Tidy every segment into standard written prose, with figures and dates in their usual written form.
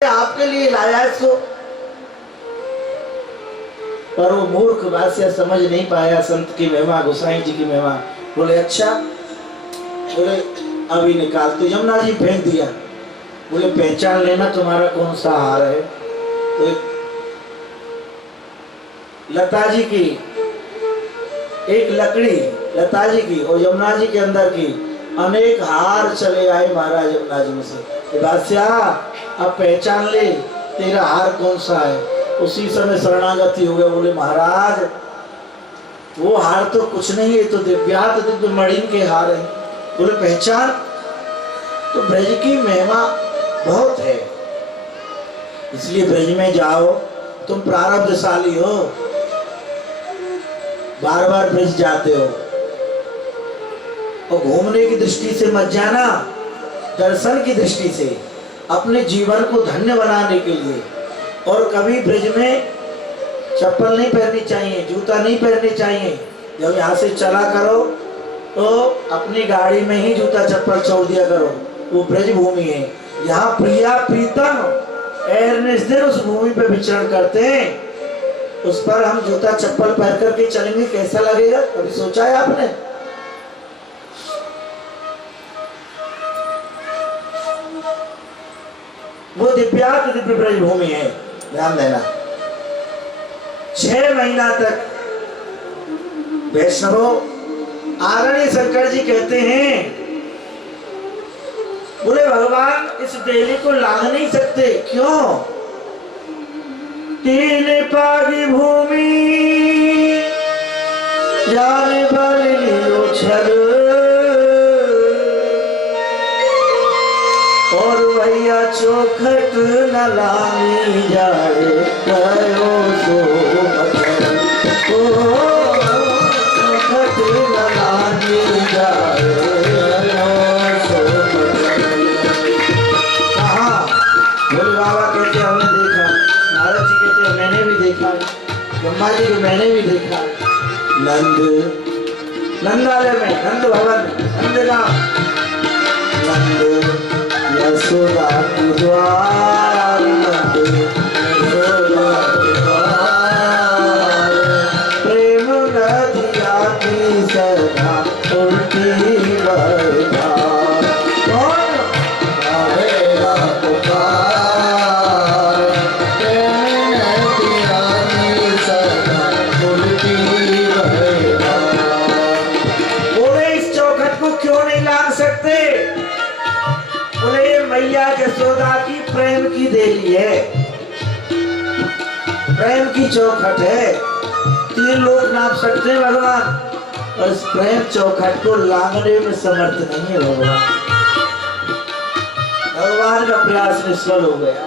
आपके लिए लाया इसको। पर वो मूर्ख वास्य समझ नहीं पाया संत की महिमा, गोसाई जी की महिमा। बोले अच्छा, बोले अभी निकाल। तो यमुना जी फेंक दिया। बोले पहचान लेना तुम्हारा कौन सा हार है। तो लता जी की एक लकड़ी, लता जी की और यमुना जी के अंदर की अनेक हार चले आए महाराज यमुना जी में से। बादशाह अब पहचान ले तेरा हार कौन सा है। उसी समय शरणागति हो गया। बोले महाराज वो हार तो कुछ नहीं है, तो दिव्यात दिव्य मणिन के हार है। बोले पहचान। तो ब्रज की महिमा बहुत है, इसलिए ब्रज में जाओ। तुम प्रारब्धशाली हो, बार बार ब्रज जाते हो। और घूमने की दृष्टि से मत जाना, दर्शन की दृष्टि से, अपने जीवन को धन्य बनाने के लिए। और कभी ब्रज में चप्पल नहीं पहननी चाहिए, जूता नहीं पहनने चाहिए। जब यहाँ से चला करो तो अपनी गाड़ी में ही जूता चप्पल छोड़ दिया करो। वो ब्रज भूमि है, यहाँ प्रिया प्रीतम एरनेस दिन उस भूमि पे विचरण करते हैं। उस पर हम जूता चप्पल पहन करके चलेंगे, कैसा लगेगा? कभी सोचा है आपने? वो दिव्यात दिव्य ब्रज भूमि है, ध्यान देना। 6 महीना तक वैष्णवों, आदरणीय शंकर जी कहते हैं, बोले भगवान इस बेली को लांघ नहीं सकते। क्यों? 3 पागी भूमि जाने वाली लियो छल, और भैया चौखट न लानी जाए कयो सो मतलब। चौखट न लानी जाए सो मतलब। कहाँ? भोले बाबा कहते हमने देखा, नारद जी कहते मैंने भी देखा, ब्रह्मा जी को मैंने भी देखा। नंदालय में, नंद भवन, नंदगांव, नंद यशोदा के द्वार, यशोदा के द्वार, प्रेम नदिया की सदा उल्टी बरधा। कौन आएगा पुकार, प्रेम नदिया की सदा उल्टी बरधा। बोले इस चौखट को क्यों नहीं लांघ सकते? बोले मैया यशोदा की प्रेम की देली है, प्रेम की चौखट है। 3 लोग नाप सकते हैं भगवान, और इस प्रेम चौखट को लांघने में समर्थ नहीं है भगवान। भगवान का प्रयास निष्फल हो गया।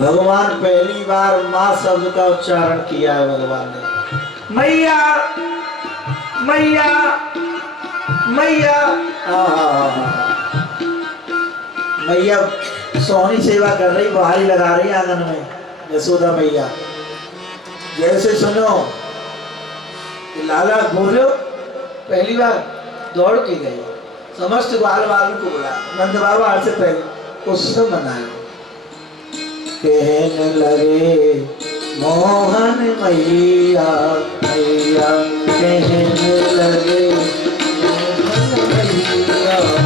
भगवान पहली बार मां शब्द का उच्चारण किया है भगवान ने। मैया मैया मैया। मैया सोहनी सेवा कर रही, बहारी लगा रही आंगन में यशोदा मैया। जैसे सुनो लाला बोलो, पहली बार दौड़ के गए, समस्त बाल बाल को बुला, नंद बाबा आज से पहले उत्सव मनाए। कहने लगे मोहन मैया मैया, कहने लगे मोहन मैया मैया।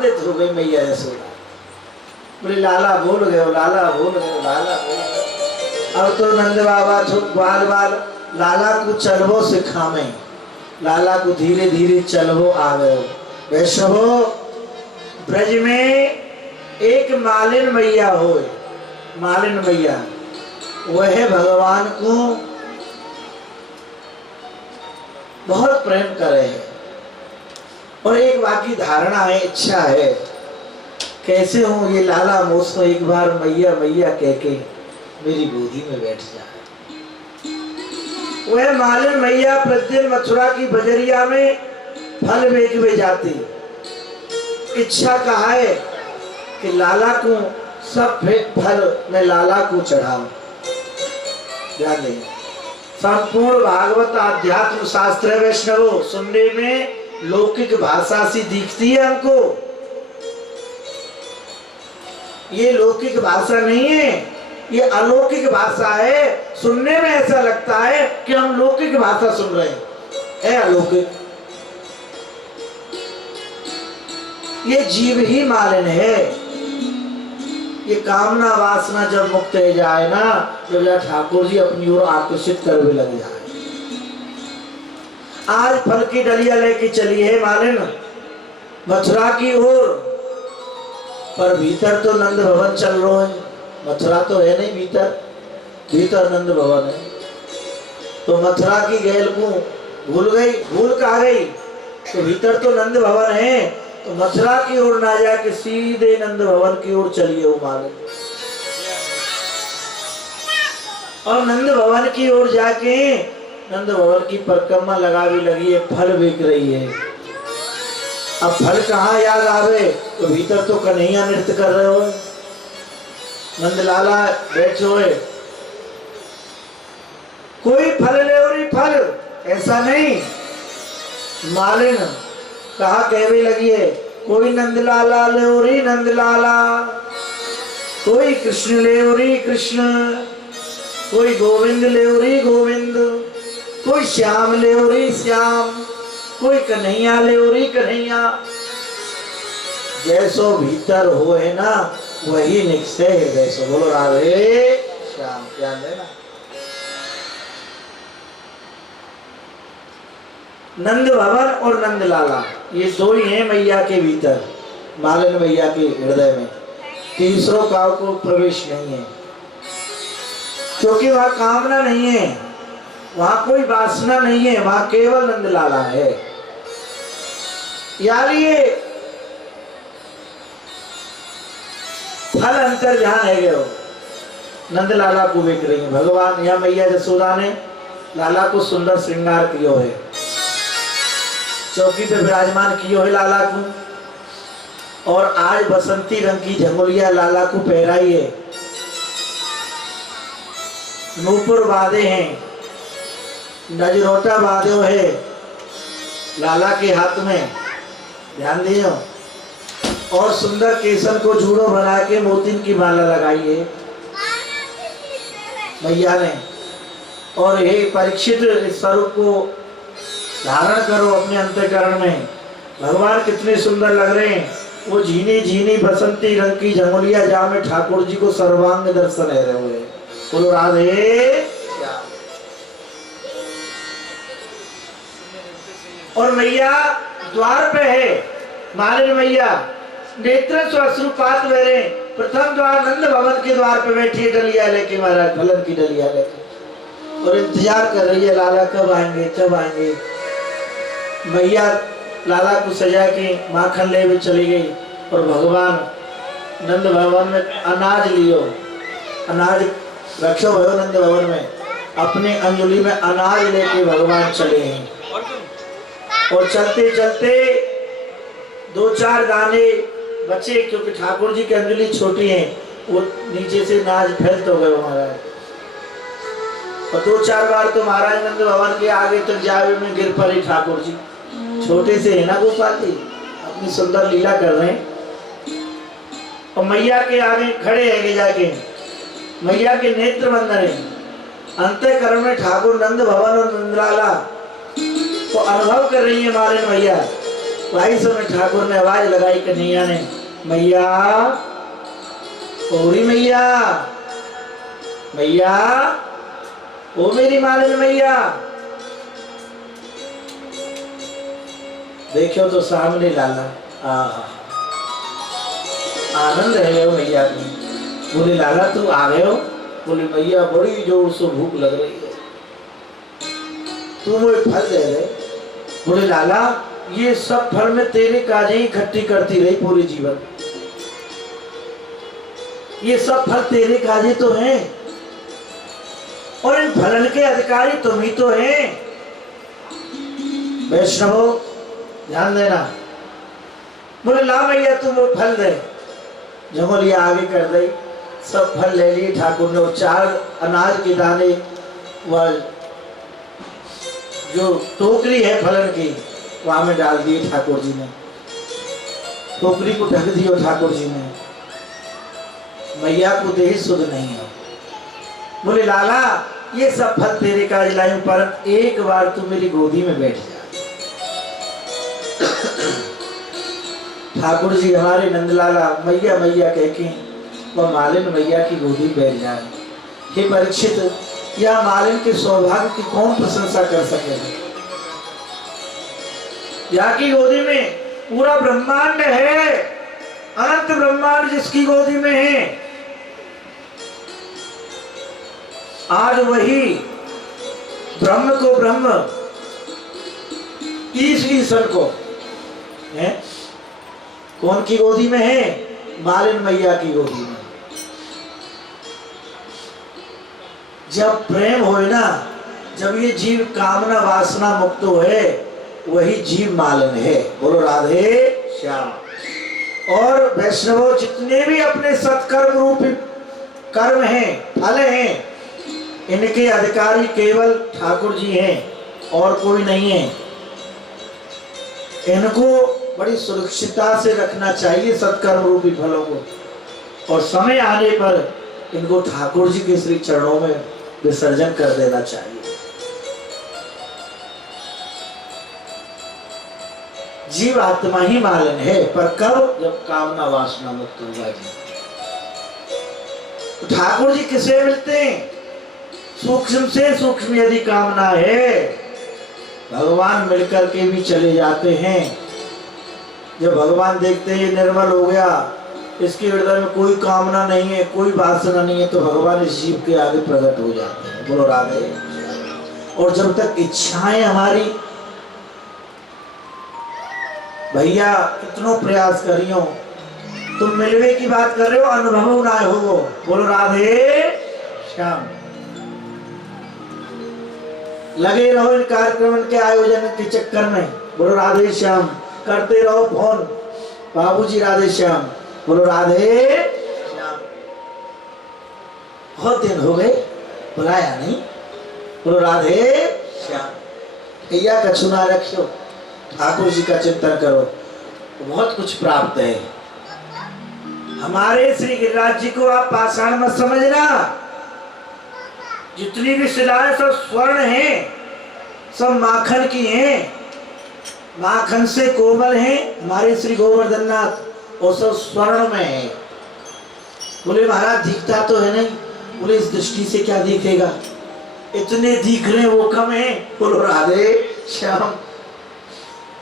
आनंदित हो गई मैया यशोदा। बोले लाला बोल गए, लाला बोल गए, लाला बोल गए। अब तो नंद बाबा छुप बाल बाल लाला को चलबो सिखावे, लाला को धीरे धीरे चलबो आवे। वैष्णवो ब्रज में एक मालिन मैया हो, मालिन मैया वह भगवान को बहुत प्रेम करे है। और एक बाकी धारणा है, इच्छा है, कैसे हूं ये लाला मुझको एक बार मैया मैया कह के मेरी गोदी में बैठ जाए। वह मालिन मैया प्रतिदिन मथुरा की बजरिया में फल बेचने जाती। इच्छा कहा है कि लाला को सब फल मैं लाला को चढ़ाऊं। ध्यान दें, संपूर्ण भागवत आध्यात्म शास्त्र वैष्णव सुनने में लौकिक भाषा सी दिखती है हमको, ये लौकिक भाषा नहीं है, ये अलौकिक भाषा है। सुनने में ऐसा लगता है कि हम लौकिक भाषा सुन रहे हैं, है अलौकिक। ये जीव ही मालिन है। ये कामना वासना जब मुक्त हो जाए ना, जब ठाकुर जी अपनी ओर आकर्षित करने लग जाए। आज फल की डलिया लेके चली है मालिन मथुरा की ओर, पर भीतर तो नंद भवन चल रहा है। मथुरा तो है नहीं, भीतर भीतर नंद भवन है। तो मथुरा की गैल को भूल गई, भूल कहा गई, तो भीतर तो नंद भवन है। तो मथुरा की ओर ना जाके सीधे नंद भवन की ओर चलिए वो मालिन। और नंद भवन की ओर जाके नंद भवन की परिक्रमा लगा भी लगी है, फल बिक रही है। अब फल कहाँ याद आवे, तो भीतर तो कन्हैया नृत्य कर रहे हो, नंदलाला बैठे हुए। कोई फल ले और फल ऐसा नहीं, मालिन कहा कहने लगी है, कोई नंदलाला ले और नंदलाला, कोई कृष्ण ले और कृष्ण, कोई गोविंद ले और गोविंद, कोई श्याम ले और श्याम, कोई कन्हैया ले और कन्हैया। जैसो भीतर हो है ना वही निकसे है, जैसो बोलो राधे श्याम। क्या लेना नंद भवन और नंदलाला ये दो ही हैं मैया के भीतर, मालिन मैया के हृदय में। तीसरों का को प्रवेश नहीं है, क्योंकि वहां कामना नहीं है, वहां कोई वासना नहीं है, वहां केवल नंदलाला है। यार ये फल अंतर ध्यान है गयो, नंदलाला को बेच रही है भगवान या मैया यशोदा ने लाला को सुंदर श्रृंगार किया है, चौकी पे विराजमान किया है लाला को। और आज बसंती रंग की झंगुलिया लाला को पहराई है, नूपुर बांधे हैं, नजरोटा बांधे है लाला के हाथ में, ध्यान दियो। और सुंदर केसन को जूड़ो बना के मोतिन की माला लगाई है मैया ने। और हे परीक्षित इस स्वरूप को धारण करो अपने अंतःकरण में। भगवान कितने सुंदर लग रहे हैं, वो झीनी झीनी बसंती रंग की झंगुलिया जा में ठाकुर जी को सर्वांग दर्शन है रहे हुए। बोलो राधे। और मैया द्वार पे है, मालिन मैया नेत्र अश्रुपात मेरे प्रथम द्वार नंद भवन के द्वार पे बैठी डलिया लेके, महाराज फलन की डलिया लेके, और इंतजार कर रही है लाला कब आएंगे कब आएंगे। मैया लाला को सजा के माखन ले भी चली गई। और भगवान नंद भवन में अनाज लियो, अनाज रखो भयो नंद भवन में, अपने अंजलि में अनाज लेके भगवान चले हैं। और चलते चलते दो चार दाने बचे, क्योंकि ठाकुर जी की अंजलि छोटी है, वो नीचे से नाज फैल तो गए महाराज। और दो चार बार तो महाराज नंद भवन के आगे तक जावे में गिर पड़े ठाकुर जी, छोटे से है ना गोपाल जी, अपनी सुंदर लीला कर रहे हैं। और मैया के आगे खड़े हैं जाके, मैया के नेत्र बंद है। अंतःकरण में ठाकुर नंद भवन और नंदलाला को अनुभव कर रही है मालिन मैया भाई समय ठाकुर ने आवाज लगाई कन्हैया ने, मैया ओरी मैया, मैया ओ मेरी मालिन मैया। देखो तो सामने लाला, आनंद है वो मैया को। बोले लाला तू आ गए हो? बोले मैया बड़ी जोर से भूख लग रही है, तू मुझे फल दे दे। बोले लाला ये सब फल में तेरे काजे इकट्ठी करती रही पूरे जीवन, ये सब फल तेरे काजे तो हैं और इन फलन के अधिकारी तुम ही तो हैं। वैष्णवो ध्यान देना। बोले ला भैया तुम वो फल दे। जंगलिया आगे कर दे, सब फल ले लिए ठाकुर ने। और 4 अनाज के दाने वह जो टोकरी है फलन की वहां में डाल दिए ठाकुर जी ने। टोकरी को ढक दिया ठाकुर जी ने। मैया को देह सुध नहीं है। बोले लाला ये सब फल तेरे काज लाऊं, पर एक बार तू मेरी गोदी में बैठ जा। ठाकुर जी हमारे नंदलाला मैया मैया कह के वह मालिन मैया की गोदी में बैठ जाए। हे परीक्षित, यह मालिन के सौभाग्य की कौन प्रशंसा कर सकेगा? या की गोदी में पूरा ब्रह्मांड है, अनंत ब्रह्मांड जिसकी गोदी में है। आज वही ब्रह्म को ब्रह्म, ईश्वर को है कौन की गोदी में है? मालिन मैया की गोदी में। जब प्रेम होए ना, जब ये जीव कामना वासना मुक्त होए, वही जीव मालिन है। बोलो राधे श्याम। और वैष्णव जितने भी अपने सत्कर्म रूपी कर्म हैं, फल हैं, इनके अधिकारी केवल ठाकुर जी हैं और कोई नहीं है। इनको बड़ी सुरक्षितता से रखना चाहिए सत्कर्म रूपी फलों को, और समय आने पर इनको ठाकुर जी के श्री चरणों में विसर्जन कर देना चाहिए। जीव आत्मा ही मालिन है, पर कब? जब कामना वासना मुक्त हो जाए। तो ठाकुर जी किसे मिलते हैं? सूक्ष्म से सूक्ष्म यदि कामना है, भगवान मिलकर के भी चले जाते हैं। जब भगवान देखते हैं निर्मल हो गया, इसके हृदय में कोई कामना नहीं है, कोई वासना नहीं है, तो भगवान इस जीव के आगे प्रकट हो जाते हैं। बोलो राधे। और जब तक इच्छाएं हमारी, भैया कितनों प्रयास करियो, तुम मिलवे की बात कर रहे हो, अनुभव ना हो। बोलो राधे श्याम। लगे रहो इन कार्यक्रम के आयोजन के चक्कर में। बोलो राधे श्याम। करते रहो फोन, बाबूजी राधे श्याम। बोलो राधे श्याम। बहुत दिन हो गए, बुलाया नहीं। बोलो राधे श्याम। भैया का चुना रखियो, ठाकुर जी का चिंतन करो, बहुत कुछ प्राप्त है। हमारे श्री गिरिराज जी को आप पाषाण मत समझना। जितनी भी शिलाएं सब स्वर्ण हैं, सब माखन की हैं, माखन से कोमल हैं हमारे श्री गोवर्धन नाथ, और सब स्वर्ण में है। बोले महाराज दिखता तो है नहीं। बोले इस दृष्टि से क्या दिखेगा, इतने दिख रहे वो कम है। बोलो राधे श्याम।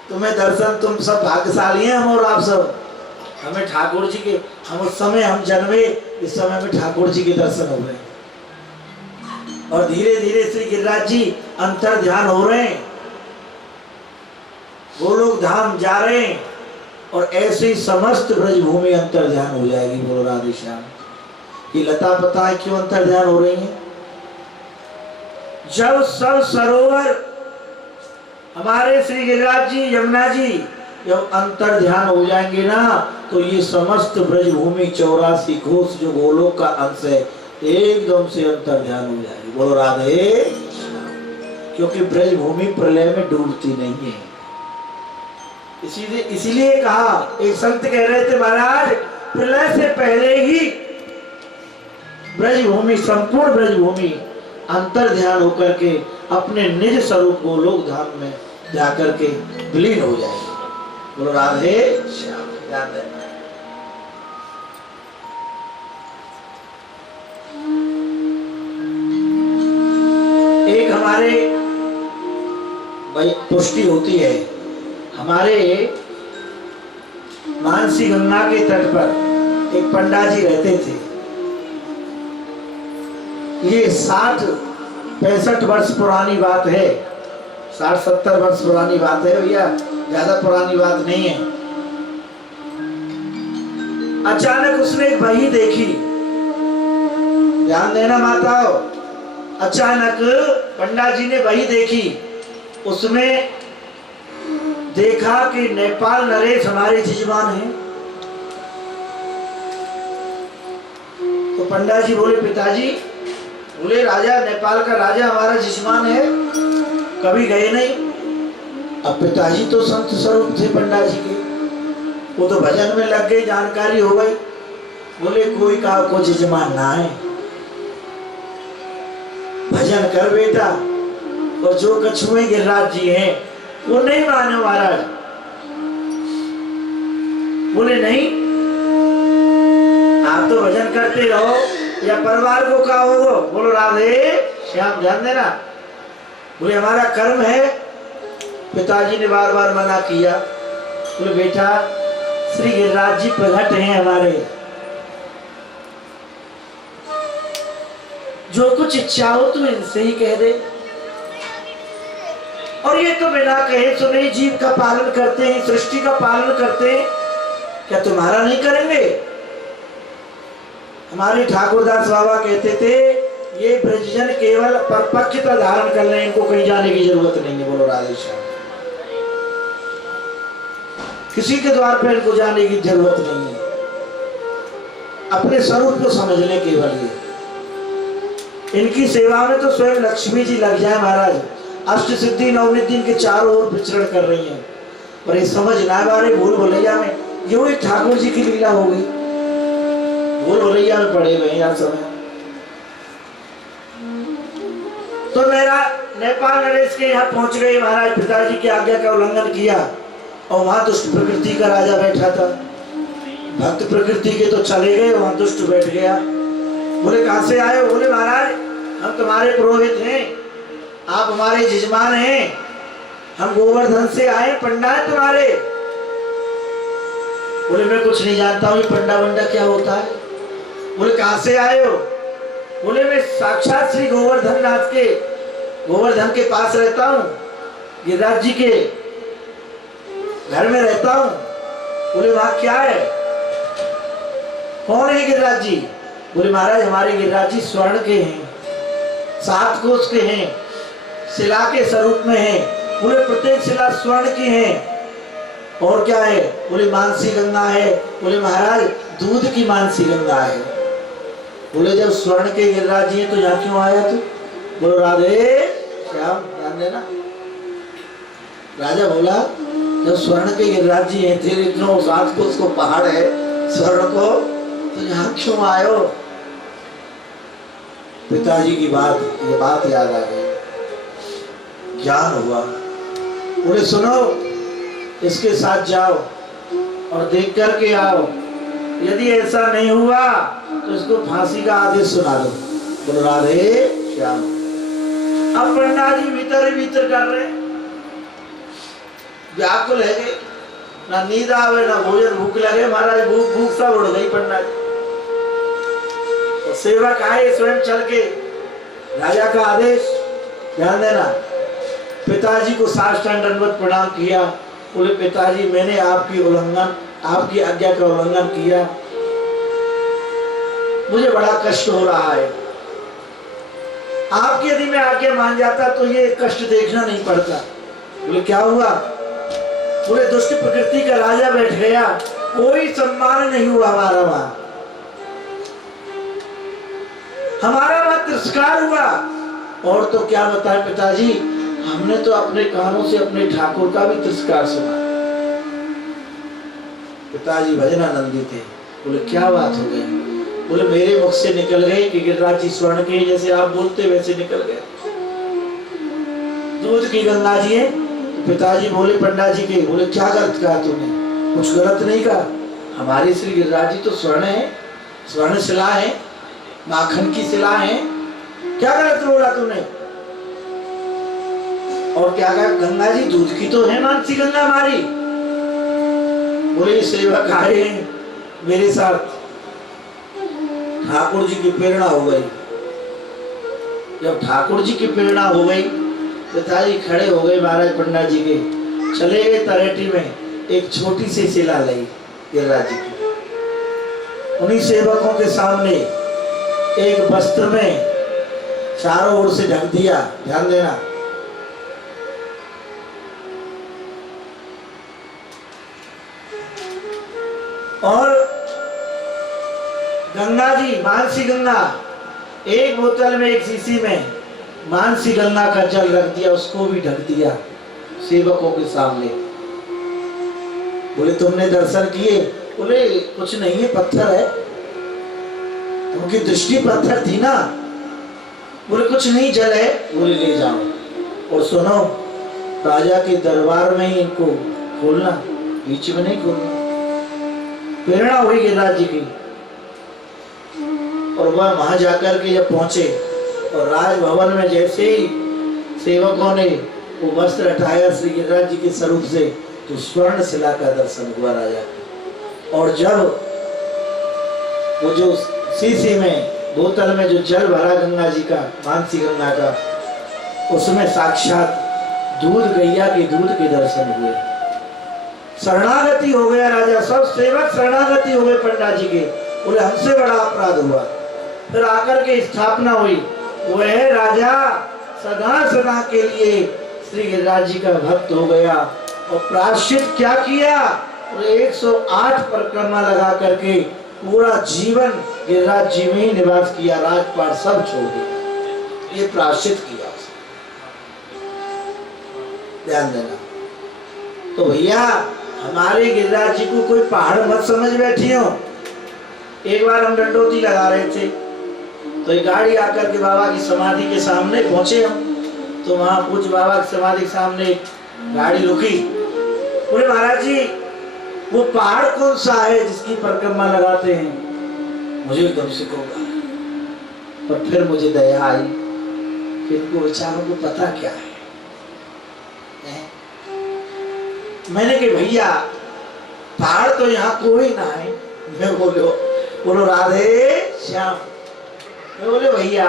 तुम्हें दर्शन, तुम सब भाग्यशाली हैं, हम और आप सब। हमें ठाकुर जी के, हम उस समय हम जन्मे, इस समय में ठाकुर जी के दर्शन हो रहे हैं, और धीरे धीरे श्री गिरिराज जी अंतर ध्यान हो रहे हैं, गोलोक धाम जा रहे हैं, और ऐसे ही समस्त ब्रजभूमि अंतर ध्यान हो जाएगी। बोलो राधे श्याम। ये लता पता है क्यों अंतर ध्यान हो रही है? जब सब सरोवर हमारे श्री गिरिराज जी, यमुना जी जब अंतर ध्यान हो जाएंगे ना, तो ये समस्त ब्रजभूमि 84 कोस जो गोलोक का अंश है, एकदम से अंतर ध्यान हो जाएगी। बोलो राधे। क्योंकि ब्रजभूमि प्रलय में डूबती नहीं है। इसीलिए कहा, एक संत कह रहे थे महाराज प्रलय से पहले ही ब्रजभूमि, संपूर्ण ब्रजभूमि अंतर ध्यान होकर के अपने निज स्वरूप गोलोक धाम में जाकर के विलीन हो जाएगी। बोलो राधे श्याम। ध्यान देना। एक हमारे भाई पुष्टि होती है, हमारे मानसी गंगा के तट पर एक पंडा जी रहते थे। ये 60-65 वर्ष पुरानी बात है, 60-70 वर्ष पुरानी बात है भैया, ज्यादा पुरानी बात नहीं है। अचानक उसने एक वही देखी, ध्यान देना माताओ, अचानक पंडा जी ने वही देखी। उसमें देखा कि नेपाल नरेश हमारे जजमान हैं। तो पंडा जी बोले पिताजी, बोले राजा, नेपाल का राजा हमारा जजमान है, कभी गए नहीं। अब पिताजी तो संत स्वरूप थे पंडा जी के, वो तो भजन में लग गई, जानकारी हो गई। बोले कोई कहा को जजमान ना है, भजन कर बेटा। और जो कछुए गिरिराज जी हैं वो नहीं माने महाराज। बोले नहीं, आप तो भजन करते रहो या परिवार को कहा होगा। बोलो राधे श्याम। ध्यान देना। बोले हमारा कर्म है। पिताजी ने बार बार मना किया। बोले बेटा, श्री गिरिराज जी प्रकट हैं हमारे, जो कुछ इच्छा हो तू इनसे ही कह दे। और ये तो बिना कहे सुने जीव का पालन करते हैं, सृष्टि का पालन करते हैं, क्या तुम्हारा नहीं करेंगे? हमारे ठाकुरदास बाबा कहते थे ये ब्रजजन केवल परपक्षता धारण कर लें, इनको कहीं जाने की जरूरत नहीं है। बोलो राधे श्याम। किसी के द्वार पर इनको जाने की जरूरत नहीं है, अपने स्वरूप को समझ लें केवल ये। इनकी सेवा में तो स्वयं लक्ष्मी जी लग जाए महाराज, अष्ट सिद्धि नवनिधि के चारों ओर विचरण कर रही हैं। पर ये समझ ना बारे भूल भुलैया में यूं ही ठाकुर जी की लीला हो गई, भूल भुलैया में पड़े हुए यार समय। तो मेरा नेपाल नरेश के यहाँ पहुंच गए महाराज। पिताजी की आज्ञा का उल्लंघन किया और वहां दुष्ट प्रकृति का राजा बैठा था। भक्त प्रकृति के तो चले गए, वहां दुष्ट बैठ गया। बोले कहां से आए? बोले महाराज हम तुम्हारे पुरोहित हैं, आप हमारे जजमान हैं, हम गोवर्धन से आए, पंडा है तुम्हारे। बोले मैं कुछ नहीं जानता हूँ, पंडा वंडा क्या होता है। बोले कहां से आए हो? बोले मैं साक्षात श्री गोवर्धन नाथ के, गोवर्धन के पास रहता हूँ, गिरिराज जी के घर में रहता हूँ। बोले वहां क्या है? कौन है गिरिराज जी? बोले महाराज हमारे गिरिराज जी स्वर्ण के हैं, 7 कोष के हैं, शिला के स्वरूप में हैं। बोले प्रत्येक शिला स्वर्ण की है। और क्या है? बोले मानसी गंगा है। बोले महाराज दूध की मानसी गंगा है। बोले जब स्वर्ण के गिरिराज जी हैं तो यहाँ क्यों आया तू? बोलो राधे श्याम। ध्यान देना। राजा बोला जब स्वर्ण के गिरिराज जी हैं, तेरे इतना 7 कोष को पहाड़ है स्वर्ण को, तो यहाँ क्यों आयो? पिताजी की बात, ये बात याद आ गई, ज्ञान हुआ। बोले सुनो, इसके साथ जाओ और देख करके आओ, यदि ऐसा नहीं हुआ तो इसको फांसी का आदेश सुना दो। बोलो राधे श्याम। अब पंडा जी भीतर ही भीतर कर रहे, व्याकुल है, ना नींद आवे ना भोजन, भूख लगे महाराज, भूख सब उड़ गई पंडा जी। और सेवक आए स्वयं चल के, राजा का आदेश। ध्यान देना। पिताजी को साष्टांग दंडवत प्रणाम किया। बोले पिताजी मैंने आपकी आज्ञा का उल्लंघन किया, मुझे बड़ा कष्ट हो रहा है। आपकी यदि मैं आज्ञा मान जाता तो ये कष्ट देखना नहीं पड़ता। बोले क्या हुआ? बोले दुष्ट प्रकृति का राजा बैठ गया, कोई सम्मान नहीं हुआ हमारा वहां, हमारा वहां तिरस्कार हुआ। और तो क्या बताएं पिताजी, हमने तो अपने कानों से अपने ठाकुर का भी तिरस्कार सुना। पिताजी भजनानंदी थे। बोले क्या बात हो गई? बोले मेरे मुख से निकल गई कि गिरिराज जी स्वर्ण के, जैसे आप बोलते वैसे निकल गए। दूध की गंगा जी है पिताजी बोले पंडा जी के, बोले क्या गलत कहा तूने? कुछ गलत नहीं कहा, हमारी श्री गिरिराज जी तो स्वर्ण है, स्वर्ण शिला है, माखन की शिला है, क्या गलत बोला तूने? और क्या कहा? गंगा जी दूध की तो है मानसी गंगा हमारी। बोले सेवक आए मेरे साथ, ठाकुर जी की प्रेरणा हो गई। जब ठाकुर जी की प्रेरणा हो गई, पिताजी खड़े हो गए महाराज पंडा जी के, चले गए तरेटी में, एक छोटी सी शिला लाई गिरिराज जी की। उन्हीं सेवकों के सामने एक वस्त्र में चारों ओर से ढक दिया, ध्यान देना। और गंगा जी, मानसी गंगा, एक बोतल में, एक शीशी में मानसी गंगा का जल रख दिया, उसको भी ढक दिया सेवकों के सामने। बोले तुमने दर्शन किए? बोले कुछ नहीं है, पत्थर है। उनकी दृष्टि पत्थर थी ना। बोले कुछ नहीं, जल है। बोले ले जाओ और सुनो, राजा के दरबार में ही इनको खोलना, बीच में नहीं खोलना। प्रेरणा हुई गिरिराज जी की। और वह वहां जाकर के जब पहुंचे और राजभवन में जैसे ही सेवकों ने वो वस्त्र हटाया श्री गिरिराज जी के स्वरूप से, तो स्वर्ण शिला का दर्शन हुआ राजा। और जब वो जो शीशी में, बोतल में जो जल भरा गंगा जी का, मानसी गंगा का, उसमें साक्षात दूध, गैया के दूध के दर्शन हुए। शरणागति हो गया राजा, सब सेवक शरणागति हो गए पंडा जी के। बोले हमसे बड़ा अपराध हुआ। फिर आकर के स्थापना हुई, वह राजा सदा सदा के लिए श्री गिरिराज जी का भक्त हो गया। और प्रायश्चित क्या किया? 108 परिक्रमा लगा करके पूरा जीवन गिरिराज जी में ही निवास किया, राजपाट सब छोड़ दिया। ये प्रायश्चित किया, ध्यान देना। तो भैया हमारे गिरिराज जी को कोई पहाड़ मत समझ बैठी हो। एक बार हम डंडोती लगा रहे थे, तो एक गाड़ी आकर के बाबा की समाधि के सामने पहुंचे हम। तो वहां पूज्य बाबा की समाधि के सामने गाड़ी रुकी। बोले महाराज जी वो पहाड़ कौन सा है जिसकी परिक्रमा लगाते हैं? मुझे एकदम से होगा, पर फिर मुझे दया आई कि इनको बेचारों को पता क्या है। मैंने कहा भैया पहाड़ तो यहाँ कोई ना है। मैं बोलो राधे श्याम। मैं बोले भैया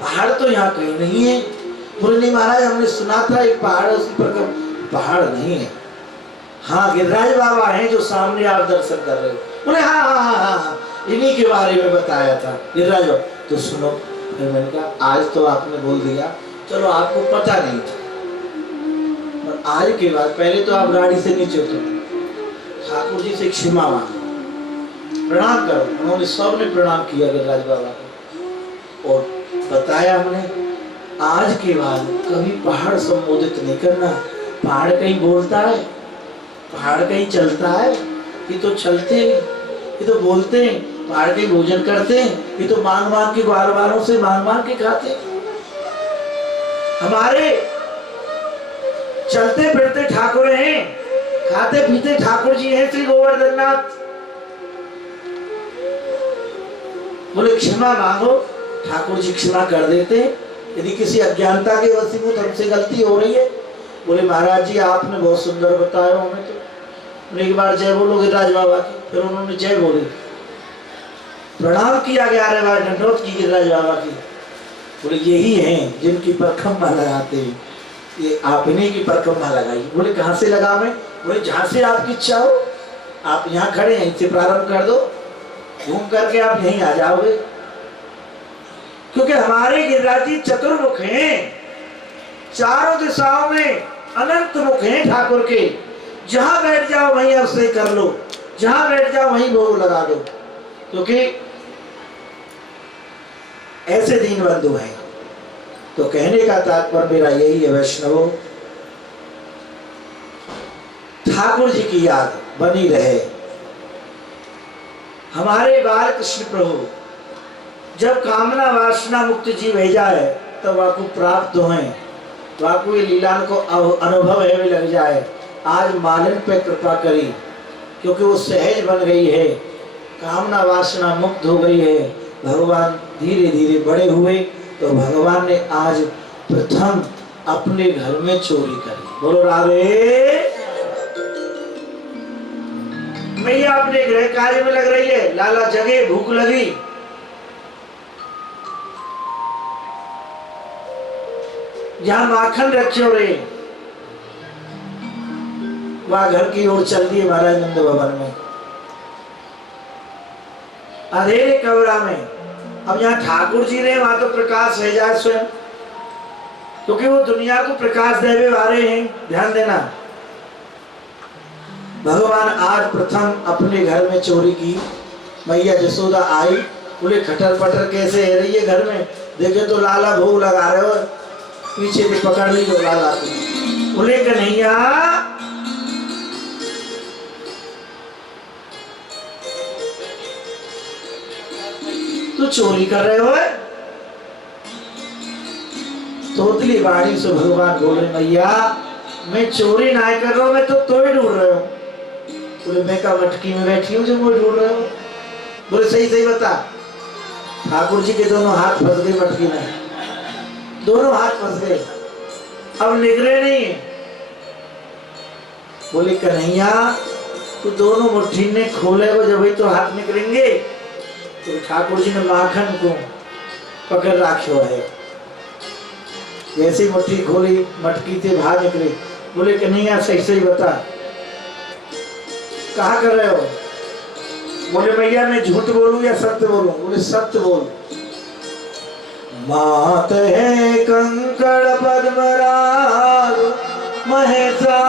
पहाड़ तो यहाँ कहीं नहीं है। बोले नहीं महाराज, हमने सुना था एक पहाड़ है, उसी पर पहाड़ नहीं है। हाँ गिरिराज बाबा हैं जो सामने आप दर्शन कर रहे हो। बोले हाँ हाँ हाँ हाँ, इन्हीं के बारे में बताया था गिरिराज बाबा। तो सुनो, फिर मैंने कहा आज तो आपने बोल दिया, चलो आपको पता नहीं था, और आज के बाद पहले तो आप गाड़ी से नीचे उतरो, ठाकुर जी से क्षमा मांगो, प्रणाम करो। उन्होंने सबने प्रणाम किया गिरिराज बाबा को। और बताया हमने आज के बाद कभी पहाड़ संबोधित नहीं करना। पहाड़ कहीं बोलता है, पहाड़ कहीं चलता है, ये तो चलते हैं, ये तो बोलते हैं। पहाड़ के भोजन करते हैं, ये तो मांग मांग के बार बारों से मांग मांग के खाते हैं। हमारे चलते फिरते ठाकुर हैं, खाते पीते ठाकुर जी हैं श्री गोवर्धन नाथ। बोले क्षमा मांगो, ठाकुर जी क्षमा कर देते। यदि किसी अज्ञानता के वशीभूत हमसे गलती हो रही है। बोले महाराज जी आपने बहुत सुंदर बताया हमें। तो एक बार जय बोलो गिरिराज बाबा की। फिर उन्होंने जय बोली, प्रणाम किया 11 बार दंडोत की गिरिराज बाबा की। बोले यही हैं जिनकी परिक्रमा लगाते हैं, ये आपने की परिक्रमा लगाई। बोले कहाँ से लगावे? बोले जहाँ से आपकी इच्छा हो। आप यहाँ खड़े हैं, इनसे प्रारंभ कर दो, घूम करके आप यहीं आ जाओगे। क्योंकि हमारे गिरिराज जी चतुर्मुख हैं, चारों दिशाओं में अनंत मुख हैं ठाकुर के। जहां बैठ जाओ वहीं अवश्य कर लो, जहां बैठ जाओ वहीं भोग लगा दो, क्योंकि ऐसे दीन बंधु हैं। तो कहने का तात्पर्य मेरा यही है वैष्णवों, ठाकुर जी की याद बनी रहे। हमारे बाल कृष्ण प्रभु जब कामना वासना मुक्त जीव है जाए तब आपको प्राप्त हो। तो आपको ये लीला को अनुभव है भी लग जाए। आज मालिन पे कृपा करी क्योंकि वो सहज बन गई है, कामना वासना मुक्त हो गई है, भगवान धीरे धीरे बड़े हुए। तो भगवान ने आज प्रथम अपने घर में चोरी करी। बोलो राधे। मैया अपने गृह कार्य में लग रही है, लाला जगे, भूख लगी। जहां माखन रखे हो रहे वहां घर की ओर चल दिए महाराज नंद भवन में, अंधेरे कमरा में। अब यहाँ ठाकुर जी ने वहां तो प्रकाश है जाए स्वयं, क्योंकि वो दुनिया को प्रकाश देवे वाले हैं। ध्यान देना, भगवान आज प्रथम अपने घर में चोरी की। मैया जसोदा आई, बोले खटर पटर कैसे है रही है घर में, देखे तो लाला भोग लगा रहे हो, पीछे से पकड़ ली जो लाला। बोले कन्हैया तू चोरी कर रहे हो? तोतली बाड़ी से भगवान बोले मैया मैं चोरी ना कर रहा हूं, मैं तो तोड़ ढूंढ रहे हो। बोले मैं का मटकी में बैठी हूँ जो मैं ढूंढ रहे हो? बोले सही सही बता। ठाकुर जी के दोनों हाथ फंस गए मटकी में, दोनों हाथ फंस गए, अब निकले नहीं। बोले कन्हैया तो दोनों मुट्ठी ने खोले वो जब तो हाथ निकलेंगे। तो ठाकुर जी ने माखन को पकड़ रखो है, जैसी मुट्ठी खोली मटकी से बाहर निकले। बोले कन्हैया सही सही बता कहा कर रहे हो? बोले भैया मैं झूठ बोलूं या सत्य बोलूं? बोले सत्य बोल। मात है कंकड़ पद्मराग महेशा,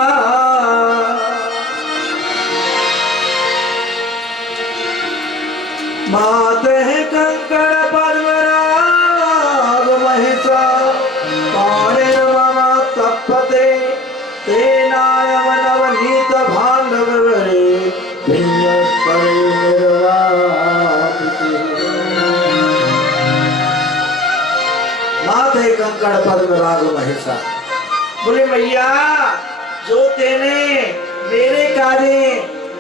मात है कंकड़ पद्मराग महेशा, पाणे मम तपते तेनायम नवनीत भांडवरे भिन्न करे निर्वापिते। मात है कंकड़ पद्मराग महेशा। बोले भैया जो तेने मेरे काजे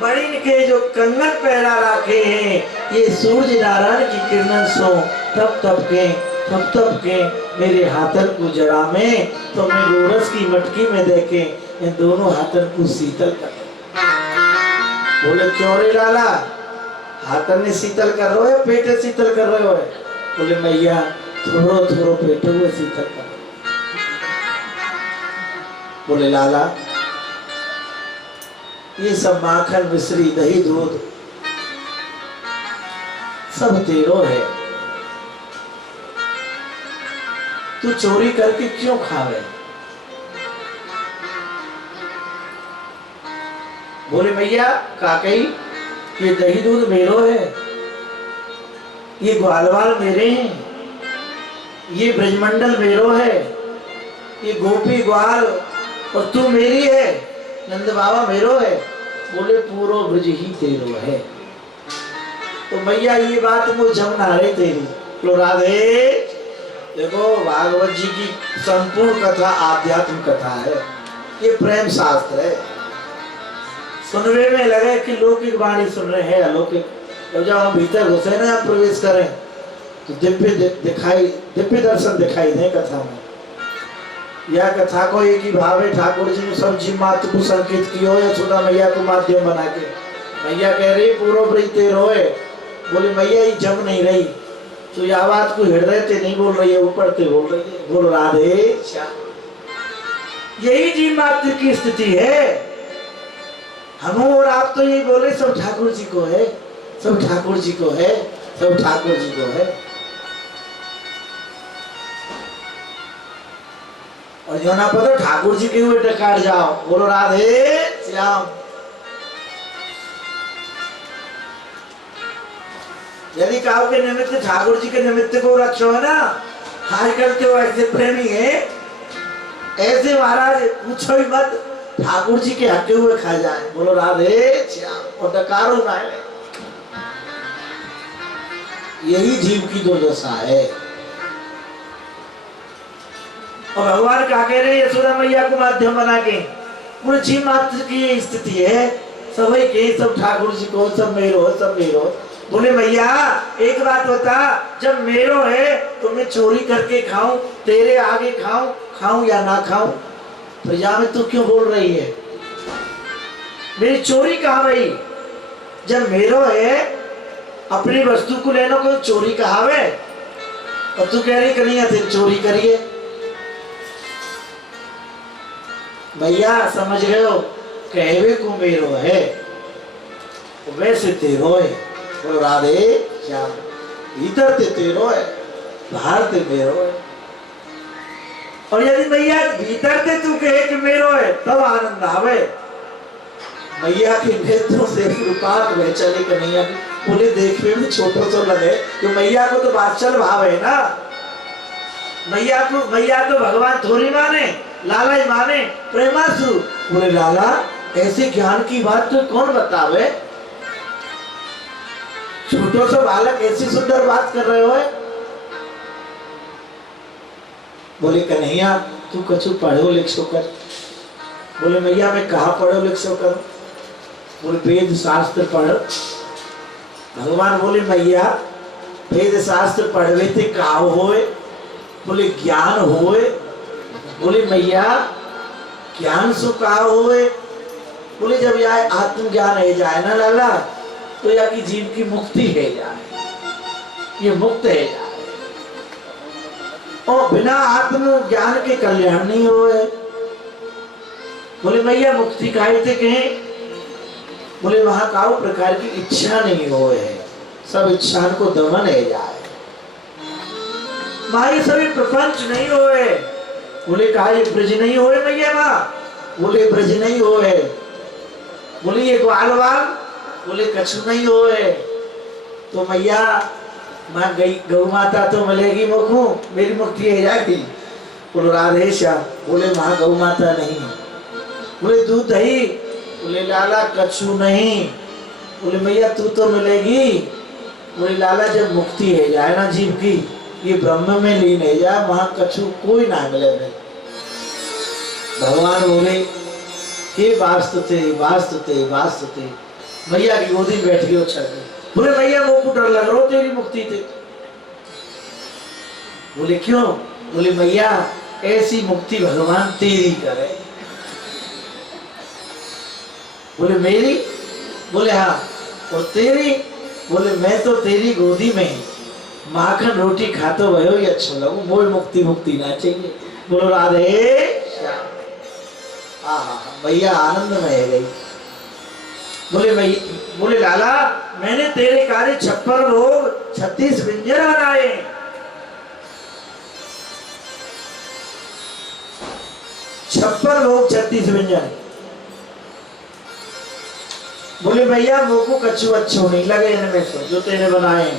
मणिन के जो कंगन पहना रखे हैं, ये सूर्य नारायण की किरण सो तप तप के मेरे हाथन को जड़ा में, तो मैं गोरस की मटकी में देखे इन दोनों हाथन को शीतल कर। बोले क्यों रे लाला, हाथन ने शीतल कर रहे हो पेटे शीतल कर रहे हो? बोले मैया थोड़ो थोड़ो पेटे हुए शीतल कर। बोले लाला ये सब माखन मिश्री दही दूध सब तेरो है, तू चोरी करके क्यों खावे? बोले भैया काकई ये दही दूध मेरो है, ये ग्वालवाल मेरे हैं, ये ब्रजमंडल मेरो है, ये गोपी ग्वाल और तू मेरी है, नंद बाबा मेरो है। बोले पूरो ब्रज ही तेरो है। तो मैया ये बात मुझे जमना रही तेरी। तो राधे देखो भागवत जी की संपूर्ण कथा आध्यात्म कथा है, ये प्रेम शास्त्र है। सुनने में लगे कि लौकिक वाणी सुन रहे हैं अलौकिक, तो जब हम भीतर घुसे ना प्रवेश करें तो दिव्य दर्शन दिखाई दे कथा में। यह कथा को एक ही भाव है, ठाकुर जी ने सब जीव मात्र को संकेत किया हो, यशोदा मैया को माध्यम बना के। मैया कह रही पूर्व ब्रज तेरो है। बोले मैया ये जम नहीं रही, तो ये आवाज को हृदय से नहीं बोल रही है, ऊपर से बोल रही है। बोल राधे यही जीव मात्र की स्थिति है। हम और आप तो यही बोले सब ठाकुर जी को है, सब ठाकुर जी को है, सब ठाकुर जी को है। और जो ना पता ठाकुर जी के हुए टकार जाओ। बोलो राधे श्याम। यदि काऊ के निमित्त ठाकुर जी के निमित्त को रखो है ना, आजकल तो ऐसे प्रेमी है, ऐसे महाराज पूछो ही मत, ठाकुर जी के हटे हुए खा जाए। बोलो राधे श्याम। और डकारो ना है, यही जीव की दुर्दशा है। और भगवान क्या कह रहे हैं यशोदा मैया को माध्यम बना के, बोले जी मात्र की ये स्थिति है, सभी के सब ठाकुर जी को, सब मेरो सब मेरो। बोले मैया एक बात बता, जब मेरो है तो मैं चोरी करके खाऊं, तेरे आगे खाऊं या ना खाऊं? तो या में तू क्यों बोल रही है? मेरी चोरी कहाँ रही? जब मेरो है अपनी वस्तु को लेना कोई चोरी कहावे, और तू कह रही कन्हैया तेरी चोरी करिए। भैया समझ गए हो, कहवे को मेरो है वैसे तेरो है। बोलो राधे श्याम, भीतर ते तेरो है, बाहर ते मेरो है। और यदि मैया भीतर ते तू कहे कि मेरो है तब आनंद आवे। मैया के नेत्रों से रूपात में चले कन्हैया, बोले देखने में छोटो तो लगे कि मैया को तो वात्सल भाव है ना, मैया तो भगवान थोड़ी माने, लाला ही माने, प्रेमासु। बोले लाला ऐसे ज्ञान की बात तो कौन बतावे? छोटो सा बालक ऐसी सुंदर बात कर रहे हो। बोले कन्हैया तू कछु पढ़ो लिखो कर। बोले मैया मैं कहा पढ़ो लिखो कर? बोले वेद शास्त्र पढ़। भगवान बोले मैया वेद शास्त्र पढ़वे थे का होए? बोले ज्ञान होए। बोले मैया ज्ञान सु का होए? बोले जब यह आत्मज्ञान है जाए ना लाला तो या की जीव की मुक्ति है जाए, ये मुक्त है जाए, और बिना आत्म ज्ञान के कल्याण नहीं होए। बोले मैया मुक्ति काहे थे कहें? बोले वहां काउ प्रकार की इच्छा नहीं होए है, सब इच्छा को दमन है जाए, माई सभी प्रपंच नहीं होए। बोले कहा ये ब्रज नहीं होए मैया माँ? बोले ब्रज नहीं होए। बोले ये ग्वालवाल? बोले कछु नहीं होए। तो मैया माँ गई गौ माता तो मिलेगी मुखू, मेरी मुक्ति है जाएगी। बोलो राधे श्याम। बोले वहां गौ माता नहीं। बोले दूध दही? बोले लाला कछु नहीं। बोले मैया तू तो मिलेगी। बोले लाला जब मुक्ति है जाए ना जीव की, ये ब्रह्म में लीन है जाए, वहां कछु कोई ना मिले। भगवान बोले हे वास्तुते वास्तुते वास्तुते। मैया की गोदी में बैठ गई उछल गई। बोले मैया वो को डर लग रहा तेरी मुक्ति थे। बोले क्यों? बोले मैया ऐसी मुक्ति भगवान तेरी करे। बोले मेरी? बोले हाँ। और तेरी? बोले मैं तो तेरी गोदी में माखन रोटी खातो भयो ही अच्छा लगू, मोल मुक्ति मुक्ति ना चाहिए। बोलो राधे श्याम। भैया आनंद में है गई। बोले लाला मैंने तेरे कार्य 56 रोग 36 व्यंजन बनाए। छप्पर लोग 36 व्यंजन। बोले भैया वो को कछु अच्छो नहीं लगे इनमें से जो तेने बनाए।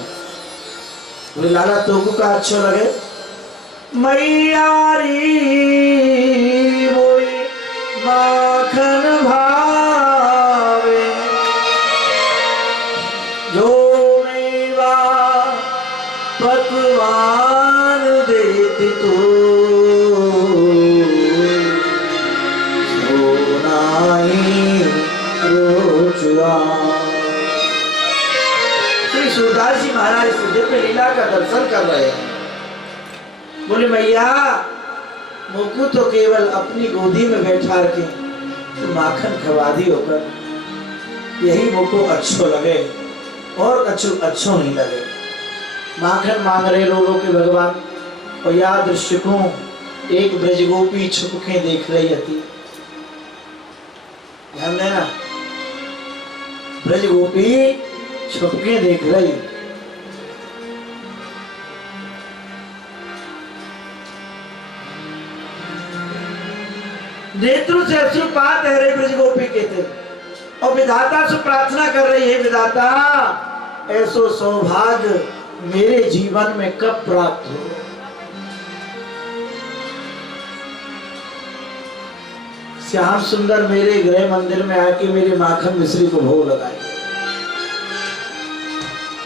बोले लाला तो को का अच्छो लगे? मैयारी मोई माखन भावे जो मेवा पकवान देती तू श्री सूरदास जी महाराज दिव्य लीला का दर्शन कर रहे हैं। बोले मैया मोकू तो केवल अपनी गोदी में बैठा के तो माखन खवा दी होकर, यही मोको अच्छो लगे और अच्छो नहीं लगे। माखन मांग रहे रो रो के भगवान। और या दृश्य को एक ब्रजगोपी छुप के देख रही थी। ध्यान देना, ब्रजगोपी छुप के देख रही। नेत्रों से अश्रुपात है रही ब्रजगोपी के थे और विधाता से प्रार्थना कर रही है, विधाता ऐसो सौभाग्य मेरे जीवन में कब प्राप्त हो। श्याम सुंदर मेरे गृह मंदिर में आके मेरे माखन मिश्री को भोग लगाए।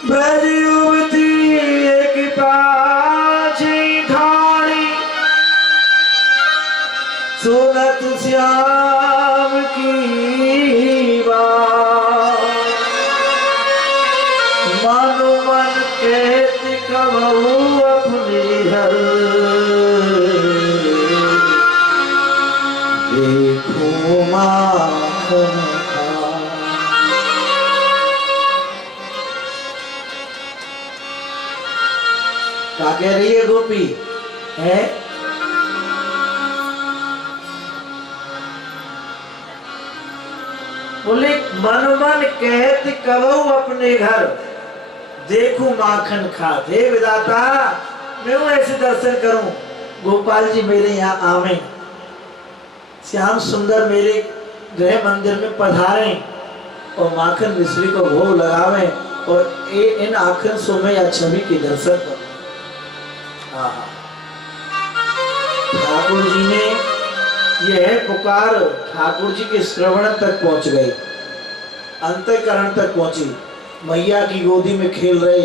ब्रज युवती एक पाछी ठाणी सुनत श्याम की बात, मन मन कहत कबहू अपने घर, देखो माखन खा। क्या कह रही है गोपी है? बोले मन मन कहत कबहू अपने घर, देखूं माखन खात। हे विधाता, मैं ऐसे दर्शन करूं, गोपाल जी मेरे यहाँ आवे, श्याम सुंदर मेरे गृह मंदिर में पधारे और माखन मिश्री को भोग लगावे और इन आखिर सुमे या छवि के दर्शन करो। ठाकुर जी ने यह पुकार ठाकुर जी के श्रवण तक पहुंच गई, अंतःकरण तक पहुंची। मैया की गोदी में खेल रहे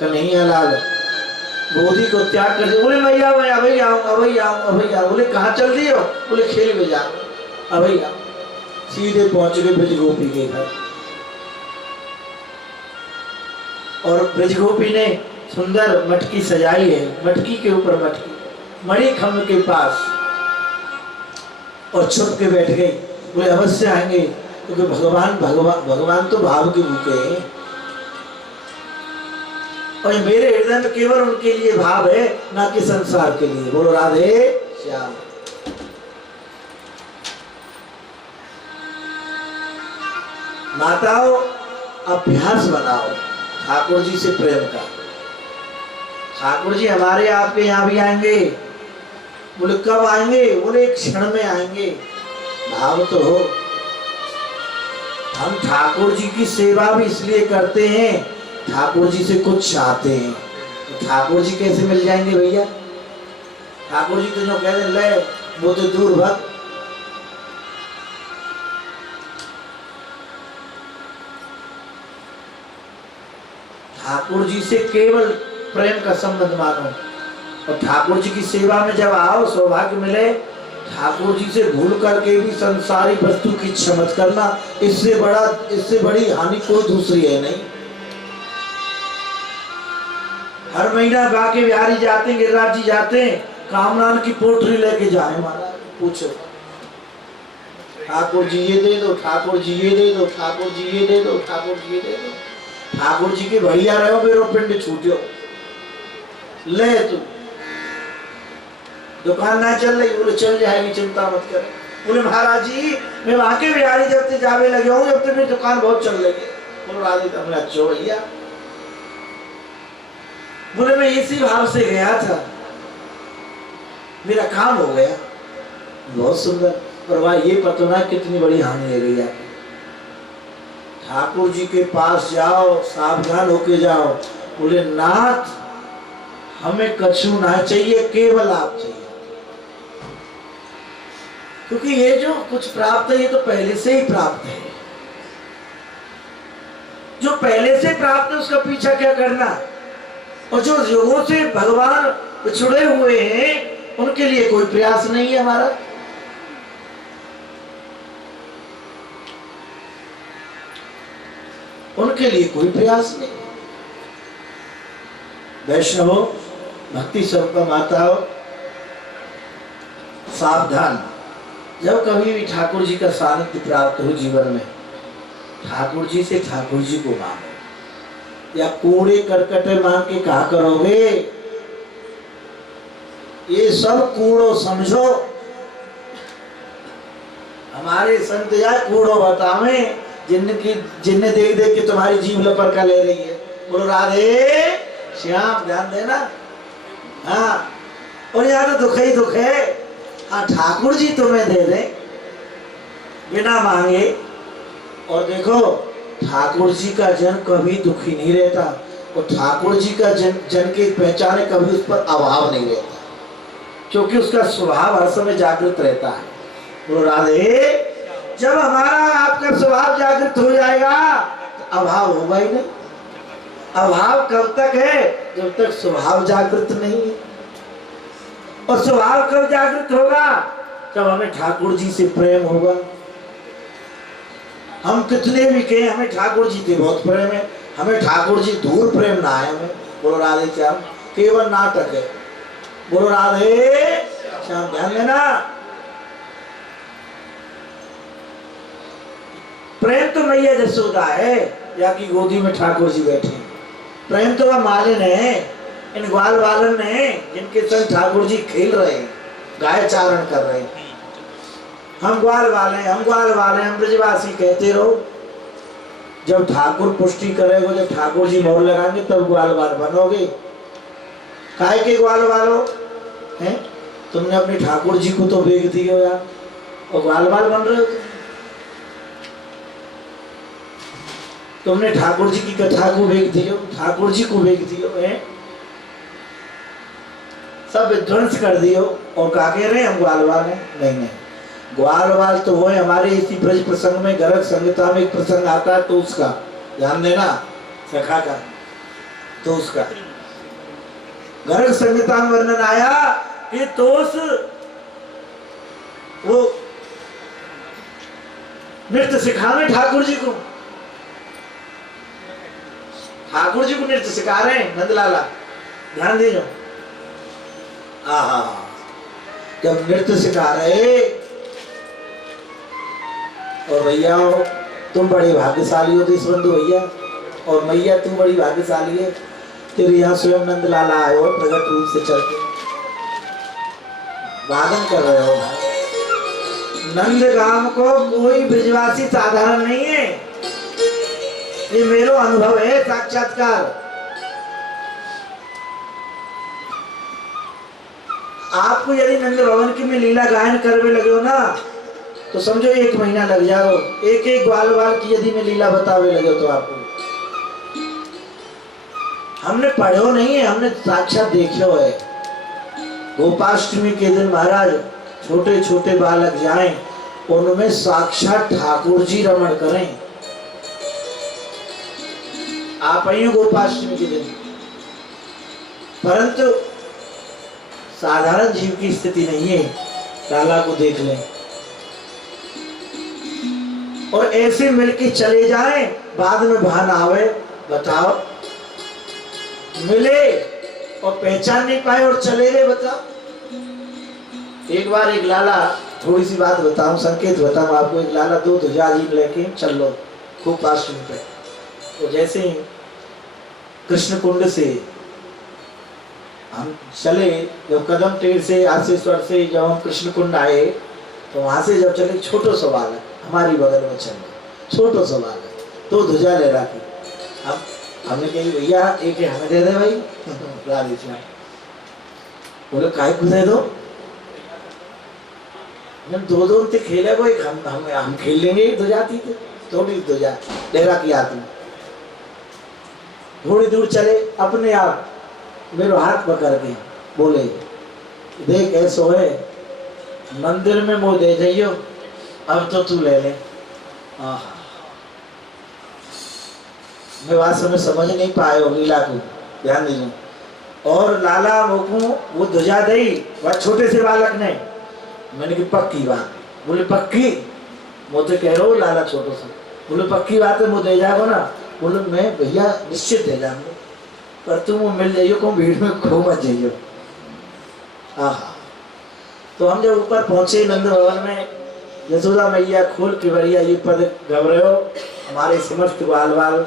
कन्हैया लाल गोदी को त्याग कर दिया। बोले मैया मैं अभी आऊँ अभी आऊँ अभी आऊँ। बोले कहाँ चल रही हो? बोले खेल में जा अभी आऊँ। सीधे पहुंच गए ब्रज गोपी के घर और ब्रज गोपी ने सुंदर मटकी सजाई है, मटकी के ऊपर मटकी मणिखंभ के पास, और छुप के बैठ गई। बोले अवश्य आएंगे, क्योंकि भगवान तो भाव के भूखे हैं और मेरे हृदय में केवल उनके लिए भाव है, ना कि संसार के लिए। बोलो राधे श्याम। माताओं, अभ्यास बनाओ ठाकुर जी से प्रेम का। ठाकुर जी हमारे आपके यहाँ भी आएंगे। बोले कब आएंगे? बोले एक क्षण में आएंगे। भाव तो हो। हम ठाकुर जी की सेवा भी इसलिए करते हैं, ठाकुर जी से कुछ चाहते हैं। तो ठाकुर जी कैसे मिल जाएंगे भैया? ठाकुर जी तो जो कहते ले वो तो दूर भक्त। ठाकुर जी से केवल प्रेम का संबंध मानो और ठाकुर जी की सेवा में जब आओ, सौभाग्य मिले। ठाकुर जी से भूल करके भी संसारी वस्तु की इच्छा मत करना। इससे बड़ी हानि कोई दूसरी है नहीं। हर महीना बाके बिहारी जाते हैं, गिरिराज जी जाते हैं, कामरान की पोटरी लेके जाए महाराज। पूछो ठाकुर जी ये दे दो, ठाकुर जी ये दे दो, ठाकुर जी ये दे दो, ठाकुर जी ये दे दो। ठाकुर जी के बढ़िया रहो, मेरो पिंड छूटो। ले तू दुकान ना चल रही? बोले चल जाएगी, चिंता मत कर। बोले महाराज जी मैं वहां के बिहारी जब से जावे लगे हूँ, जब तक मेरी दुकान बहुत चल रही है। बोलो राधे तो अच्छो भैया। बोले मैं इसी भाव से गया था, मेरा काम हो गया। बहुत सुंदर। पर वह ये पता ना कितनी बड़ी हानि है भैया। ठाकुर जी के पास जाओ, सावधान होके जाओ। बोले नाथ हमें कछु ना चाहिए, केवल आप चाहिए। क्योंकि ये जो कुछ प्राप्त है ये तो पहले से ही प्राप्त है। जो पहले से प्राप्त है उसका पीछा क्या करना? और जो युगों से भगवान पिछड़े हुए हैं उनके लिए कोई प्रयास नहीं है हमारा। उनके लिए कोई प्रयास नहीं। वैष्णवो, भक्ति स्वरूप माताओं, सावधान। जब कभी भी ठाकुर जी का सानिध्य प्राप्त हो जीवन में, ठाकुर जी से ठाकुर जी को मांगो। या कूड़े करकटे मांग के कहा करोगे? ये सब कूड़ो समझो। हमारे संत या कूड़ो बतावे जिनने देख देख के तुम्हारी जीव लपर का ले रही है। बोलो राधे श्याम। ध्यान देना। हाँ, और यहाँ तो दुख ही दुख है। हाँ, ठाकुर जी तुम्हें दे दे बिना मांगे। और देखो ठाकुर जी का जन कभी दुखी नहीं रहता और ठाकुर जी का जन की पहचाने कभी उस पर अभाव नहीं रहता, क्योंकि उसका स्वभाव हर समय जागृत रहता है। बोलो राधे। जब हमारा आपका स्वभाव जागृत हो जाएगा तो अभाव होगा ही नहीं। अभाव कब तक है? जब तक स्वभाव जागृत नहीं है। और स्वभाव कब जागृत होगा? जब हमें ठाकुर जी से प्रेम होगा। हम कितने भी कहें हमें ठाकुर जी से बहुत प्रेम है, हमें ठाकुर जी दूर प्रेम ना है। हमें बोलो राधे श्याम, केवल नाटक है। बोलो राधे श्याम, ध्यान देना। प्रेम तो मैया जसोदा है, या की गोदी में ठाकुर जी बैठे। प्रेम तो वह मालिन है, इन ग्वाल बालन ने जिनके संग ठाकुर जी खेल रहे हैं, गाय चारण कर रहे हैं। हम ग्वाल वाले, हम ग्वाल वाले, हम ब्रजवासी कहते रहो। जब ठाकुर पुष्टि करेगा, जब ठाकुर जी मोहर लगाएंगे तब ग्वाल वाल बनोगे। काय के ग्वाल वालो हैं? तुमने अपने ठाकुर जी को तो बेच दियो यार, और ग्वाल वाल बन रहे हो। तुमने ठाकुर जी की कथा को बेच दियो, ठाकुर जी को बेच दियो है, सब विध्वंस कर दियो, और क्या कह रहे हैं हम ग्वाल वाल हैं? नहीं नहीं, ग्वाल वाल तो वो है हमारे इसी ब्रज प्रसंग में, गर्ग संहिता में एक प्रसंग आता है तो उसका ध्यान देना, सखा का तो उसका गर्ग संहिता में वर्णन आया कि तोस वो नृत्य सिखावे ठाकुर जी को, ठाकुर जी को नृत्य सिखा रहे हैं नंदलाला, ध्यान दीजिए। आहा, जब नृत्य सिखा रहे, और भैया तुम बड़े भाग्यशाली हो देश बंधु भैया, और मैया तुम बड़ी भाग्यशाली है, तेरे यहाँ स्वयं नंदलाला आए हो प्रगट रूप से चलते वादन कर रहे हो। नंदगाम को कोई ब्रजवासी साधारण नहीं है, ये मेरा अनुभव है, साक्षात्कार। आपको यदि नंद भवन की में लीला गायन करने लगे हो ना, तो समझो 1 महीना लग जाओ। एक एक ग्वाल वाल की यदि मैं लीला बतावे लगे तो आपको, हमने पढ़ो नहीं है, हमने साक्षात देखो है। गोपाष्टमी के दिन महाराज छोटे छोटे बालक जाएं, उनमें साक्षात ठाकुर जी रमण करें। आप आई हो गोपाष्टमी के दिन, परंतु साधारण जीव की स्थिति नहीं है। लाला को देख लें और ऐसे मिलके चले जाएं, बाद में भान आवे, बताओ मिले और पहचान नहीं पाए और चले गए, बताओ। एक बार एक लाला, थोड़ी सी बात बताऊं, संकेत बताऊं आपको। एक लाला 2 ध्वजा जीप लेके चल लो गोपाष्टमी पे, तो जैसे ही कृष्ण कुंड से हम चले, जब कदम टेढ़ से आशीश्वर से जब हम कृष्ण कुंड आए, तो वहां से जब चले, छोटो सा बालक हमारी बगल में चल गए, छोटो सा बालक 2 ध्वजा ले रखी। अब हमने कही भैया एक हमें दे दे भाई, राधे श्याम। बोले काय को दे दो, हम 2 से खेले को, एक हम खेल लेंगे, एक ध्वजा थी थोड़ी ध्वजा लहरा की आती। थोड़ी दूर चले, अपने आप मेरे हाथ पकड़ के बोले देख ऐसो है, मंदिर में मुँह दे जाइयो, अब तो तू ले ले। मैं वास्तव में समझ नहीं पाए हो लीला को, ध्यान दीजिए। और लाला मोकू वो ध्वजा दी, वह छोटे से बालक ने, मैंने की पक्की बात। बोले पक्की, मुझे कह रहा हूँ लाला छोटो सा। बोले पक्की बात है, मुझे दे जाओ ना। बोले मैं भैया निश्चित दे जाऊंगा, पर तुम वो मिल जाइयो को भीड़ में खो मत जाइयो। आहा, तो हम जब ऊपर पहुंचे नंद भवन में, यशोदा मैया खोल के बढ़िया ये पद गव रहे हो, हमारे समस्त ग्वाल वाल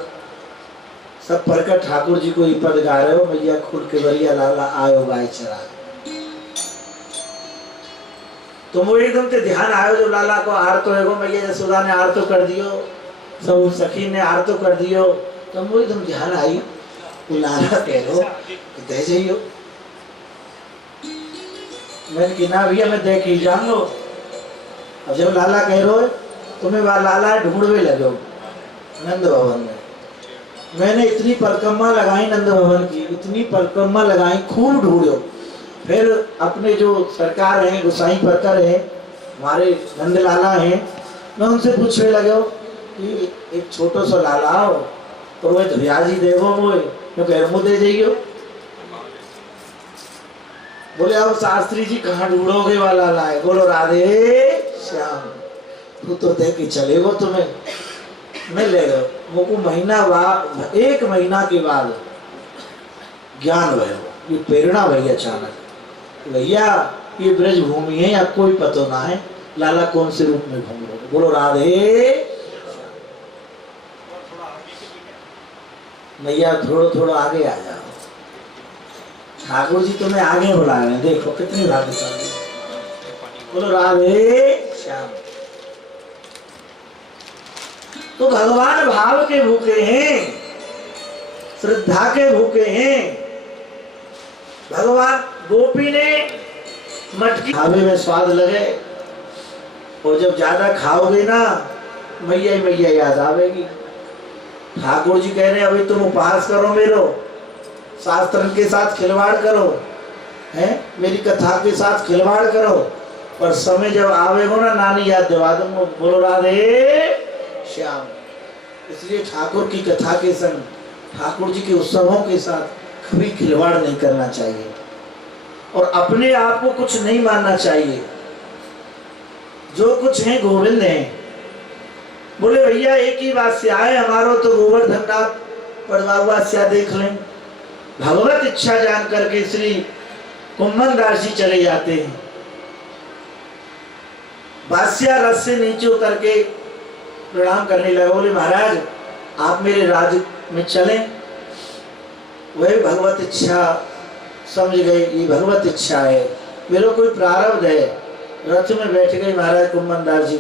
सब पढ़कर ठाकुर जी को ये पद गा रहे हो, मैया खोल के बढ़िया लाला आयो गाय चरा। तो वो एकदम से ध्यान आयो, जो लाला को आर तो है, मैया यशोदा ने आर तो कर दियो, सब सखी ने आर तो कर दियो, तो वो एकदम ध्यान आई, लाला कह रो दे जाइयो। मैंने कि ना भैया मैं देख ही जाऊंगा। अब जब लाला कह रो तुम्हें लाला ढूंढवे लगे नंद भवन में। मैंने इतनी परिक्रमा लगाई नंद भवन की, इतनी परिक्रमा लगाई, खूब ढूंढो। फिर अपने जो सरकार है, गोसाई परकर है, हमारे नंद लाला हैं, मैं उनसे पूछने लगे कि एक छोटो सा लाला हो तो वह ध्वजा जी देवो मोए, क्यों कह मुँह दे जाइयो। बोले अब शास्त्री जी कहाँ ढूंढोगे वाला लाए? बोलो राधे श्याम, तू तो दे के चले गो, तुम्हें मैं ले गयो। मुझको महीना बाद, 1 महीना के बाद ज्ञान भयो, ये प्रेरणा भई अचानक, भैया ये ब्रज भूमि है, या कोई पतो ना है लाला कौन से रूप में घूम रहे। बोलो राधे भैया, थोड़ा थोड़ा आगे आ जाओ, ठाकुर जी तुम्हें आगे बुला रहे हैं, देखो कितनी भाग्यशाली। बोलो राधे श्याम। तो भगवान भाव के भूखे हैं, श्रद्धा के भूखे हैं। भगवान गोपी ने मटकी खावे में स्वाद लगे, और जब ज्यादा खाओगे ना मैया मैया याद आवेगी। ठाकुर जी कह रहे हैं अभी तुम उपहास करो, मेरो शास्त्र के साथ खिलवाड़ करो, हैं मेरी कथा के साथ खिलवाड़ करो, पर समय जब आवेगो ना नानी याद दिवा दूंगा। बोलो राधे श्याम। इसलिए ठाकुर की कथा के संग, ठाकुर जी के उत्सवों के साथ कभी खिलवाड़ नहीं करना चाहिए, और अपने आप को कुछ नहीं मानना चाहिए। जो कुछ है गोविंद है। बोले भैया एक ही बात से आए, हमारो तो गोवर्धन नाथ पड़वा से देख लें। भगवत इच्छा जान करके श्री कुम्भन दास जी चले जाते हैं। बादशाह रथ से नीचे उतर के प्रणाम करने लगे। बोले महाराज आप मेरे राज में चलें। वही भगवत इच्छा समझ गए, ये भगवत इच्छा है, मेरा कोई प्रारब्ध है। रथ में बैठ गए महाराज कुम्भन दास जी,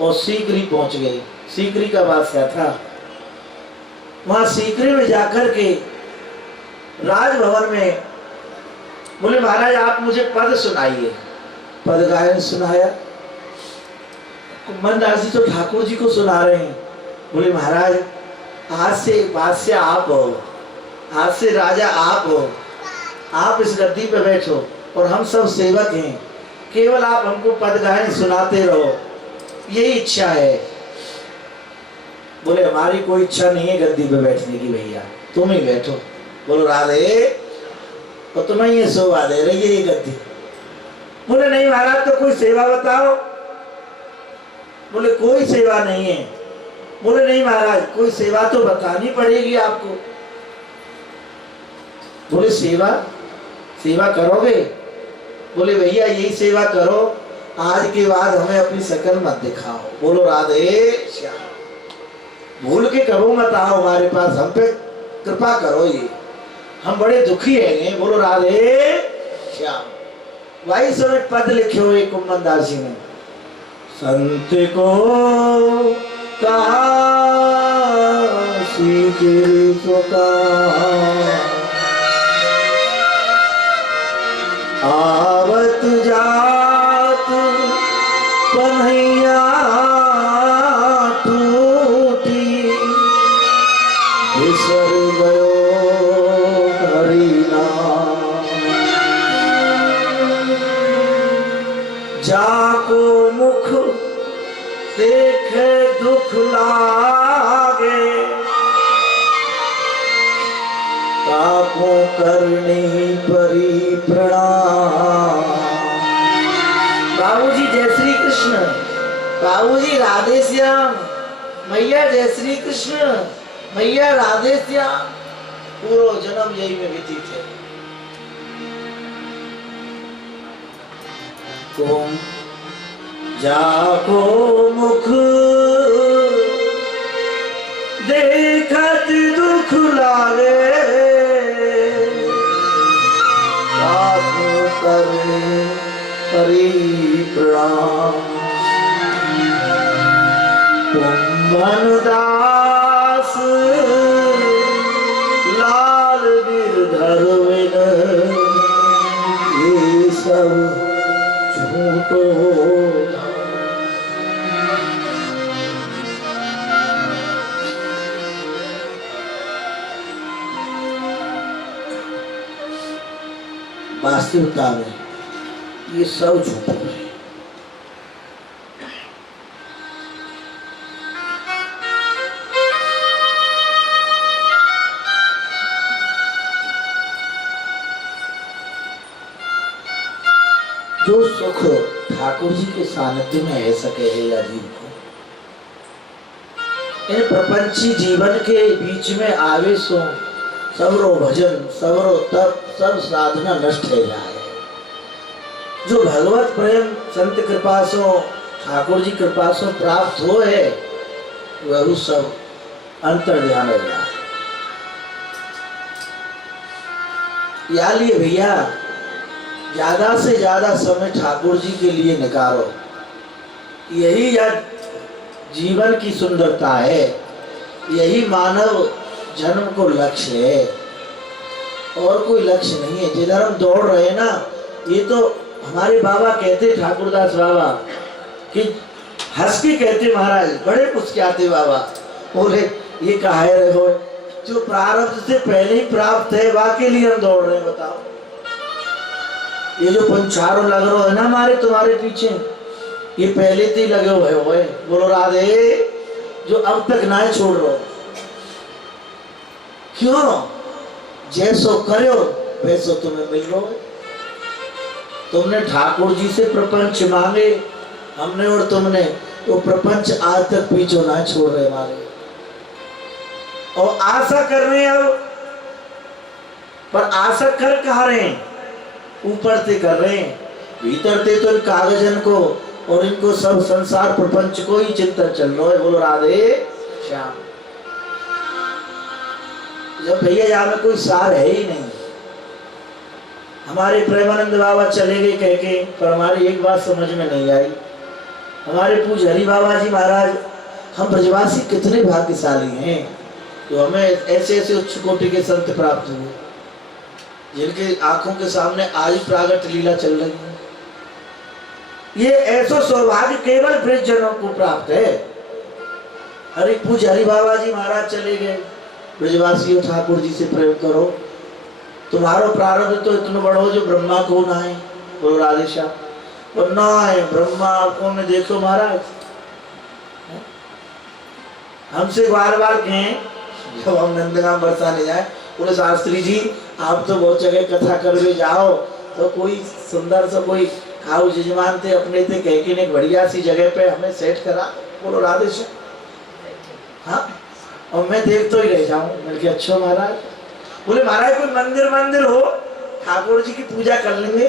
और सीकरी पहुंच गए। सीकरी का बादशाह था। वहां सीकरी में जाकर के राजभवन में बोले महाराज आप मुझे पद सुनाइए। पद गायन सुनाया। कुम्भन दास जी तो ठाकुर जी को सुना रहे हैं। बोले महाराज आज से बादशाह आप हो, आज से राजा आप हो, आप इस गद्दी पे बैठो और हम सब सेवक हैं, केवल आप हमको पद गायन सुनाते रहो, यही इच्छा है। बोले हमारी कोई इच्छा नहीं है गद्दी पे बैठने की, भैया तुम ही बैठो। बोलो राधे, तो तुम्हें ये शोभा दे रही है ये गद्दी। बोले नहीं महाराज तो कोई सेवा बताओ। बोले कोई सेवा नहीं है। बोले नहीं महाराज कोई सेवा तो बतानी पड़ेगी आपको। बोले सेवा, सेवा करोगे? बोले भैया यही सेवा करो, आज के बाद हमें अपनी शकल मत दिखाओ। बोलो राधे श्याम। भूल के करो मत आओ हमारे पास, हम पे कृपा करो, ये हम बड़े दुखी हैं। बोलो राधे श्याम। वही समय पद लिखे हुए कुम्भन दास जी ने। संत को कहा सीकरी पुकार, आवत जात कन्हैया टूटी, बिसर गयो हरि नाम। जाको मुख देखे दुख लागे, ताको करनी परी प्रणाम। बाबूजी जय श्री कृष्ण, बाबूजी राधे श्याम, मैया जय श्री कृष्ण, मैया राधे श्याम। पूरा जन्म यही में व्यतीत है। तुम जाको मुख देखत दुख लागे, करने परी प्रणाम। कुम्भन दास लाल गिरधर विन, ये सब झूठो वास्तविकता में ये सब झूठ है। जो सुख ठाकुर जी के सानिध्य में है सके है या जीव को, इन प्रपंची जीवन के बीच में आवे सो सबरो भजन सबरो तप सब साधना नष्ट है जाए। जो भगवत प्रेम संत कृपा सो ठाकुर जी कृपा से प्राप्त हो है वह सब अंतर ध्यान है। या लिए भैया ज्यादा से ज्यादा समय ठाकुर जी के लिए निकालो, यही या जीवन की सुंदरता है, यही मानव जन्म को लक्ष्य है और कोई लक्ष्य नहीं है। जिधर हम दौड़ रहे हैं ना, ये तो हमारे बाबा कहते ठाकुरदास बाबा कि हंस के कहते महाराज बड़े पुस्क्याते बाबा, बोले ये कहा रहे हो जो प्रारब्ध से पहले ही प्राप्त है वह के लिए हम दौड़ रहे हैं। बताओ ये जो पंचारों लग रहे है ना हमारे तुम्हारे पीछे, ये पहले से ही लगे हुए हो। बोलो राधे, जो अब तक ना छोड़ रहे हो। क्यों? जैसो करो वैसो तुम्हें मिल रहा है। तुमने ठाकुर जी से प्रपंच मांगे, हमने और तुमने, वो प्रपंच आज तक पीछे ना छोड़ रहे हमारे, और आशा कर रहे हैं अब, पर आशा कर कहा रहे हैं, ऊपर से कर रहे हैं, भीतर से तो इन कागजन को और इनको सब संसार प्रपंच को ही चिंतन चल रहा है। बोलो राधे श्याम। जब भैया यहाँ में कोई सार है ही नहीं। हमारे प्रेमानंद बाबा चले गए कह के, पर हमारी एक बात समझ में नहीं आई। हमारे पूज्य हरि बाबा जी महाराज, हम ब्रजवासी कितने भाग्यशाली हैं तो हमें ऐसे ऐसे उच्च कोटि के संत प्राप्त हुए, जिनके आंखों के सामने आज प्रागट लीला चल रही है। ये ऐसा सौभाग्य केवल ब्रज जनों को प्राप्त है। हरि पूज्य हरि बाबा जी महाराज चले गए, ब्रजवासियों ठाकुर जी से प्रेम करो, तुम्हारो प्रारब्ध तो इतना बड़ा हो जो ब्रह्मा को ना है। बोलो राधे श्याम। और ना है ब्रह्मा आपको ने देखो महाराज, हमसे बार बार कहें जब हम नंदगांव बरसाने जाए, बोले शास्त्री जी आप तो बहुत जगह कथा करवे जाओ, तो कोई सुंदर सा कोई हाउस यजमान थे अपने थे कह के बढ़िया सी जगह पे हमें सेट करा। बोलो राधे श्याम। हाँ, और मैं देख तो ही रह जाऊं। मैंने कहा अच्छा महाराज। बोले महाराज कोई मंदिर मंदिर हो, ठाकुर जी की पूजा कर लेंगे।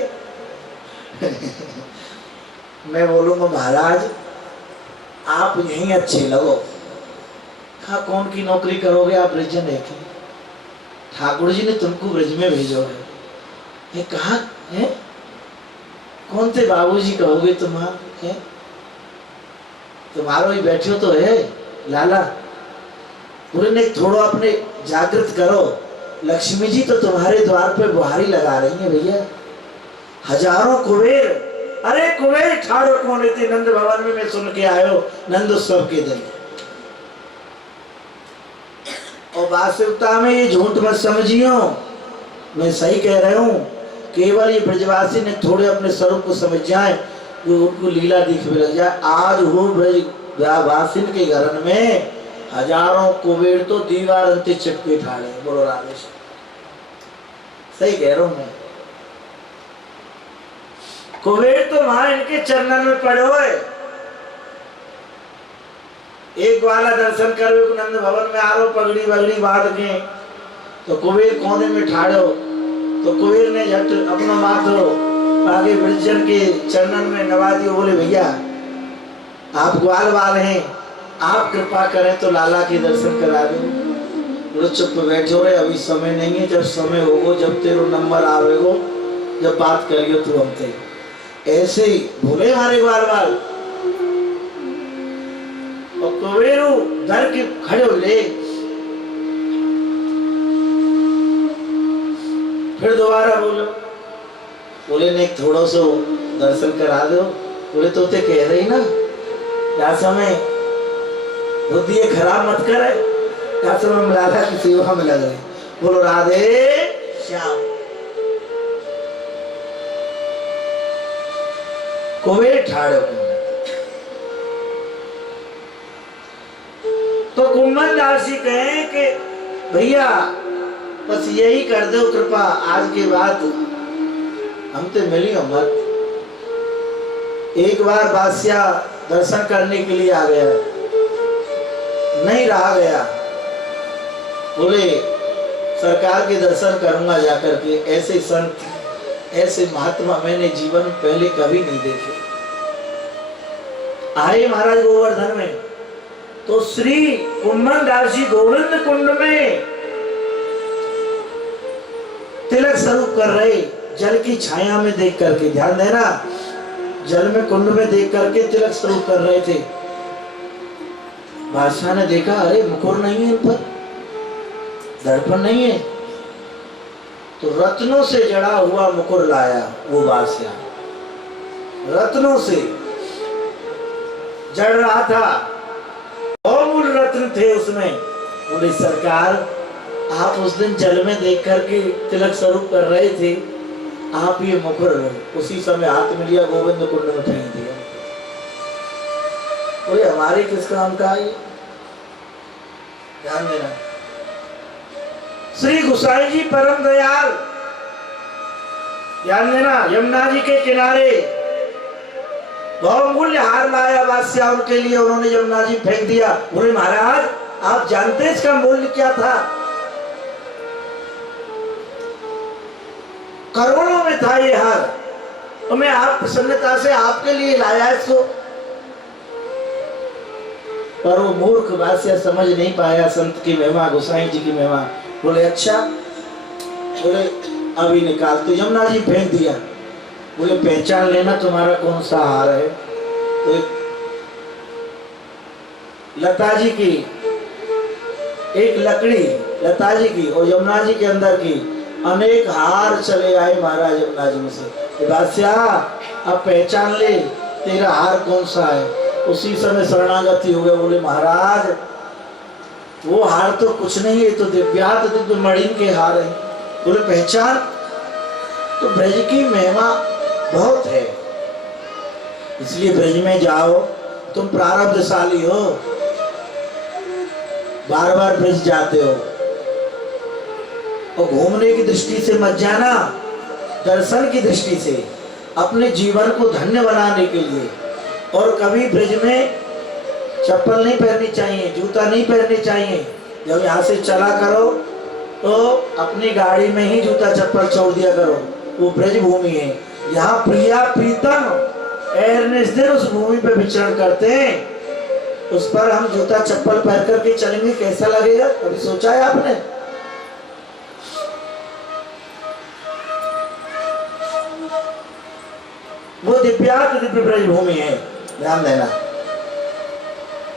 मैं बोलूंगा महाराज आप यहीं अच्छे लगो। कहा कौन की नौकरी करोगे आप? ब्रज में देखे, ठाकुर जी ने तुमको ब्रज में भेजो है। ये कहा है? कौन थे बाबूजी कहोगे तुम्हारे? तुम्हारो ही बैठो तो है लाला। बोले नहीं थोड़ा अपने जागृत करो, लक्ष्मी जी तो तुम्हारे द्वार पे बुहारी लगा रही है भैया। हजारों कुबेर, अरे कुबेर ठाड़ो कौन थे नंद भवन में, मैं सुन के आयो नंद उत्सव के दिन। और वास्तविकता में ये झूठ मत समझियो, मैं सही कह रहा हूँ। केवल ये ब्रजवासी ने थोड़े अपने स्वरूप को समझ जाए, जो उनको लीला दिखने लग जाए। आज वो ब्रजवासिन के घर में हजारों कुबेर तो दीवार अंते चिपके ठाड़े। बोलो राधे। सही कह रहा हूं मैं। कुबेर तो वहां इनके चरणन में पड़े हुए। एक वाला दर्शन करो नंद भवन में आ रो पगड़ी बगड़ी बांध के, तो कुबेर कोने में ठाड़ो, तो कुबेर ने झट अपना माथो आगे ब्रजजन के चरणन में नवाजी। बोले भैया आप ग्वाल वाल हैं, आप कृपा करें तो लाला के दर्शन करा दो। बोले चुप बैठो रे, अभी समय नहीं है, जब समय होगो, जब तेरो नंबर आवेगो, जब बात करियो तू हमसे। ऐसे ही बोले हमारे ग्वाल वाल। और कुबेरू डर के खड़े हो ले, फिर दोबारा बोलो। बोले नहीं थोड़ा सा दर्शन करा दो। बोले तो ते कह रही ना या समय बुद्धि खराब मत करे, या समय राधा की सेवा में लग रहे। बोलो राधे श्याम। कुबेर ठाड़ो तो कुम्भन दासी कहे कि भैया बस यही कर दो कृपा, आज के बाद हमसे मिलियो मत। एक बार बादशाह दर्शन करने के लिए आ गया, नहीं रहा गया, बोले सरकार के दर्शन करूंगा जाकर के। ऐसे संत, ऐसे महात्मा मैंने जीवन में पहले कभी नहीं देखे। आए महाराज गोवर्धन में, तो श्री कुम्भन दास जी गोविंद कुंड में तिलक स्वरूप कर रहे, जल की छाया में देख करके, ध्यान देना, जल में कुंड में देख करके तिलक स्वरूप कर रहे थे। बादशाह ने देखा, अरे मुकुर नहीं है इन पर, दर्पण नहीं है, तो रत्नों से जड़ा हुआ मुकुर लाया वो बादशाह, रत्नों से जड़ रहा था, बहुमूल्य रत्न थे उसमें। बोले सरकार, आप उस दिन जल में देख करके तिलक स्वरूप कर रहे थे, आप ये मुकुर उसी समय हाथ में लिया, गोविंद कुंड में फेंक दिया। बोले हमारे किस काम का है, ध्यान देना। श्री गोसाई जी परम दयाल, ध्यान देना, यमुना जी के किनारे बहुमूल्य हार लाया बादशाह उनके लिए, उन्होंने यमुना जी फेंक दिया। बोले महाराज, आप जानते हैं इसका मूल्य क्या था? करोड़ों में था ये हार, तो मैं आप प्रसन्नता से आपके लिए लाया इसको। पर वो मूर्ख बादशाह समझ नहीं पाया संत की महिमा, गोसाई जी की महिमा। बोले अच्छा, बोले अभी निकाल, तो यमुना जी फेंक दिया। बोले पहचान लेना तुम्हारा कौन सा हार है। तो लता जी की एक लकड़ी, लता जी की और यमुना जी के अंदर की अनेक हार चले आए महाराज यमुना जी में से। बादशाह अब पहचान ले तेरा हार कौन सा है। उसी समय शरणागति हो गए। बोले महाराज, वो हार तो कुछ नहीं है, तो दिव्यात दिव्य मणि के हार है। बोले पहचान। तो ब्रज की महिमा बहुत है, इसलिए ब्रज में जाओ, तुम प्रारब्धशाली हो, बार बार ब्रज जाते हो। और घूमने की दृष्टि से मत जाना, दर्शन की दृष्टि से, अपने जीवन को धन्य बनाने के लिए। और कभी ब्रज में चप्पल नहीं पहननी चाहिए, जूता नहीं पहननी चाहिए। जब यहाँ से चला करो तो अपनी गाड़ी में ही जूता चप्पल छोड़ दिया करो। वो ब्रज भूमि है, यहाँ प्रिया प्रीतम एरनेस दिन उस भूमि पे विचरण करते हैं। उस पर हम जूता चप्पल पहन करके चलेंगे, कैसा लगेगा? कभी सोचा है आपने? वो दिव्यात दिव्य ब्रज भूमि है, ध्यान देना।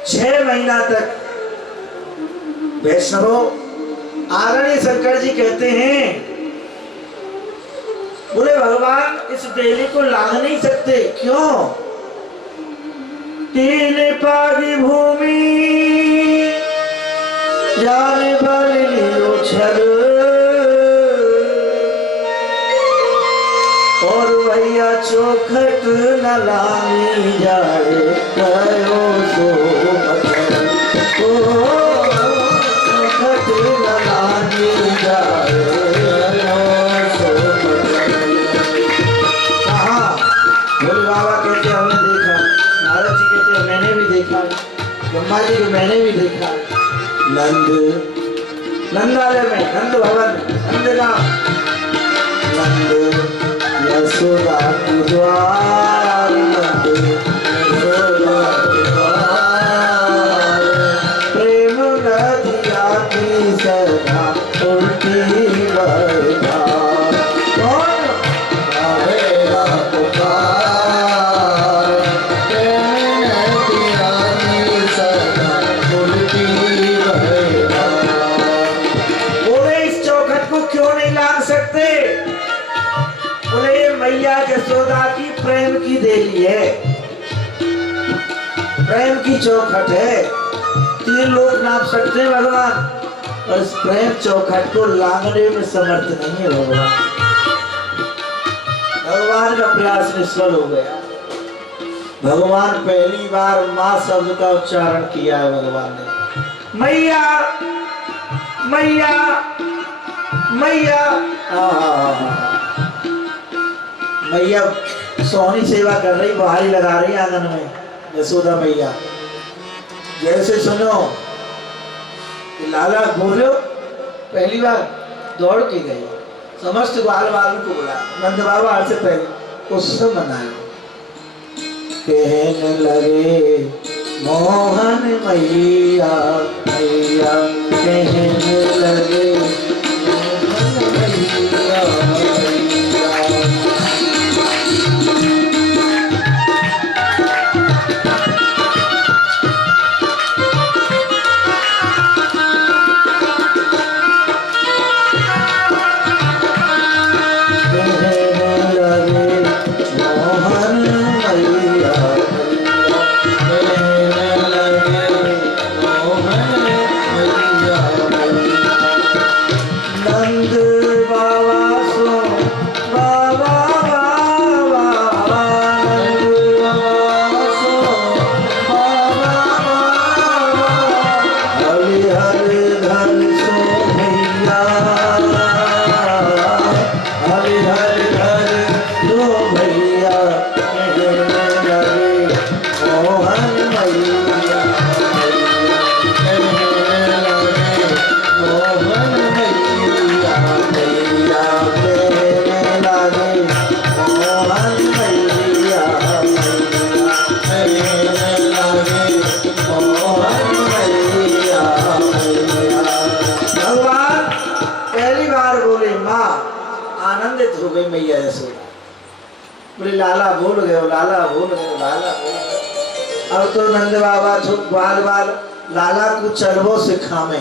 6 महीना तक वैष्णवों, आरण्य शंकर जी कहते हैं, बोले भगवान इस बेली को लांघ नहीं सकते। क्यों? 3 पागी भूमि जाने पर लियो छल, और भैया चौखट न लानी जाए करो सो मतलब। चौखट न लानी जाए सो मतलब। कहाँ? भोले बाबा कहते हमने देखा, नारद जी कहते मैंने भी देखा, ब्रह्मा जी को मैंने भी देखा। नंदालय में, नंद भवन, नंदगांव, नंद यशोदा के द्वार, यशोदा के द्वार, प्रेम नदिया की सदा उल्टी बरधा। कौन आवेगा पुकार, प्रेम नदिया की सदा उल्टी बरधा। बोले इस चौखट को क्यों नहीं लांघ सकते? बोले मैया यशोदा की प्रेम की देली है, प्रेम की चौखट है। 3 लोग नाप सकते हैं भगवान, और इस प्रेम चौखट को लांघने में समर्थ नहीं है भगवान। भगवान का प्रयास निष्फल हो गया। भगवान पहली बार मां शब्द का उच्चारण किया है भगवान ने, मैया मैया मैया। मैया सोहनी सेवा कर रही, बुहारी लगा रही आंगन में यशोदा मैया। जैसे सुनो लाला बोलो, पहली बार दौड़ के गई, समस्त ग्वाल वालों को बुला, नंद बाबा हर से पहले उत्सव मनाए। कहने लगे मोहन मैया मैया, कहने लगे मोहन मैया मैया यशोदा बोले लाला भूल गए, लाला भूल गए, लाला भूल गए। अब तो नंद बाबा छुप बाल बाल लाला को चलवो सिखावे,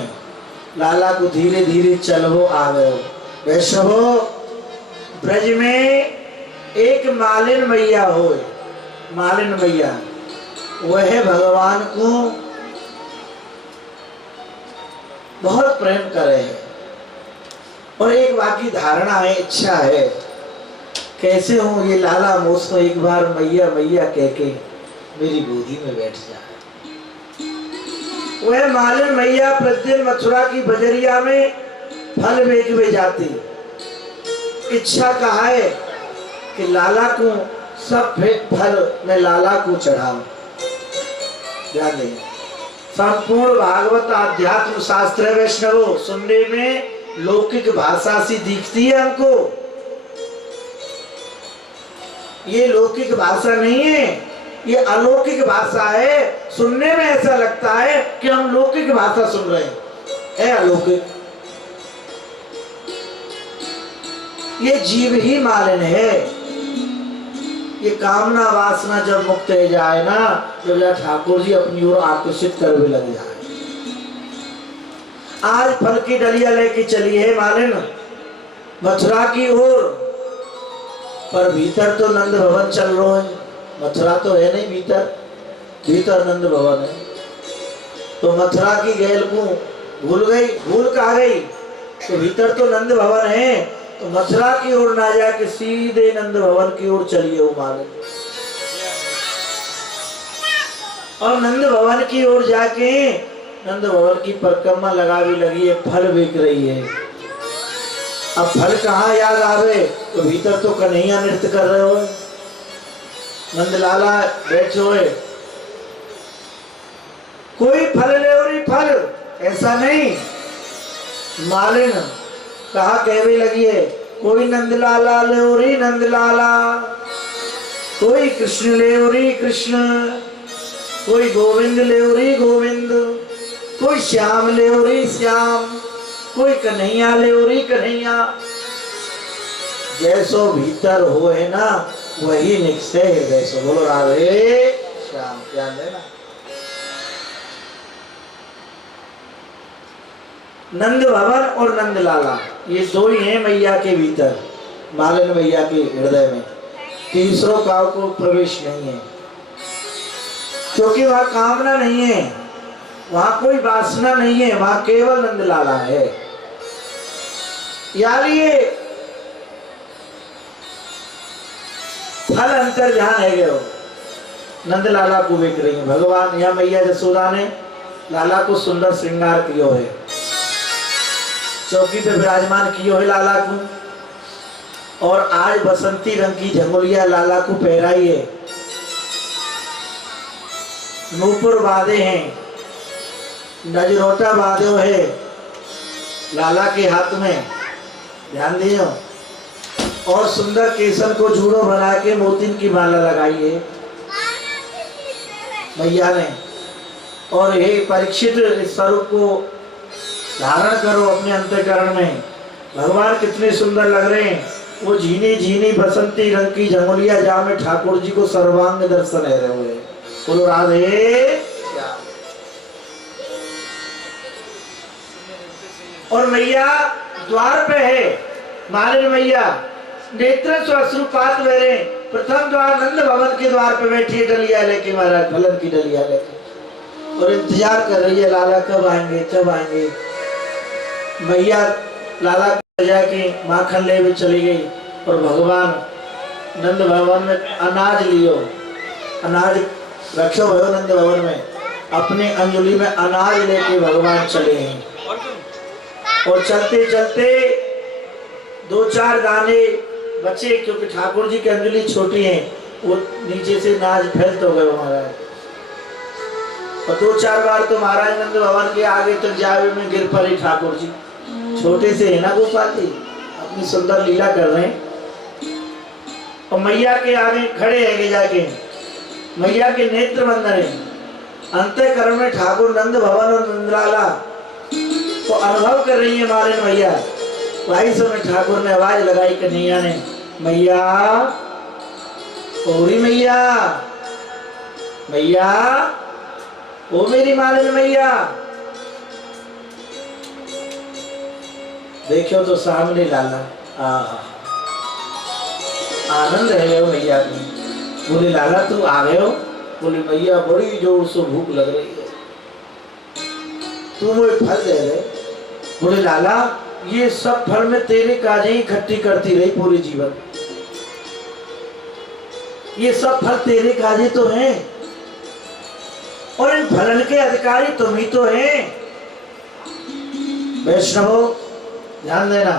लाला को धीरे धीरे चलवो आ गए। वैष्णवो ब्रज में एक मालिन मैया हो, मालिन मैया वह भगवान को बहुत प्रेम करे है और एक बाकी धारणा है, इच्छा है, कैसे हो ये लाला मुझको एक बार मैया मैया कह के मेरी गोदी में बैठ जाए। वह मालिन मैया प्रतिदिन मथुरा की बजरिया में फल बेच में जाती, इच्छा कहा है कि लाला को सब फल मैं लाला को चढ़ाऊं। ध्यान दें, संपूर्ण भागवत आध्यात्म शास्त्र वैष्णव सुनने में लौकिक भाषा सी दिखती है हमको, ये लौकिक भाषा नहीं है, ये अलौकिक भाषा है। सुनने में ऐसा लगता है कि हम लौकिक भाषा सुन रहे हैं, है अलौकिक। ये जीव ही मालिन है। ये कामना वासना जब मुक्त हो जाए ना, जब ठाकुर जी अपनी ओर आकर्षित करने लग जाए। आज फल की डलिया लेके चली है मालिन मथुरा की ओर, पर भीतर तो नंद भवन चल रहा है, मथुरा तो है नहीं, भीतर भीतर नंद भवन है। तो मथुरा की गैल को भूल गई, भूल कहा गई, तो भीतर तो नंद भवन है, तो मथुरा की ओर ना जाके सीधे नंद भवन की ओर चलिए वो मालिन। और नंद भवन की ओर जाके नंद भवन की परिक्रमा लगा भी लगी है, फल बिक रही है। अब फल कहाँ याद आवे, तो भीतर तो कन्हैया नृत्य कर रहे हो, नंदलाला बैठे हुए, कोई फल ले और फल, ऐसा नहीं। मालिन कहा कहने लगी है, कोई नंदलाला ले और नंदलाला, कोई कृष्ण ले और कृष्ण, कोई गोविंद ले और गोविंद, कोई श्याम ले और श्याम, कोई कन्हैया ले और कन्हैया। जैसो भीतर हो है ना वही निकसे है वैसो। बोलो राधे श्याम। ध्यान देना, नंद भवन और नंद लाला ये दो ही हैं मैया के भीतर, मालिन मैया के हृदय में। तीसरों का को प्रवेश नहीं है, क्योंकि वहां कामना नहीं है, वहां कोई वासना नहीं है, वहां केवल नंद लाला है। यार ये फल अंतर ध्यान है गयो, नंद लाला को बेच रही है भगवान या मैया यशोदा ने लाला को सुंदर श्रृंगार किया है, चौकी पे विराजमान किया है लाला को। और आज बसंती रंग की झंगोलिया लाला को पहराई है, नूपुर बांधे हैं, नजरोटा बांधे है लाला के हाथ में, ध्यान दियो, और सुंदर केसर को जूड़ो बना के मोतिन की माला लगाई है मैया ने। और हे परीक्षित, इस स्वरूप को धारण करो अपने अंतःकरण में। भगवान कितने सुंदर लग रहे हैं। वो झीनी झीनी बसंती रंग की झंगोलिया जा में ठाकुर जी को सर्वांग दर्शन है रहे हुए। बोलो राधे। और मैया द्वार पे है, मालिन मैया नेत्र अश्रुपात मेरे प्रथम द्वार नंद भवन के द्वार पे बैठी है डलिया लेके, महाराज फलन की डलिया लेके, और इंतजार कर रही है लाला कब आएंगे कब आएंगे। मैया लाला जाके माखन ले भी चली गई और भगवान नंद भवन में अनाज लियो, अनाज रखो भयो नंद भवन में, अपने अंजलि में अनाज लेके भगवान चले हैं। और चलते चलते दो चार दाने बचे, क्योंकि ठाकुर जी की अंजलि छोटी है, वो नीचे से नाज फैल तो गए महाराज। और दो चार बार तो महाराज नंद भवन के आगे तक जावे में गिर पड़े ठाकुर जी, छोटे से है ना गोपाल जी, अपनी सुंदर लीला कर रहे हैं। और मैया के आगे खड़े हैं जाके, मैया के नेत्र बंद है, अंतःकरण में ठाकुर नंद भवन और नंदलाला तो अनुभव कर रही है मालिन मैया। वही समय ठाकुर ने आवाज लगाई कन्हैया ने, मैया ओरी मैया, मैया ओ मेरी मालिन मैया। देखो तो सामने लाला, आनंद है मैया की। बोले लाला तू आ गए हो? बोले मैया बड़ी जोर से भूख लग रही है, तू मुझे फल दे दे। बोले लाला ये सब फल में तेरे काजे ही इकट्ठी करती रही पूरे जीवन, ये सब फल तेरे काजे तो हैं, और इन फलन के अधिकारी तुम ही तो हैं। वैष्णवो ध्यान देना।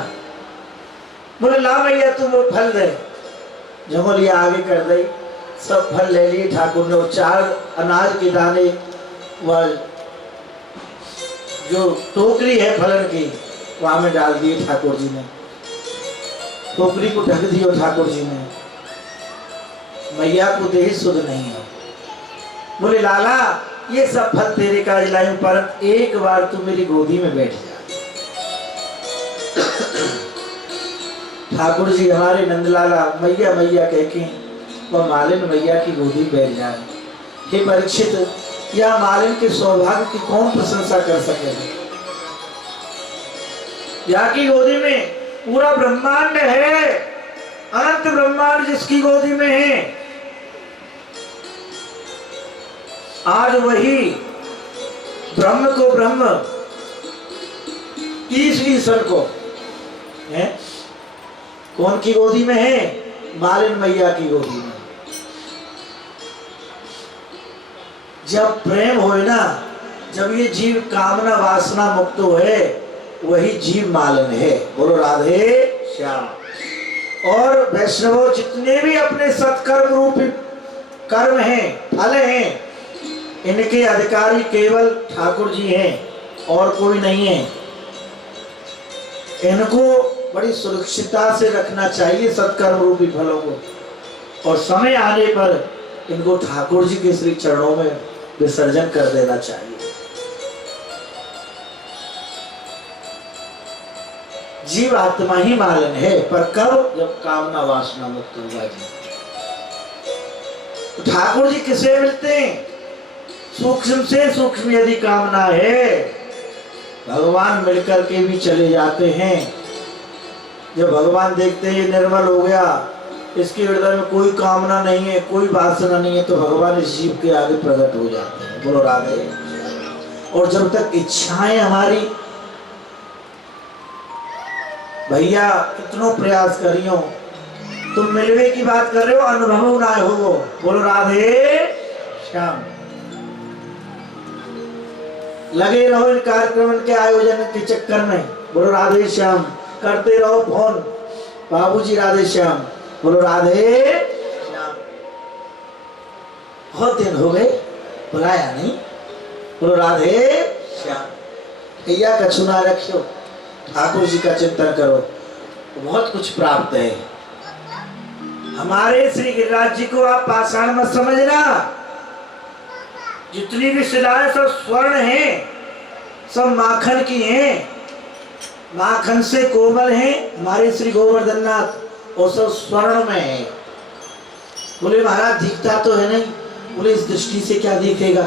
बोले ला मैया तुम वो फल दे। झंगोलिया आगे कर दी, सब फल ले लिए ठाकुर ने, और चार अनाज के दाने वह जो टोकरी है फलन की वहां में डाल दिए ठाकुर जी ने, टोकरी को ढक दियो ठाकुर जी ने। मैया को देह सुध नहीं है। बोले लाला ये सब फल तेरे काज लायूं, पर एक बार तू मेरी गोदी में बैठ जा। ठाकुर जी हमारे नंदलाला मैया मैया कह के वह मालिन मैया की गोदी बैठ जाए। हे परीक्षित, या मालिन के सौभाग्य की कौन प्रशंसा कर सके। या की गोदी में पूरा ब्रह्मांड है, अनंत ब्रह्मांड जिसकी गोदी में है। आज वही ब्रह्म को ब्रह्म, ईश्वर को है, कौन की गोदी में है? मालिन मैया की गोदी में। जब प्रेम होए ना, जब ये जीव कामना वासना मुक्त होए, वही जीव मालिन है। बोलो राधे श्याम। और वैष्णवों जितने भी अपने सत्कर्म रूपी कर्म हैं, फल हैं, इनके अधिकारी केवल ठाकुर जी हैं और कोई नहीं है। इनको बड़ी सुरक्षितता से रखना चाहिए सत्कर्म रूपी फलों को, और समय आने पर इनको ठाकुर जी के श्री चरणों में विसर्जन कर देना चाहिए। जीव आत्मा ही मालिन है, पर कब? जब कामना वासना मुक्त होगा जी। तो ठाकुर जी किसे मिलते हैं? सूक्ष्म से सूक्ष्म यदि कामना है, भगवान मिलकर के भी चले जाते हैं। जब भगवान देखते हैं निर्मल हो गया, इसके हृदय में कोई कामना नहीं है, कोई वासना नहीं है, तो भगवान इस जीव के आगे प्रकट हो जाते हैं। बोलो राधे। और जब तक इच्छाएं हमारी, भैया कितनों प्रयास करियो, तुम मिलवे की बात कर रहे हो, अनुभव ना हो। बोलो राधे श्याम। लगे रहो इन कार्यक्रम के आयोजन के चक्कर में। बोलो राधे श्याम। करते रहो फोन, बाबूजी राधे श्याम, बोलो राधे श्याम। बहुत दिन हो गए, बुलाया नहीं, बोलो राधे श्याम। भैया का चुना रखियो, ठाकुर जी का चिंतन करो, बहुत कुछ प्राप्त है। हमारे श्री गिरिराज जी को आप पाषाण मत समझना, जितनी भी शिलाएं सब स्वर्ण हैं, सब माखन की हैं, माखन से कोमल हैं। हमारे श्री गोवर्धन नाथ वो सब स्वर्ण में है। बोले महाराज दिखता तो है नहीं, बोले इस दृष्टि से क्या दिखेगा,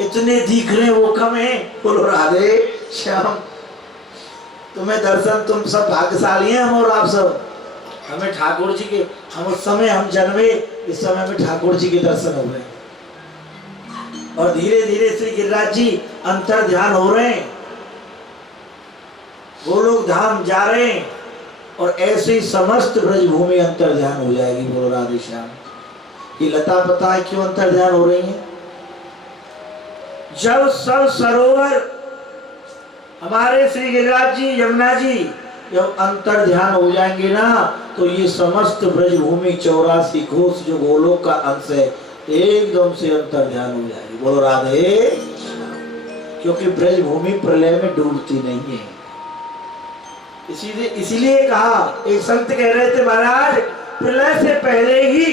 इतने दिख रहे वो कम है। बोलो राधे श्याम। तुम्हें दर्शन, तुम सब भाग्यशाली हैं, हम और आप सब। हमें ठाकुर जी के, हम उस समय हम जन्मे, इस समय में ठाकुर जी के दर्शन हो गए और धीरे धीरे श्री गिरिराज जी अंतर ध्यान हो रहे हैं, गोलोक धाम जा रहे हैं और ऐसे ही समस्त ब्रजभूमि अंतर ध्यान हो जाएगी। बोलो राधे श्याम। ये लता पता है क्यों अंतर ध्यान हो रही है? जब सब सरोवर हमारे श्री गिरिराज जी, यमुना जी जब अंतर ध्यान हो जाएंगे ना, तो ये समस्त ब्रजभूमि 84 कोस जो गोलोक का अंश है, एकदम से अंतर ध्यान हो जाएगी। बोलो राधे, क्योंकि ब्रजभूमि प्रलय में डूबती नहीं है। इसीलिए कहा, एक संत कह रहे थे महाराज प्रलय से पहले ही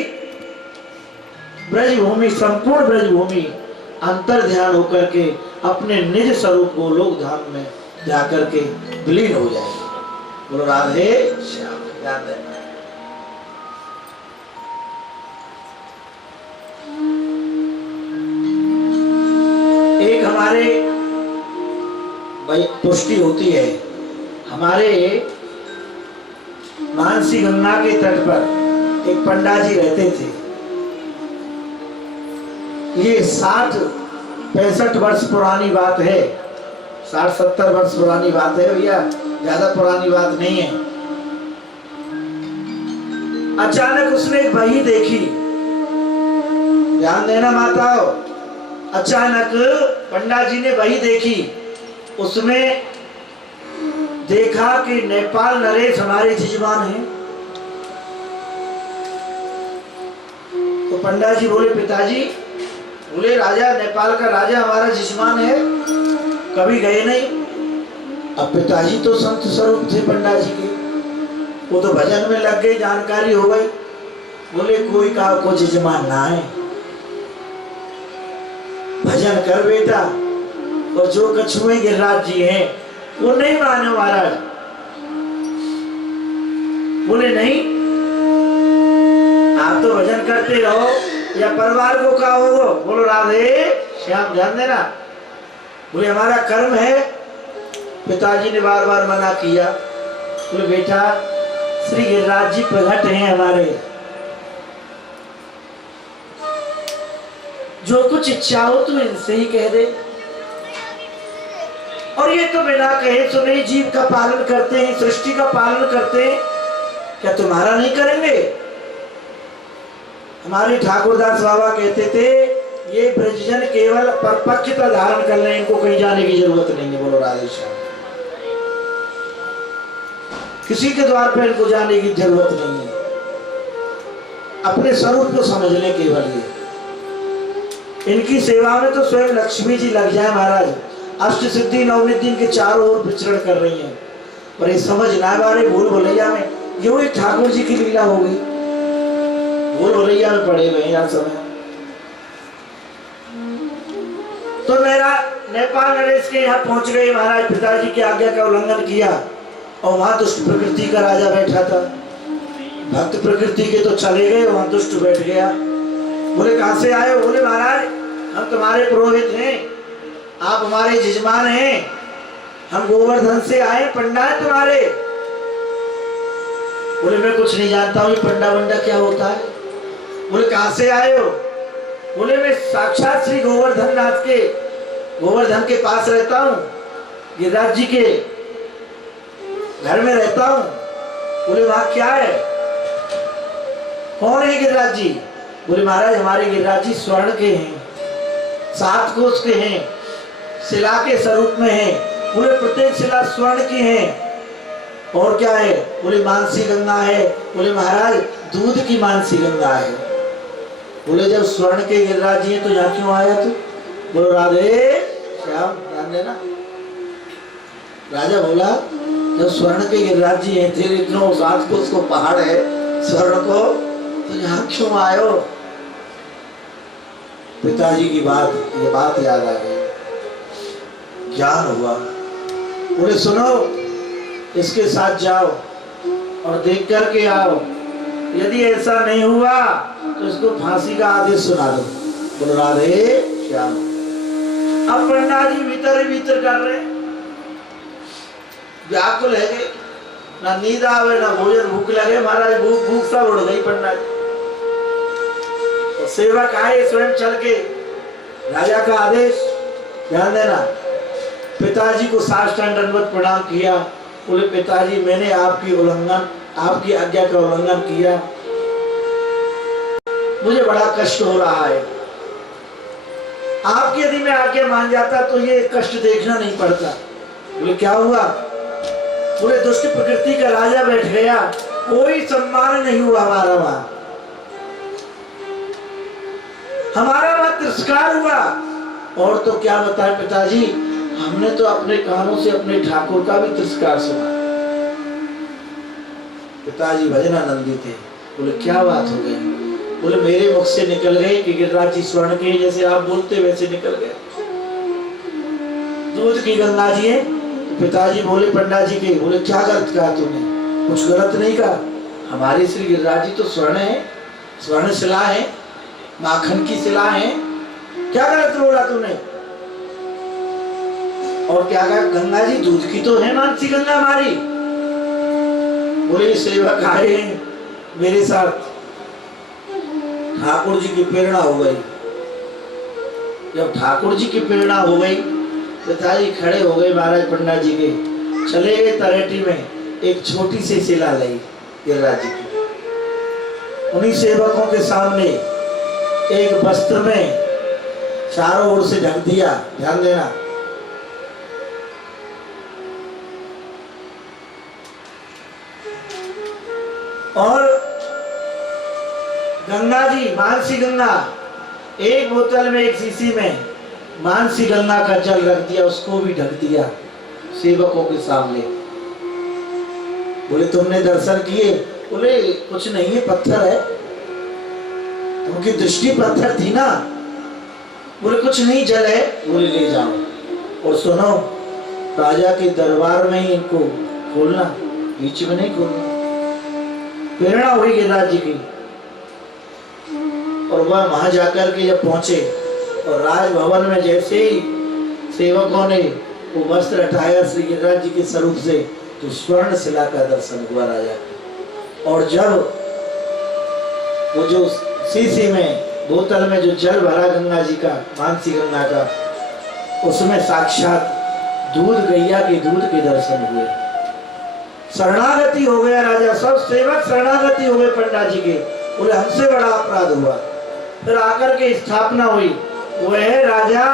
ब्रजभूमि, संपूर्ण ब्रजभूमि अंतर ध्यान होकर के अपने निज स्वरूप गोलोक धाम में जाकर के विलीन हो जाएगी। बोलो राधे श्याम। ध्यान देना, एक हमारे भाई पुष्टि होती है, हमारे मानसी गंगा के तट पर एक पंडा जी रहते थे। ये 60-65 वर्ष पुरानी बात है, 60-70 वर्ष पुरानी बात है भैया, ज्यादा पुरानी बात नहीं है। अचानक उसने एक बही देखी, ध्यान देना माताओ, अचानक पंडा जी ने बही देखी, उसमें देखा कि नेपाल नरेश हमारे जजमान हैं। तो पंडा जी बोले पिताजी, बोले राजा, नेपाल का राजा हमारा जजमान है, कभी गए नहीं। अब पिताजी तो संत स्वरूप थे पंडा जी के, वो तो भजन में लग गई, जानकारी हो गई। बोले कोई कहा को जजमान ना है, भजन कर बेटा, और जो कछुए गिरिराज जी हैं वो नहीं माने महाराज। बोले नहीं, आप तो भजन करते रहो या परिवार को कहा हो। बोलो राधे श्याम। ध्यान देना, बोले हमारा कर्म है। पिताजी ने बार बार मना किया। बोले बेटा श्री गिरिराज जी प्रगट हैं हमारे, जो कुछ इच्छा हो तो इनसे ही कह दे। और ये तो बिना कहे सुने जीव का पालन करते हैं, सृष्टि का पालन करते हैं, क्या तुम्हारा नहीं करेंगे? हमारे ठाकुरदास बाबा कहते थे ये ब्रजजन केवल परपक्षता धारण कर लें, इनको कहीं जाने की जरूरत नहीं है। बोलो राधे श्याम। किसी के द्वार पर इनको जाने की जरूरत नहीं है, अपने स्वरूप को समझ लें केवल ये। इनकी सेवा में तो स्वयं लक्ष्मी जी लग जाए महाराज, अष्ट सिद्धि नवनिधि के चारों ओर विचरण कर रही हैं, पर ये समझ ना बारे भूल भुलैया में यूं ही ठाकुर जी की लीला हो गई, भूल भुलैया में पड़े हुए यार समय। तो मेरा नेपाल नरेश के यहाँ पहुंच गए महाराज, पिताजी की आज्ञा का उल्लंघन किया और वहां दुष्ट प्रकृति का राजा बैठा था। भक्त प्रकृति के तो चले गए, वहां दुष्ट बैठ गया। बोले कहां से आए? बोले महाराज हम तुम्हारे पुरोहित हैं, आप हमारे जजमान हैं, हम गोवर्धन से आए, पंडा है तुम्हारे। बोले मैं कुछ नहीं जानता हूँ, ये पंडा वंडा क्या होता है। बोले कहां से आए हो? बोले मैं साक्षात श्री गोवर्धन नाथ के, गोवर्धन के पास रहता हूँ, गिरिराज जी के घर में रहता हूँ। बोले वहां क्या है, कौन है गिरिराज जी? बोले महाराज हमारे गिरिराज जी स्वर्ण के हैं, 7 कोष के हैं, शिला के स्वरूप में हैं। बोले प्रत्येक शिला स्वर्ण की है, और क्या है? बोले मानसी गंगा है। बोले महाराज दूध की मानसी गंगा है। बोले जब स्वर्ण के गिरिराज जी हैं तो यहाँ क्यों आया तू? बोलो राधे श्याम, ध्यान देना। राजा बोला जब स्वर्ण के गिरिराज जी हैं, तेरे इतना सात को उसको पहाड़ है स्वर्ण को, तो यहाँ क्यों आयो? पिताजी की बात, ये बात याद आ गई, ज्ञान हुआ। बोले सुनो, इसके साथ जाओ और देख करके आओ, यदि ऐसा नहीं हुआ तो इसको फांसी का आदेश सुना दो। बोलो राधे श्याम। अब पंडा जी भीतर ही भीतर कर रहे, व्याकुल है कि ना नींद आवे ना भोजन, भूख लगे। महाराज भूख सब उड़ गई पंडा जी। और सेवक आए स्वयं चल के, राजा का आदेश, ध्यान देना। पिताजी को साष्टांग दंडवत प्रणाम किया। बोले पिताजी मैंने आपकी आज्ञा का उल्लंघन किया, मुझे बड़ा कष्ट हो रहा है। आपकी यदि मैं आज्ञा मान जाता तो ये कष्ट देखना नहीं पड़ता। बोले क्या हुआ? बोले दुष्ट प्रकृति का राजा बैठ गया, कोई सम्मान नहीं हुआ हमारा वहां तिरस्कार हुआ। और तो क्या बताएं पिताजी, हमने तो अपने कानों से अपने ठाकुर का भी तिरस्कार सुना। पिताजी भजनानंदी थे। बोले क्या बात हो गई? बोले मेरे मुख से निकल गए कि गिरिराज जी स्वर्ण के, जैसे आप बोलते वैसे निकल गए। दूध की गंगा जी है। तो पिताजी बोले पंडा जी के, बोले क्या गलत कहा तूने? कुछ गलत नहीं कहा, हमारे श्री गिरिराज जी तो स्वर्ण है, स्वर्ण शिला है, माखन की शिला है, क्या गलत बोला तूने? और क्या कहा? गंगा जी दूध की तो है मानसी गंगा हमारी। बोले सेवक आए मेरे साथ, ठाकुर जी की प्रेरणा हो गई। जब ठाकुर जी की प्रेरणा हो गई, पिताजी खड़े हो गए महाराज पंडा जी के, चले गए तरेटी में, एक छोटी सी शिला लाई गिरिराज जी की। उन्हीं सेवकों के सामने एक वस्त्र में चारों ओर से ढक दिया। ध्यान देना। और गंगा जी, मानसी गंगा, एक बोतल में, एक शीशी में मानसी गंगा का जल रख दिया, उसको भी ढक दिया सेवकों के सामने। बोले तुमने दर्शन किए? बोले कुछ नहीं है, पत्थर है, उनकी दृष्टि पत्थर थी ना। बोले कुछ नहीं, जल है। बोले ले जाओ और सुनो, राजा के दरबार में ही इनको खोलना, बीच में नहीं खोलना। प्रेरणा हुई गिरिराज जी की। और वह वहां जाकर के जब पहुंचे और राजभवन में जैसे ही सेवकों ने वो वस्त्र हटाया श्री गिरिराज जी के स्वरूप से, तो स्वर्ण शिला का दर्शन हुआ राजा को। और जब वो जो शीशी में, बोतल में जो जल भरा गंगा जी का, मानसी गंगा का, उसमें साक्षात दूध गैया के दूध के दर्शन हुए। शरणागति हो गया राजा, सब सेवक शरणागति हो गए पंडा जी के। बोले हमसे बड़ा अपराध हुआ। फिर आकर के स्थापना हुई, वह राजा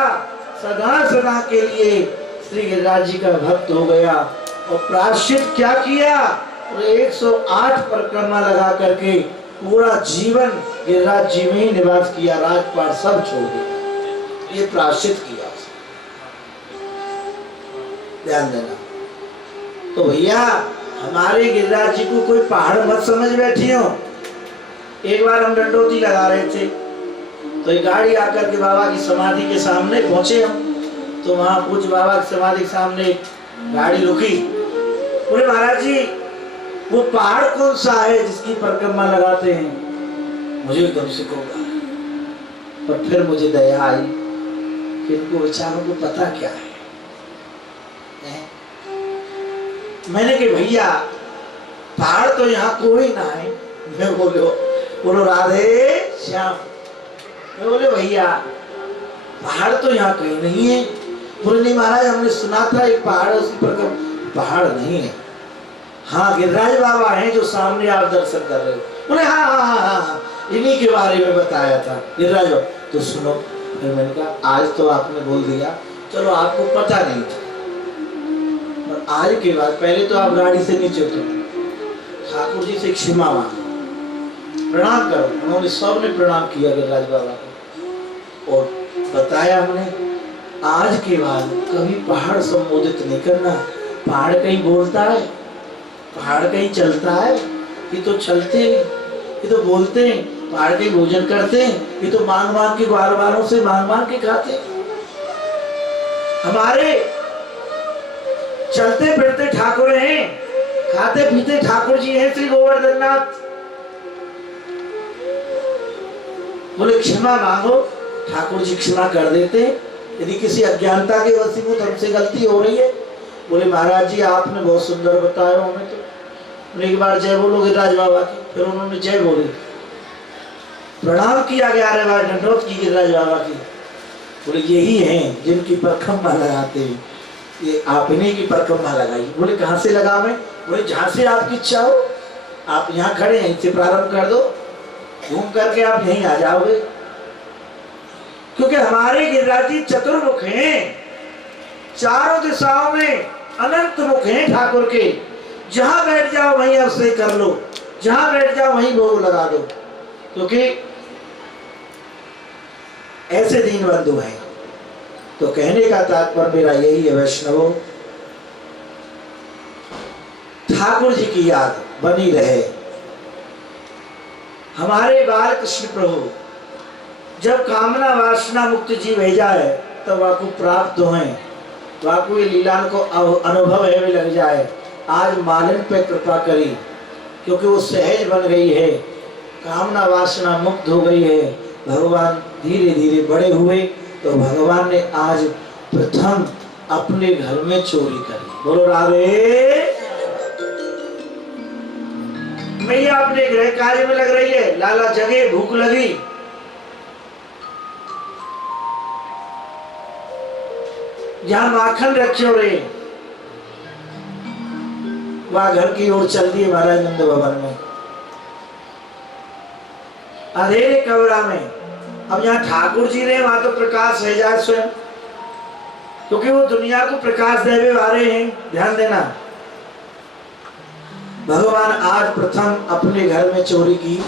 सदा सदा के लिए श्री गिरिराज जी का भक्त हो गया। और प्रायश्चित क्या किया? 108 परिक्रमा लगा करके पूरा जीवन गिरिराज जी में ही निवास किया, राजपाट सब छोड़ दिया। ये प्रायश्चित किया। ध्यान देना। तो भैया हमारे गिरिराज जी को कोई पहाड़ मत समझ बैठी हो। एक बार हम डंडोती लगा रहे थे, तो एक गाड़ी आकर के बाबा की समाधि के सामने पहुंचे हम। तो वहां पूज्य बाबा की समाधि के सामने गाड़ी रुकी। बोले महाराज जी वो पहाड़ कौन सा है जिसकी परिक्रमा लगाते हैं? मुझे एकदम से होगा, पर फिर मुझे दया आई कि इनको बेचारों को पता क्या है। मैंने कहा भैया पहाड़ तो यहाँ कोई ना है। मैं बोलो राधे श्याम। मैं बोले भैया पहाड़ तो यहाँ कहीं नहीं है। बोले नहीं महाराज, हमने सुना था एक पहाड़, उसी पर पहाड़ नहीं है। हाँ गिरिराज बाबा हैं जो सामने आप दर्शन कर रहे हो। बोले हाँ, इन्हीं के बारे में बताया था गिरिराज बाबा। तो सुनो, फिर मैंने कहा आज तो आपने बोल दिया, चलो आपको पता नहीं था, आज के बाद पहले तो आप गाड़ी से नीचे उतरो, ठाकुर जी से क्षमा मांगो, प्रणाम करो। उन्होंने सबने प्रणाम किया गिरिराज बाबा को और बताया हमने आज के बाद कभी पहाड़ संबोधित नहीं करना। पहाड़ कहीं बोलता है, पहाड़ कहीं चलता है, ये तो चलते हैं, ये तो बोलते हैं, पहाड़ के भोजन करते हैं, ये तो मांग मांग के बार बारों से मांग मांग के खाते हैं। हमारे चलते फिरते ठाकुर हैं, खाते पीते ठाकुर जी हैं श्री गोवर्धन नाथ। बोले क्षमा मांगो, ठाकुर जी क्षमा कर देते हैं। यदि किसी अज्ञानता के वशीभूत हमसे गलती हो रही है, बोले महाराज जी आपने बहुत सुंदर बताया हमें तो। एक बार जय बोलो गिरिराज बाबा की, फिर उन्होंने जय बोली, प्रणाम किया 11 बार दंडोत की गिरिराज बाबा की। बोले यही हैं जिनकी परखम्मा लगाते हैं, ये आपने की परखम्मा लगाई। बोले कहाँ से लगा मैं? बोले जहाँ से आपकी इच्छा हो, आप यहाँ खड़े हैं, इससे प्रारंभ कर दो, घूम करके आप यहीं आ जाओगे। क्योंकि हमारे गिरिराज जी चतुर्मुख हैं, चारों दिशाओं में अनंत मुख हैं ठाकुर के। जहां बैठ जाओ वहीं अवश्य कर लो, जहां बैठ जाओ वहीं भोग लगा दो, क्योंकि ऐसे दीन बंधु हैं। तो कहने का तात्पर्य मेरा यही है वैष्णवों, ठाकुर जी की याद बनी रहे। हमारे बाल कृष्ण प्रभु जब कामना वासना मुक्त जी भेजा है तब वाकु प्राप्त हो, वाकु ये लीला को अनुभव है भी लग जाए। आज मालिन पे कृपा करी, क्योंकि वो सहज बन गई है, कामना वासना मुक्त हो गई है, भगवान धीरे धीरे बड़े हुए। तो भगवान ने आज प्रथम अपने घर में चोरी करी। बोलो राधे। मैया अपने गृह कार्य में लग रही है, लाला जगे, भूख लगी, जहां माखन रखे हो रहे वह घर की ओर चल दिए महाराज नंद भवन में, अंधेरे कमरा में। अब यहाँ ठाकुर जी रहे वहां तो प्रकाश है जाए स्वयं, क्योंकि वो दुनिया को प्रकाश देवे वाले हैं। ध्यान देना, भगवान आज प्रथम अपने घर में चोरी की।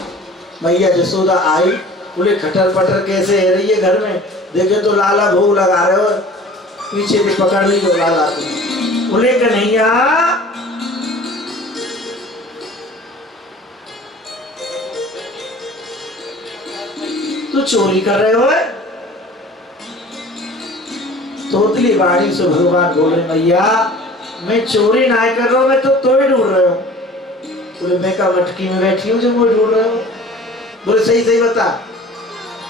मैया जसोदा आई, बोले खटर पटर कैसे है रही है घर में, देखे तो लाला भोग लगा रहे हो, पीछे से पकड़ ली जो लाला को। बोले कन्हैया तू चोरी कर रहे हो? तोतली बाड़ी से भगवान बोले मैया मैं चोरी ना कर रहा हूं, मैं तो तोड़ ढूंढ रहे हो। बोले मैं का मटकी में बैठी हूँ जो मैं ढूंढ रहे हो? बोले सही सही बता।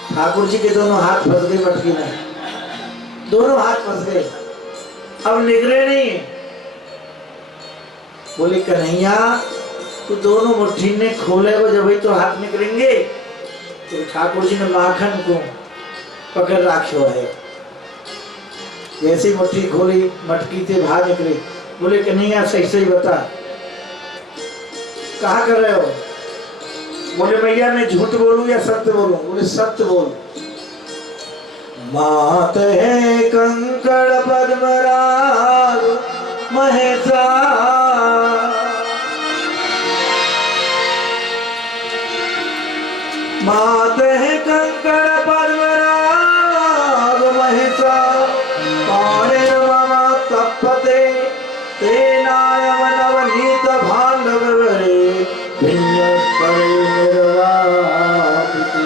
ठाकुर जी के दोनों हाथ फंस गए मटकी में, दोनों हाथ फंस गए, अब निकले नहीं। बोले कन्हैया तू दोनों मुट्ठी में खोले हो जब ही तो हाथ निकलेंगे। तो ठाकुर जी ने माखन को पकड़ रखो है, जैसी मुट्ठी खोली मटकी से बाहर निकले। बोले कन्हैया सही सही बता कहा कर रहे हो? बोले भैया मैं झूठ बोलूं या सत्य बोलूं? बोले सत्य बोल। मात है कंकड़ पद्मराग महेशा, मात है कंकड़ पद्मराग महेशा, पाणे मम तपते तेनायम नवनीत भांडवरे भिन्न परे निर्वापिते।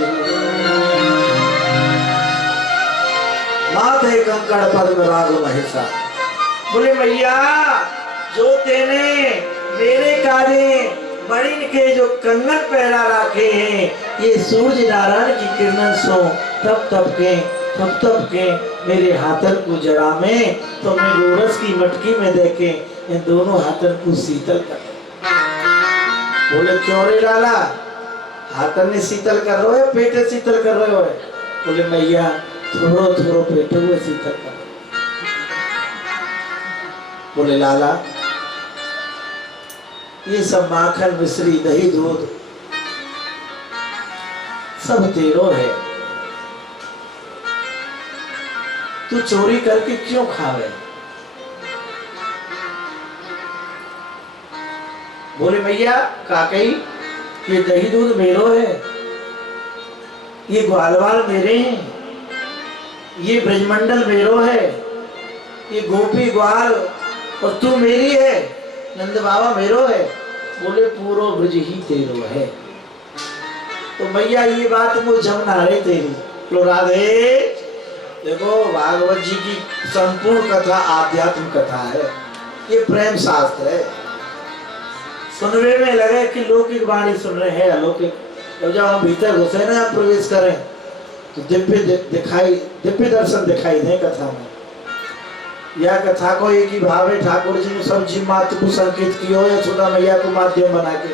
मात है कंकड़ पद्मराग महेशा। बोले भैया जो तेने मेरे काजे मणिन के जो कंगन पहना रखे हैं, ये सूर्य नारायण की किरणन सो तप तप के मेरे हाथन को जड़ा में, तो मैं गोरस की मटकी में देखे इन दोनों हाथन को शीतल कर। बोले क्यों रे लाला, हाथन ने शीतल कर रहे हो पेटे शीतल कर रहे हो? बोले मैया थोड़ो थोड़ो पेटे हुए शीतल कर। बोले लाला ये सब माखन मिश्री दही दूध सब तेरो है, तू चोरी करके क्यों खा रहे? बोले मैया काकई ये दही दूध मेरो है, ये ग्वालवाल मेरे हैं, ये ब्रजमंडल मेरो है, ये गोपी ग्वाल और तू मेरी है, नंद बाबा मेरो है। बोले पूरो ब्रज ही तेरो है। तो मैया ये बात वो जमना रही तेरी। तो राधे देखो भागवत जी की संपूर्ण कथा आध्यात्म कथा है, ये प्रेम शास्त्र है। सुनने में लगे कि लौकिक वाणी सुन रहे हैं अलौकिक, तो जब हम भीतर घुसे ना प्रवेश करें तो दिव्य दर्शन दिखाई दे कथा में। यह कथा को एक ही भाव है, ठाकुर जी ने सब जीव मात्र को संकेत किया है यशोदा मैया को माध्यम बना के।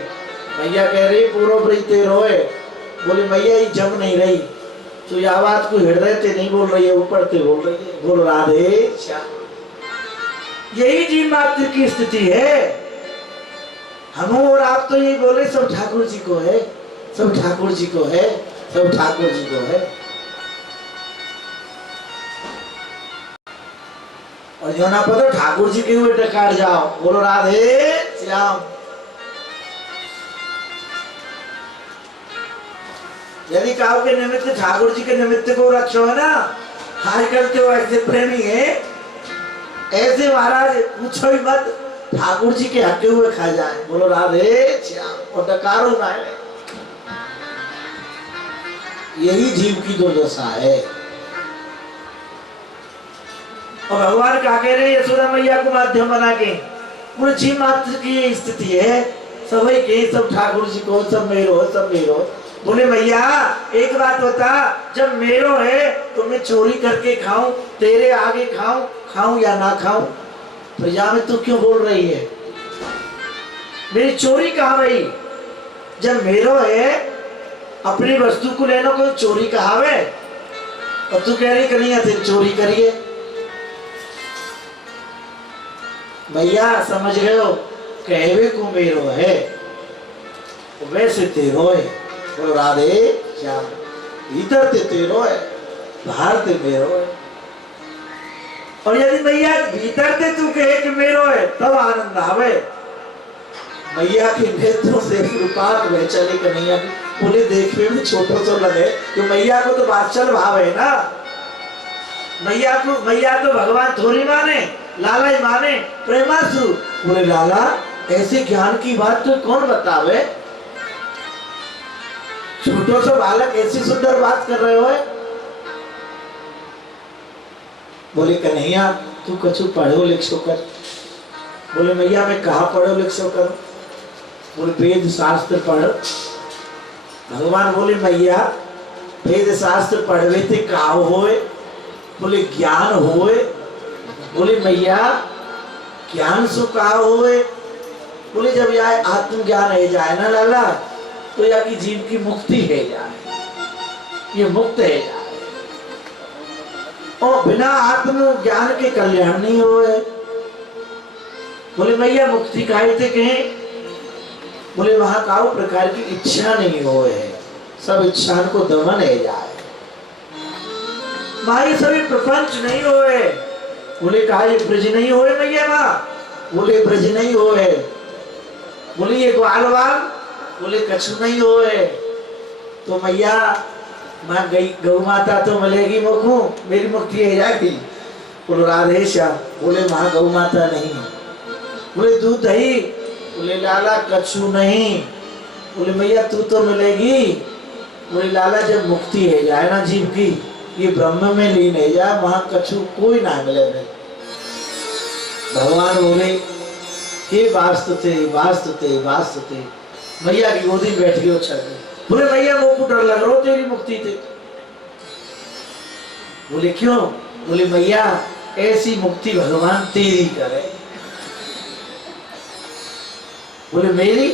मैया कह रही पूरो ब्रज तेरो है। बोली मैया ये जम नहीं रही, तो यह बात को हृदय से नहीं बोल रही है, ऊपर से बोल रही है। बोल राधे श्याम। यही जीव मात्र की स्थिति है। हम और आप तो यही बोले सब ठाकुर जी को है, सब ठाकुर जी को है, सब ठाकुर जी को है। और जो ना पता ठाकुर जी के हुए टकार जाओ। बोलो राधे श्याम। यदि काव के निमित्त ठाकुर जी के निमित्त को रखो है ना, आजकल तो ऐसे प्रेमी है, ऐसे महाराज पूछो ही मत, ठाकुर जी के हके हुए खा जाए। बोलो राधे श्याम। और डकारो ना है, यही जीव की दुर्दशा है। और भगवान क्या कह रहे हैं यशोदा मैया को माध्यम बना के, पूरे जीव मात्र की ये स्थिति है, सभी के सब ठाकुर जी को, सब मेरो, सब मेरो। बोले मैया एक बात बता, जब मेरो है तो मैं चोरी करके खाऊं, तेरे आगे खाऊं, खाऊं या ना खाऊं? प्रजा में तू क्यों बोल रही है? मेरी चोरी कहाँ गई? जब मेरो है अपनी वस्तु को लेना कोई चोरी कहावे, और तू कह रही कन्हैया तेरी चोरी करिए। भैया समझ गए हो, कहवे को मेरो है वैसे तेरो है। बोलो राधे श्याम। भीतर ते तेरो है, बाहर ते मेरो है। और यदि मैया भीतर ते तू कहे कि मेरो है तब आनंद आवे। मैया के नेत्रों से कृपात वह चले कन्हैया की। बोले देखने में छोटो तो लगे, तो मैया को तो वात्सल भाव है ना। मैया तो भगवान थोड़ी माने, लाला ही माने, प्रेमासु। बोले लाला ऐसे ज्ञान की बात तो कौन बतावे? छोटो सा बालक ऐसी सुंदर बात कर रहे हो। बोले कन्हैया तू कछु पढ़ो लिखो कर। बोले मैया मैं कहा पढ़ो लिखो कर? बोले वेद शास्त्र पढ़। भगवान बोले मैया वेद शास्त्र पढ़वे थे का होए? बोले ज्ञान होए। बोले मैया ज्ञान सु का होए? बोले जब यह आत्मज्ञान है जाए ना लाला, तो या की जीव की मुक्ति है जाए, ये मुक्त है जाए। और बिना आत्म ज्ञान के कल्याण नहीं होए। बोले मैया मुक्ति काहे थे कहें? बोले वहां का प्रकार की इच्छा नहीं होए है, सब इच्छा को दमन है जाए। माई सभी प्रपंच नहीं होए। बोले कहा ये ब्रज नहीं होए मैया माँ? बोले ब्रज नहीं होए। बोले ये ग्वालवाल? बोले कछु नहीं होए। तो मैया माँ गई गौ माता तो मिलेगी मुखू, मेरी मुक्ति है जाएगी। बोलो राधे श्याम। बोले वहां गौ माता नहीं। बोले दूध दही? बोले लाला कछु नहीं। बोले मैया तू तो मिलेगी। बोले लाला जब मुक्ति है जाए ना जीव की, ये ब्रह्म में लीन है जाए, वहां कछु कोई ना मिले। भगवान बोले हे वास्तुते वास्तुते वास्तुते। मैया की गोदी में बैठ गई छत। बोले मैया वो को डर लग रहा हो तेरी मुक्ति थे। बोले क्यों? बोले मैया ऐसी मुक्ति भगवान तेरी करे। बोले मेरी?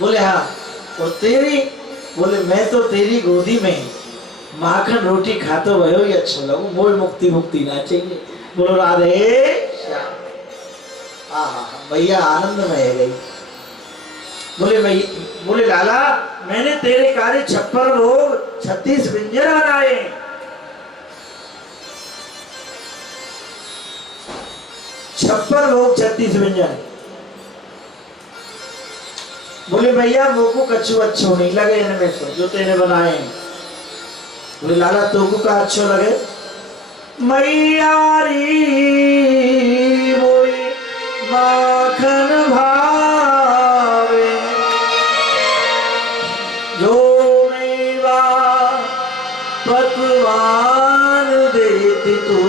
बोले हाँ। और तेरी? बोले मैं तो तेरी गोदी में माखन रोटी खाते भयो ही अच्छा लगू, वो मुक्ति मुक्ति ना चाहिए। बोलो राधे श्याम। भैया आनंद में है गई। बोले लाला मैंने तेरे कार्य 56 लोग 36 व्यंजन बनाए। 56 लोग 36 व्यंजन। बोले भैया मोको कछु अच्छो नहीं लगे इनमें से जो तेने बनाए। बोले लाला तोको का अच्छो लगे? मैयारी मोई माखन भावे जो मेवा पकवान देती तू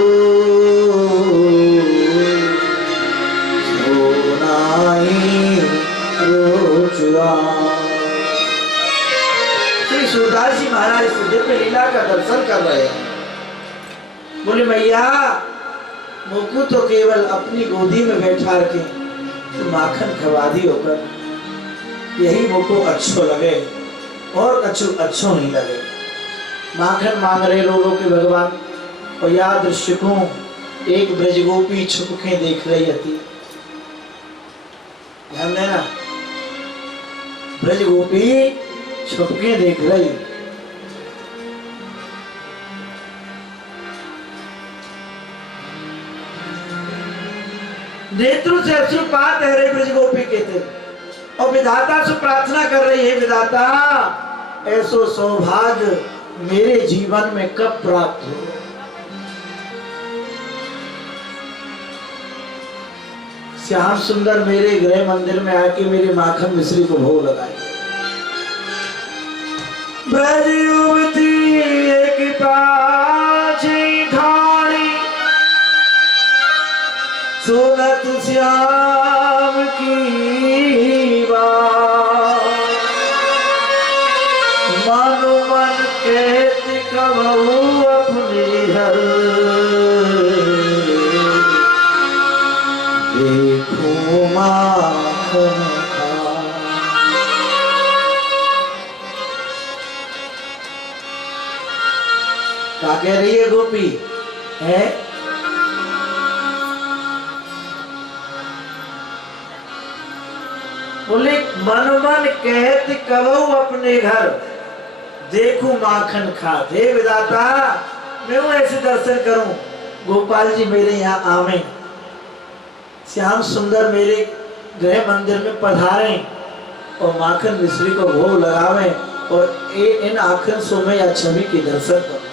श्री सूरदास जी महाराज इस दिव्य लीला का दर्शन कर रहे हैं। बोले मैया मुझको तो केवल अपनी गोदी में बैठा के तो माखन खवा दी होकर यही मुझको अच्छो लगे और अच्छो नहीं लगे। माखन मांग रहे रो रो के भगवान और याद दृश्य को एक ब्रजगोपी छुप के देख रही थी। ध्यान देना, ब्रजगोपी छुप के देख रही। नेत्रों से अश्रुपात है रही ब्रजगोपी के थे और विधाता से प्रार्थना कर रही है, विधाता ऐसो सौभाग्य मेरे जीवन में कब प्राप्त हो। श्याम सुंदर मेरे गृह मंदिर में आके मेरे माखन मिश्री को भोग लगाए। ब्रज युवती एक पाछी ढाणी सुनत श्याम की बात मनु मन कहती कबहू अपने घर देखो माखन क्या कह रही है गोपी है? बोले मन मन कहत कबहू अपने घर देखू माखन खात। हे विधाता मैं ऐसे दर्शन करूं, गोपाल जी मेरे यहाँ आवे, श्याम सुंदर मेरे गृह मंदिर में पधारे और माखन मिश्री को भोग लगावे और इन आखिर सोमे या छवि के दर्शन करूं।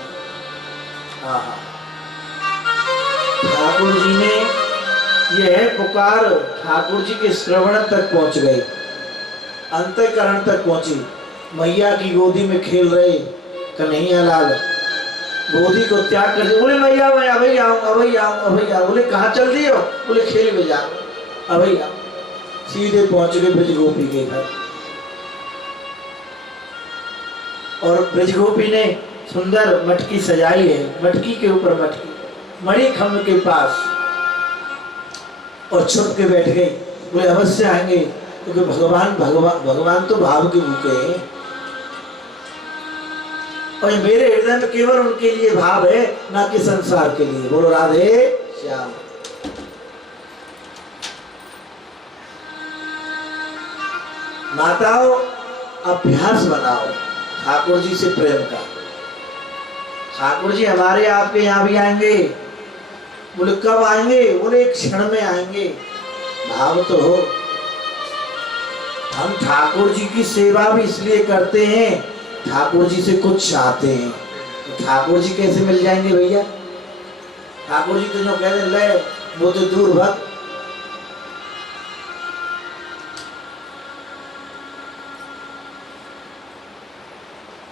ठाकुर जी ने यह पुकार ठाकुर जी के श्रवण तक पहुंच गई, अंतःकरण तक पहुंची। मैया की गोदी में खेल रहे कन्हैया लाल गोदी को त्याग कर दिया। बोले मैया मैं अभी आऊं अभी आऊं अभी आऊं। बोले कहाँ चल रही हो? बोले खेल में जा अभी आऊं। सीधे पहुंच गए ब्रजगोपी के घर और ब्रजगोपी ने सुंदर मटकी सजाई है, मटकी के ऊपर मटकी मणि खम्भ के पास और छुप के बैठ गई। बोले अवश्य आएंगे क्योंकि भगवान तो भाव के भूखे हैं और मेरे हृदय में केवल उनके लिए भाव है, ना कि संसार के लिए। बोलो राधे श्याम। माताओं अभ्यास बनाओ ठाकुर जी से प्रेम का। ठाकुर जी हमारे आपके यहाँ भी आएंगे। बोले कब आएंगे? बोले एक क्षण में आएंगे। भाव तो हो। हम ठाकुर जी की सेवा भी इसलिए करते हैं, ठाकुर जी से कुछ चाहते हैं। तो ठाकुर जी कैसे मिल जाएंगे भैया? ठाकुर जी तो जो कह दे ले वो तो दूर भक्त।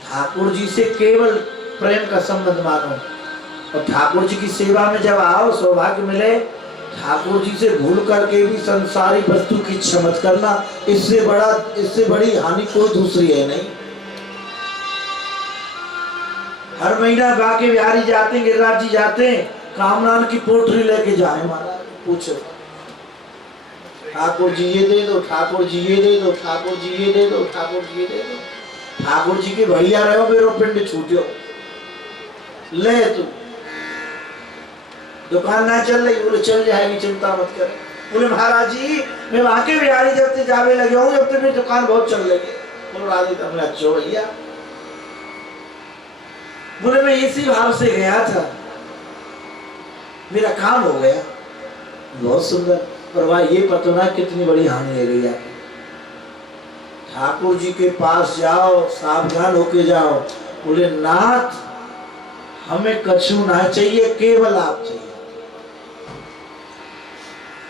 ठाकुर जी से केवल प्रेम का संबंध मानो और ठाकुर जी की सेवा में जब आओ सौभाग्य मिले। ठाकुर जी से भूल करके भी संसारी वस्तु की इच्छा मत करना। इससे बड़ी हानि कोई दूसरी है नहीं। हर महीना बाके बिहारी जाते हैं, गिरिराज जी जाते हैं, कामनान की पोटरी लेके जाए महाराज। पूछो ठाकुर जी ये दे दो, ठाकुर जी ये दे दो, ठाकुर जी ये दे दो, ठाकुर जी ये दे दो। ठाकुर जी के बढ़िया रहो मेरो पिंड छूटो। ले तू दुकान ना चल रही? बोले चल जाएगी, चिंता मत कर। बोले महाराज जी मैं वहां के बिहारी जब से जावे लगे हूँ जब तक मेरी दुकान बहुत चल रही है। बोलो राजी तो हमने अच्छो भैया। बोले मैं इसी भाव से गया था, मेरा काम हो गया। बहुत सुंदर। पर वह ये पता ना कितनी बड़ी हानि ले गई आपकी। ठाकुर जी के पास जाओ, सावधान होके जाओ। बोले नाथ हमें कछु ना चाहिए, केवल आप चाहिए।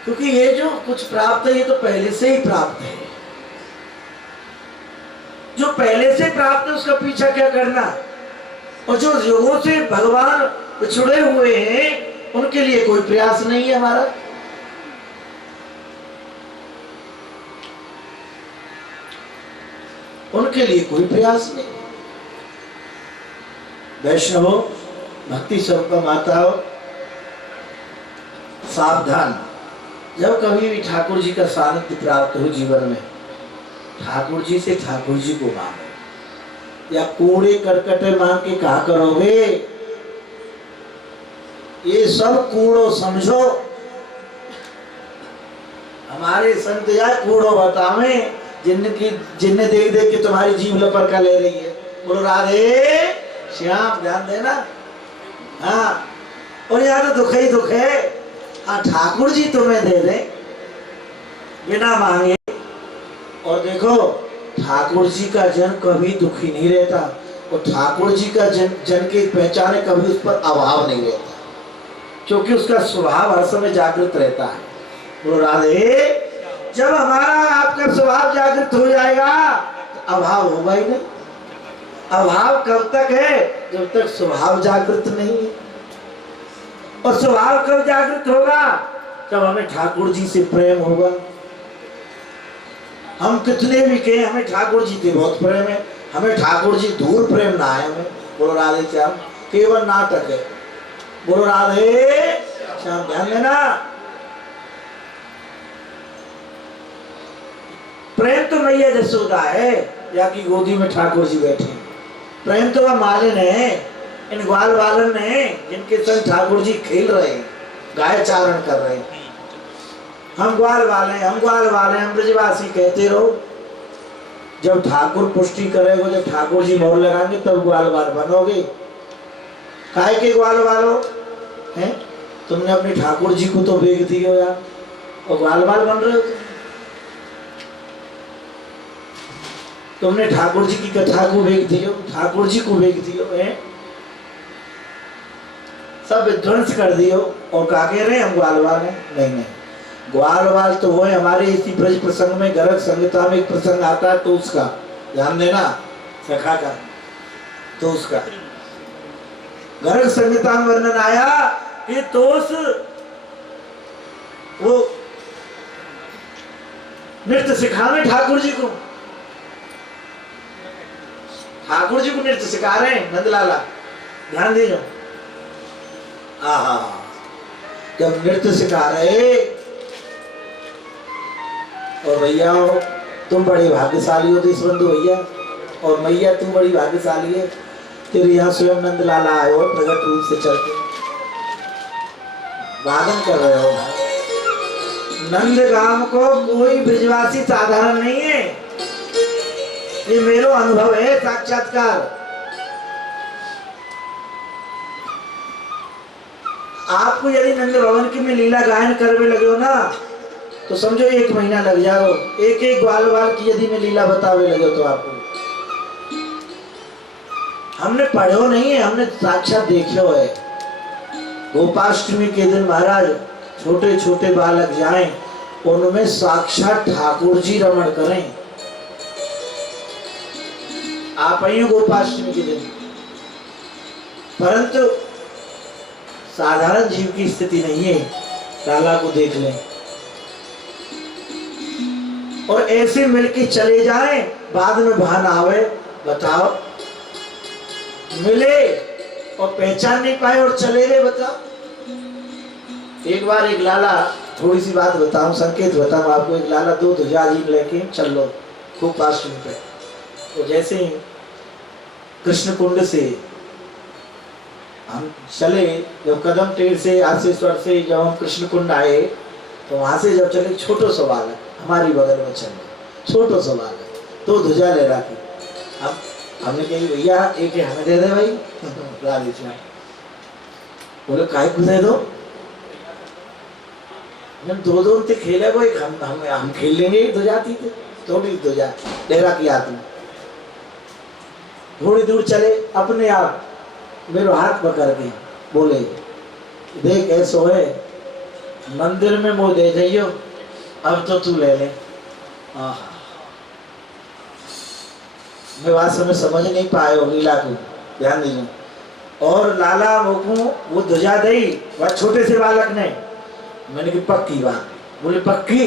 क्योंकि ये जो कुछ प्राप्त है ये तो पहले से ही प्राप्त है। जो पहले से प्राप्त है उसका पीछा क्या करना। और जो योगों से भगवान छुड़े हुए हैं उनके लिए कोई प्रयास नहीं है हमारा। उनके लिए कोई प्रयास नहीं। वैष्णवों, भक्ति स्वरूप माता हो, सावधान। जब कभी भी ठाकुर जी का सानिध्य प्राप्त हो जीवन में, ठाकुर जी से ठाकुर जी को मांगो। या कूड़े करकटे मांग के कहा करोगे, ये सब कूड़ो समझो। हमारे संत या कूड़ो बतावे जिन्हें देख देख के तुम्हारी जीभ लपड़ का ले रही है। बोलो राधे श्याम, ध्यान देना। हाँ, और यहाँ तो दुख ही दुख है। हाँ, ठाकुर जी तुम्हें दे दे बिना मांगे। और देखो, ठाकुर जी का जन कभी दुखी नहीं रहता, और ठाकुर जी का जन की पहचाने कभी उस पर अभाव नहीं रहता, क्योंकि उसका स्वभाव हर समय जागृत रहता है। बोलो राधे। जब हमारा आपका स्वभाव जागृत हो जाएगा तो अभाव होगा ही नहीं। अभाव कब तक है? जब तक स्वभाव जागृत नहीं है। और स्वभाव कब जागृत होगा? जब हमें ठाकुर जी से प्रेम होगा। हम कितने भी कहें हमें ठाकुर जी से बहुत प्रेम है, हमें ठाकुर जी दूर प्रेम ना है हमें। बोलो राधे श्याम, केवल नाटक है। बोलो राधे श्याम, ध्यान देना। प्रेम तो मैया जसोदा है, या की गोदी में ठाकुर जी बैठे। प्रेम तो वह मालिन है, इन ग्वाल बालन ने जिनके संग ठाकुर जी खेल रहे हैं, गाय चारण कर रहे हैं। हम ग्वाल वाले, हम ग्वाल वाले, हम ब्रजवासी कहते रहो। जब ठाकुर पुष्टि करेगा, जब ठाकुर जी मोहर लगाएंगे तब ग्वाल बाल बनोगे। काय के ग्वाल वालो हैं? तुमने अपने ठाकुर जी को तो बेच दियो यार, और ग्वाल बाल बन रहे हो। तुमने ठाकुर जी की कथा को बेच दियो, ठाकुर जी को बेच दियो है, सब विध्वंस कर दियो, और कहा कह रहे हम ग्वालवाल हैं। नहीं नहीं, ग्वालवाल तो वो है हमारे इसी ब्रज प्रसंग में, गर्ग संहिता में एक प्रसंग आता है तो उसका ध्यान देना, सखा का तो उसका गर्ग संहिता में वर्णन आया कि तोस वो नृत्य सिखावे ठाकुर जी को। ठाकुर जी को नृत्य सिखा रहे हैं नंदलाला, ध्यान दीजिए। आहा, जब नृत्य सिखा रहे, और भैया तुम बड़े भाग्यशाली हो देशबंधु भैया, और मैया तुम बड़ी भाग्यशाली है, तेरे यहाँ स्वयं नंदलाला आए हो प्रगट रूप से चलते वादन कर रहे हो। नंदगाम को कोई ब्रजवासी साधारण नहीं है, ये मेरा अनुभव है, साक्षात्कार। आपको यदि नंद भवन की में लीला गायन करने लगे हो ना, तो समझो 1 महीना लग जाओ। एक एक ग्वाल बाल की यदि मैं लीला बतावे लगे तो आपको, हमने पढ़ो नहीं है, हमने साक्षात देखो है। गोपाष्टमी के दिन महाराज छोटे छोटे बालक जाएं, उनमें साक्षात ठाकुर जी रमण करें। आप आई हो गोपाष्टमी के दिन, परंतु साधारण जीव की स्थिति नहीं है। लाला को देख लें और ऐसे मिलके चले जाएं, बाद में बहाना आवे, बताओ मिले और पहचान नहीं पाए और चले गए। बताओ, एक बार एक लाला, थोड़ी सी बात बताऊं, संकेत बताऊं आपको। एक लाला 2 ध्वजा लेके चल लो गोपाष्टमी पे। तो जैसे कृष्ण कुंड से हम चले, जब कदम टेढ़ से आशीश्वर से जब हम कृष्ण कुंड आए, तो वहां से जब चले, छोटो सा बालक हमारी बगल में चले, छोटो सा बालक 2 ध्वजा ले रखी। अब हमने कही भैया एक हमें दे दे भाई। राधे श्याम बोले काय को दे दो, हम 2 खेले को, एक हम खेल लेंगे, 1 ध्वजा थी, थोड़ी 1 ध्वजा डेरा किया तुम। थोड़ी दूर चले, अपने आप मेरे हाथ पकड़ के बोले, देख ऐसो है, मंदिर में मुँह दे जाइयो, अब तो तू ले ले। मैं बात समझ नहीं पाए हो लीला को, ध्यान दीजिए। और लाला मोकू वो ध्वजा दी वह छोटे से बालक ने। मैंने की पक्की बात, बोले पक्की,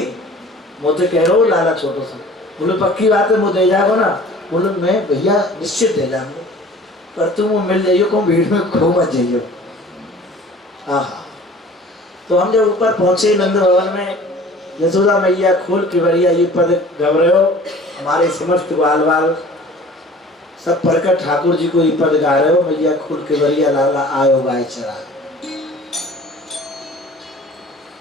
मुझे कह रहा हूँ लाला छोटो सा, बोले पक्की बात है, मुझे दे जाओ ना। बोले मैं भैया निश्चित दे जाऊंगा, पर तुम वो मिल जाइयो को भीड़ में खो मत जाइयो। तो हम जब ऊपर पहुंचे नंद भवन में, यशोदा मैया खोल के बढ़िया ये पद गव रहे हो, हमारे समस्त बाल बाल सब पढ़कर ठाकुर जी को ये पद गा रहे हो, मैया खोल के बढ़िया लाला आयो गाय चरा।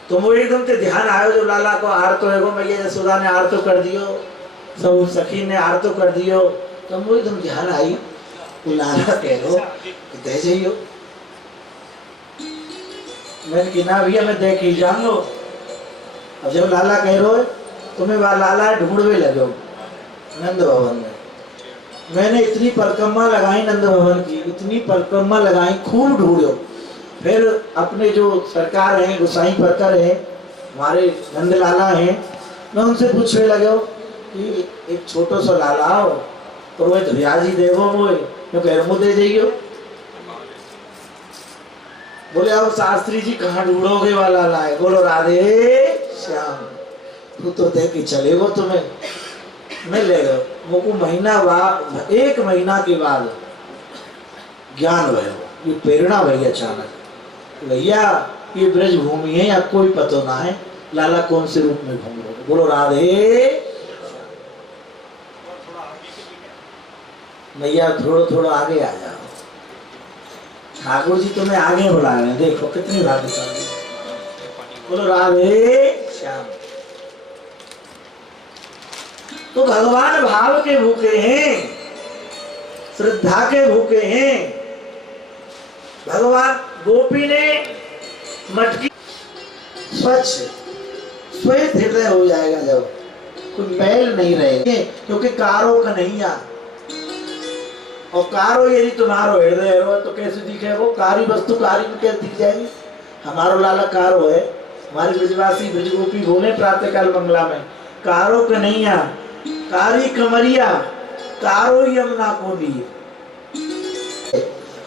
तो वो एकदम से ध्यान आयो जो लाला को आर तो है, मैया यशोदा ने आर तो कर दियो, सब सखी ने आर तो कर दियो। तो वो एकदम ध्यान आई, लाला कह रो दे जाइयो। मैंने कि ना भैया मैं देख ही जान लो। अब जब लाला कह रो तो मैं लाला ढूंढवे लगे नंद भवन में। मैंने इतनी परिक्रमा लगाई नंद भवन की, इतनी परिक्रमा लगाई, खूब ढूंढो। फिर अपने जो सरकार है, गोसाई परकर है, हमारे नंद लाला हैं, मैं उनसे पूछने लगे कि एक छोटो सा लाला हो तो वह ध्वजाजी देवो मोए क्यों कह रहे दे जाइयो। बोले अब शास्त्री जी कहाँ ढूंढोगे वाला लाए। बोलो राधे श्याम, तू तो देख के चलेगो, तुम्हें मैं ले गयो। मुझको महीना बाद, 1 महीना के बाद ज्ञान भयो, ये प्रेरणा भई अचानक, भैया ये ब्रज भूमि है, या कोई पता ना है लाला कौन से रूप में घूम रहे। बोलो राधे भैया, थोड़ा थोड़ा आगे आ जाओ, ठाकुर जी तुम्हें आगे बुला रहे हैं, देखो कितनी भाग्यशाली। बोलो राधे श्याम। तो भगवान भाव के भूखे हैं, श्रद्धा के भूखे हैं। भगवान गोपी ने मटकी स्वच्छ श्वेत हृदय हो जाएगा जब कोई मैल नहीं रहेगा, क्योंकि कारो का नहीं आ। और कारो यदि तुम्हारो हृदय हो तो कैसे दिखे वो कारी वस्तु, कारी में कैसे दिख जाएगी। हमारो लाला कारो है, हमारे ब्रजवासी ब्रजगोपी बोले प्रातःकाल मंगला में, कारो का नहीं आ, कारी कमरिया, कारो यमुना को दी।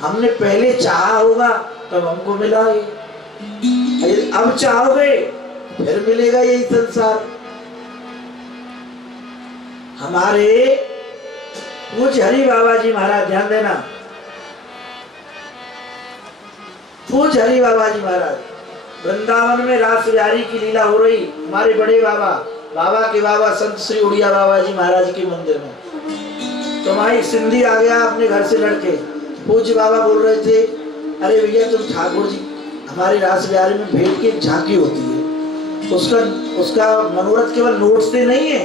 हमने पहले चाहा होगा तब हमको मिला, अब चाहोगे फिर मिलेगा यही संसार। हमारे पूज्य हरि बाबा जी महाराज, ध्यान देना, पूज्य हरि बाबा जी महाराज वृंदावन में रास बिहारी की लीला हो रही। हमारे बड़े बाबा, बाबा के बाबा संत श्री उड़िया बाबा जी महाराज के मंदिर में। तो वहां एक सिंधी आ गया अपने घर से लड़के, पूज्य बाबा बोल रहे थे, अरे भैया तुम ठाकुर जी हमारे रास बिहारी में भेंट की झांकी होती है, उसका मनोरथ केवल नोट से नहीं है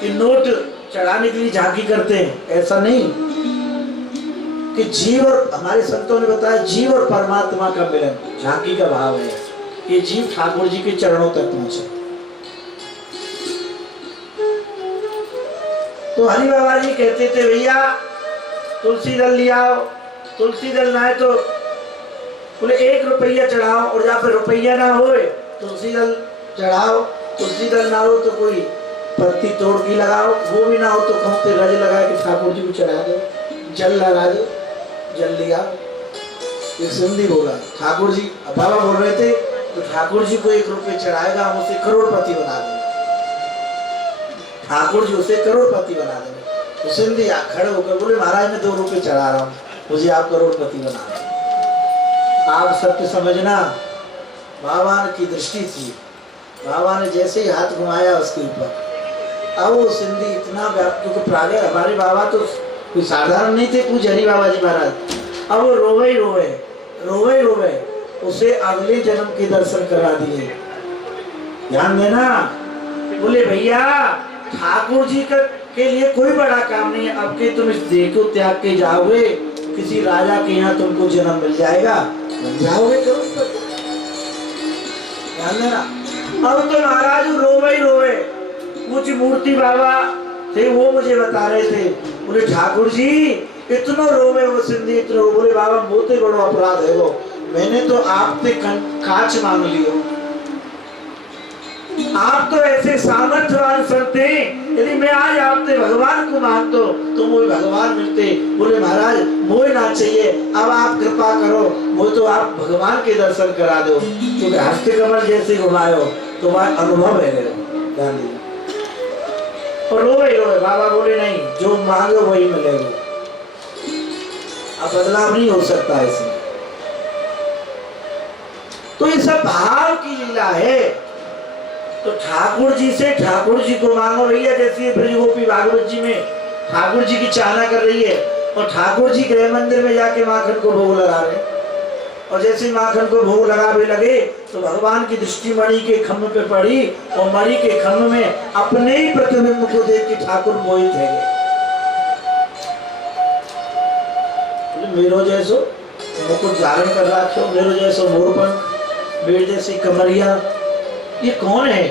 कि नोट चढ़ाने के लिए झांकी करते हैं, ऐसा नहीं, कि जीव और, हमारे संतों ने बताया जीव और परमात्मा का मिलन झांकी का भाव है, कि जीव ठाकुर जी के चरणों तक पहुंचे। तो हरि बाबा जी कहते थे भैया तुलसी दल ले आओ, तुलसी दल ना है तो बोले 1 रुपया चढ़ाओ, और जहाँ पे रुपया ना हो तुलसी दल चढ़ाओ, तुलसी दल ना हो तो कोई पत्ती तोड़ के लगाओ, वो भी ना हो तो कहूँ पे रज लगा के ठाकुर जी को चढ़ा दो, जल लगा दो, जल लिया। एक सिंधी बोला ठाकुर जी, बाबा बोल रहे थे तो ठाकुर जी को 1 रुपये चढ़ाएगा हम उसे करोड़पति बना देंगे, ठाकुर जी उसे करोड़पति बना देंगे। तो सिंधी खड़े होकर बोले महाराज मैं 2 रुपये चढ़ा रहा हूँ, मुझे आप करोड़पति बना दें। आप सत्य समझना, बाबा की दृष्टि थी, बाबा ने जैसे ही हाथ घुमाया उसके ऊपर, अब वो सिंधी इतना व्याप्त को प्रागे, हमारे बाबा तो कोई साधारण नहीं थे, पूज्य हरि बाबा जी महाराज, अब वो रोवे रोवे उसे अगले जन्म के दर्शन करा दिए। ध्यान देना, बोले भैया ठाकुर जी के लिए कोई बड़ा काम नहीं है, अब के तुम इस देह को त्याग के जाओगे, किसी राजा के यहाँ तुमको जन्म मिल जाएगा, बन जाओगे करोड़पति। ध्यान देना, अब तो महाराज रोवे, वो कुछ मूर्ति बाबा थे वो मुझे बता रहे थे, बोले ठाकुर जी इतना रोवे वो सिंधी इतना रो, बोले बाबा मोते बड़ो अपराध है वो, मैंने तो आपसे काच मांग लियो, आप तो ऐसे सामर्थ्यवान संत थे, यदि मैं आज आपसे भगवान को मांगता तो मुझे भगवान मिलते। बोले महाराज मोह ना चाहिए, अब आप कृपा करो, वो तो आप भगवान के दर्शन करा दो, क्योंकि हस्त कमल जैसे घुमायो तुम्हारा अनुभव है गांधी। और रोए बाबा बोले नहीं, जो मांगो वही मिलेगा, अब बदलाव नहीं हो सकता इसमें। तो ये सब भाव की लीला है। तो ठाकुर जी से ठाकुर जी को मांगो भैया, जैसे ब्रज गोपी भागवत जी में ठाकुर जी की चाहना कर रही है और ठाकुर जी गृह मंदिर में जाके माखन को भोग लगा रहे, और जैसे माखन को भोग लगावे लगे तो भगवान की दृष्टि मणि के खम्भ पे पड़ी और मणि के खम्भ में अपने ही प्रतिबिंब को देख के ठाकुर मोहित है गए। मेरो जैसो मुकुट धारण कर रखो, मेरो जैसो मोरपंख, बेड़ जैसी कमरिया, ये कौन है?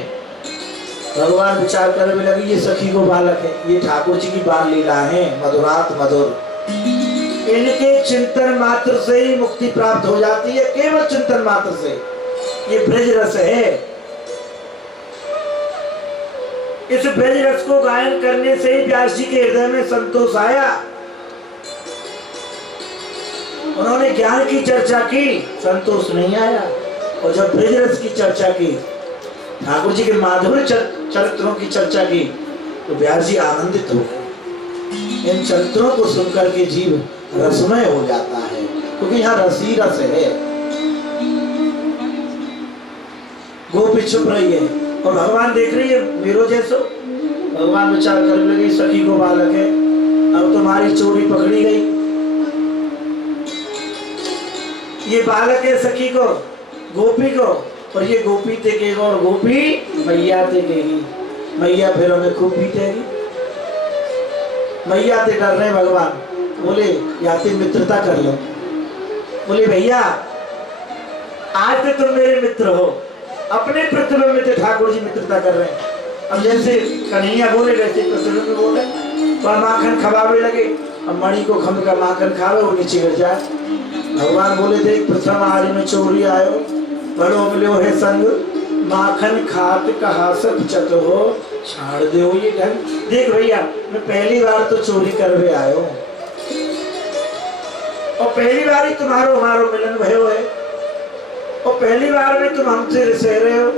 भगवान विचार करने लगे ये सखी को बालक है, ये ठाकुर जी की बाल लीला है, मधुरात मधुर, इनके चिंतन मात्र से ही मुक्ति प्राप्त हो जाती है, केवल चिंतन मात्र से। ये ब्रज रस है, इस ब्रज रस को गायन करने से ही व्यास जी के हृदय में संतोष आया, उन्होंने ज्ञान की चर्चा की, संतोष नहीं आया। और जब ब्रज रस की चर्चा की, ठाकुर जी के माधुर्य चरित्रों की चर्चा की, तो व्यास जी आनंदित हो गए। इन चरित्रों को सुनकर के जीव रसमय हो जाता है, क्योंकि यहाँ रस ही रस है। गोपी चुप रही है और भगवान देख रही है मेरो जैसो। भगवान विचार करने लगे सखी को बालक है, अब तुम्हारी चोरी पकड़ी गई, ये बालक है सखी को, गोपी को, और ये गोपी ते कहेगा और गोपी मैया ते कहेगी, मैया फिर हमें खूब पीटेगी। मैया ते डर रहे भगवान, बोले या ते मित्रता कर लो। बोले भैया आज तो तुम मेरे मित्र हो, अपने प्रतिबिंब में ठाकुर जी मित्रता कर रहे हैं। अब जैसे कन्हैया बोले वैसे प्रतिबिंब में बोले, तो माखन खवावे लगे, अब मणि को खम का माखन खावे वो नीचे गिर जाए। भगवान बोले देख प्रथम आरी में चोरी आयो, बड़ो मिलो है संग, माखन खात कहा सब चत हो, छाड़ दे ये ढंग। देख भैया मैं पहली बार तो चोरी करवे आयो, और पहली बार ही तुम्हारो हमारो मिलन भयो है, और पहली बार में तुम हमसे रिसह रहे हो।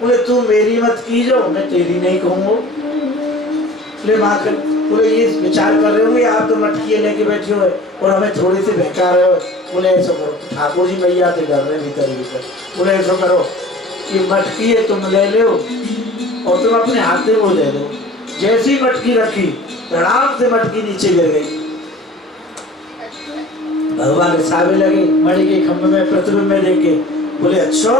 बोले तू मेरी मत कीजो, मैं तेरी नहीं कहूँगा। बोले माखन, बोले ये विचार कर रहे होंगे आप तो मटकी लेके बैठे हुए और हमें थोड़ी सी बहका रहे हो। बोले ऐसा करो, ठाकुर जी मैया से डर रहे भीतर भीतर। बोले ऐसा करो कि मटकी है तुम ले लो और तुम अपने हाथ में वो दे दो। जैसी मटकी रखी धड़ाम से मटकी नीचे गिर गई। भगवान सावे लगे मणि के खम्भ में प्रतिबिंब में देखे, बोले अच्छा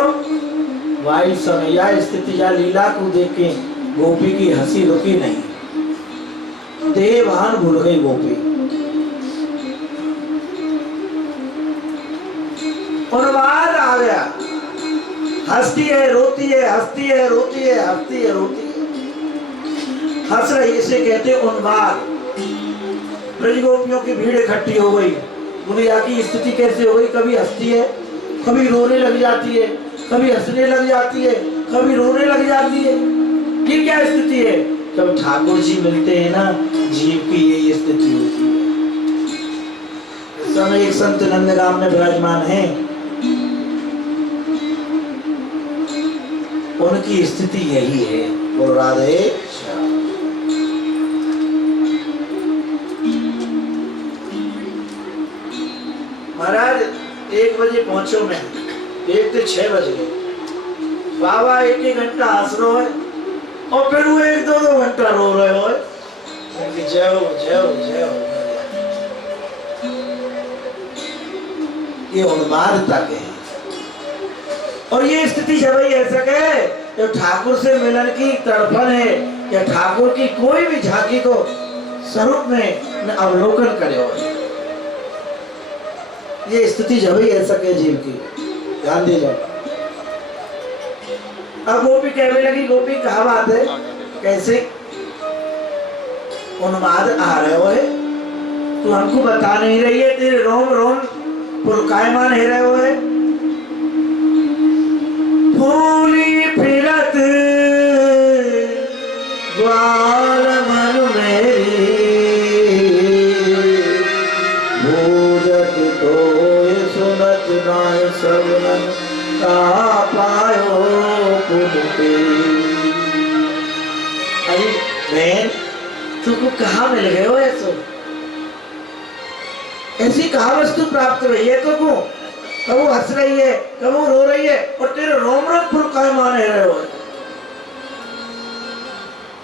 वाई समय या स्थिति या लीला को देख के गोपी की हंसी रुकी नहीं, देवान भूल गई गोपी। उन्माद आ गया, हंसती है रोती है, हंसती है रोती है, हंसती है रोती है, हंस रही, इसे कहते उन्माद। ब्रज गोपियों की भीड़ इकट्ठी हो गई। दुनिया की स्थिति कैसे हो गई, कभी हंसती है, कभी रोने लग जाती है, कभी हंसने लग जाती है, कभी रोने लग जाती है। ये क्या स्थिति है? जब ठाकुर जी मिलते हैं ना, जीव की यही स्थिति होती है। समय एक संत नंदगाम में विराजमान है, उनकी स्थिति यही है। और राधे महाराज 1 बजे पहुंचो, मैं 1 से 6 बज गए। बाबा 1-1 घंटा हंस रहे है और फिर वो 1-2 घंटा रो रहे हो। जय हो जय हो जय हो। ये उन्माद तक है। और ये स्थिति जब ही ऐसा है जब ठाकुर से मिलन की तड़पन है, या ठाकुर की कोई भी झांकी को स्वरूप में अवलोकन करे हो, ये स्थिति जब ही ऐसा है जीव की। ध्यान दीजिए। अब गोपी कहने लगी, गोपी कहा बात है, कैसे उन्माद आ रहे हो, तू हमको बता नहीं रही है, तेरे रोम रोम पुलकायमान है रहे हो। फूली फिरत ग्वाल मन मेरी, भूजत तो सुनत नाय सबनन का पायो पुनते। अरे बहन, तुमको कहाँ मिल गए हो ऐसो? ऐसी कहा वस्तु प्राप्त हुई है तुमको? कबू हंस रही है, कबू रो रही है, और तेरे रोम रोम पुलकायमान है रहे हो।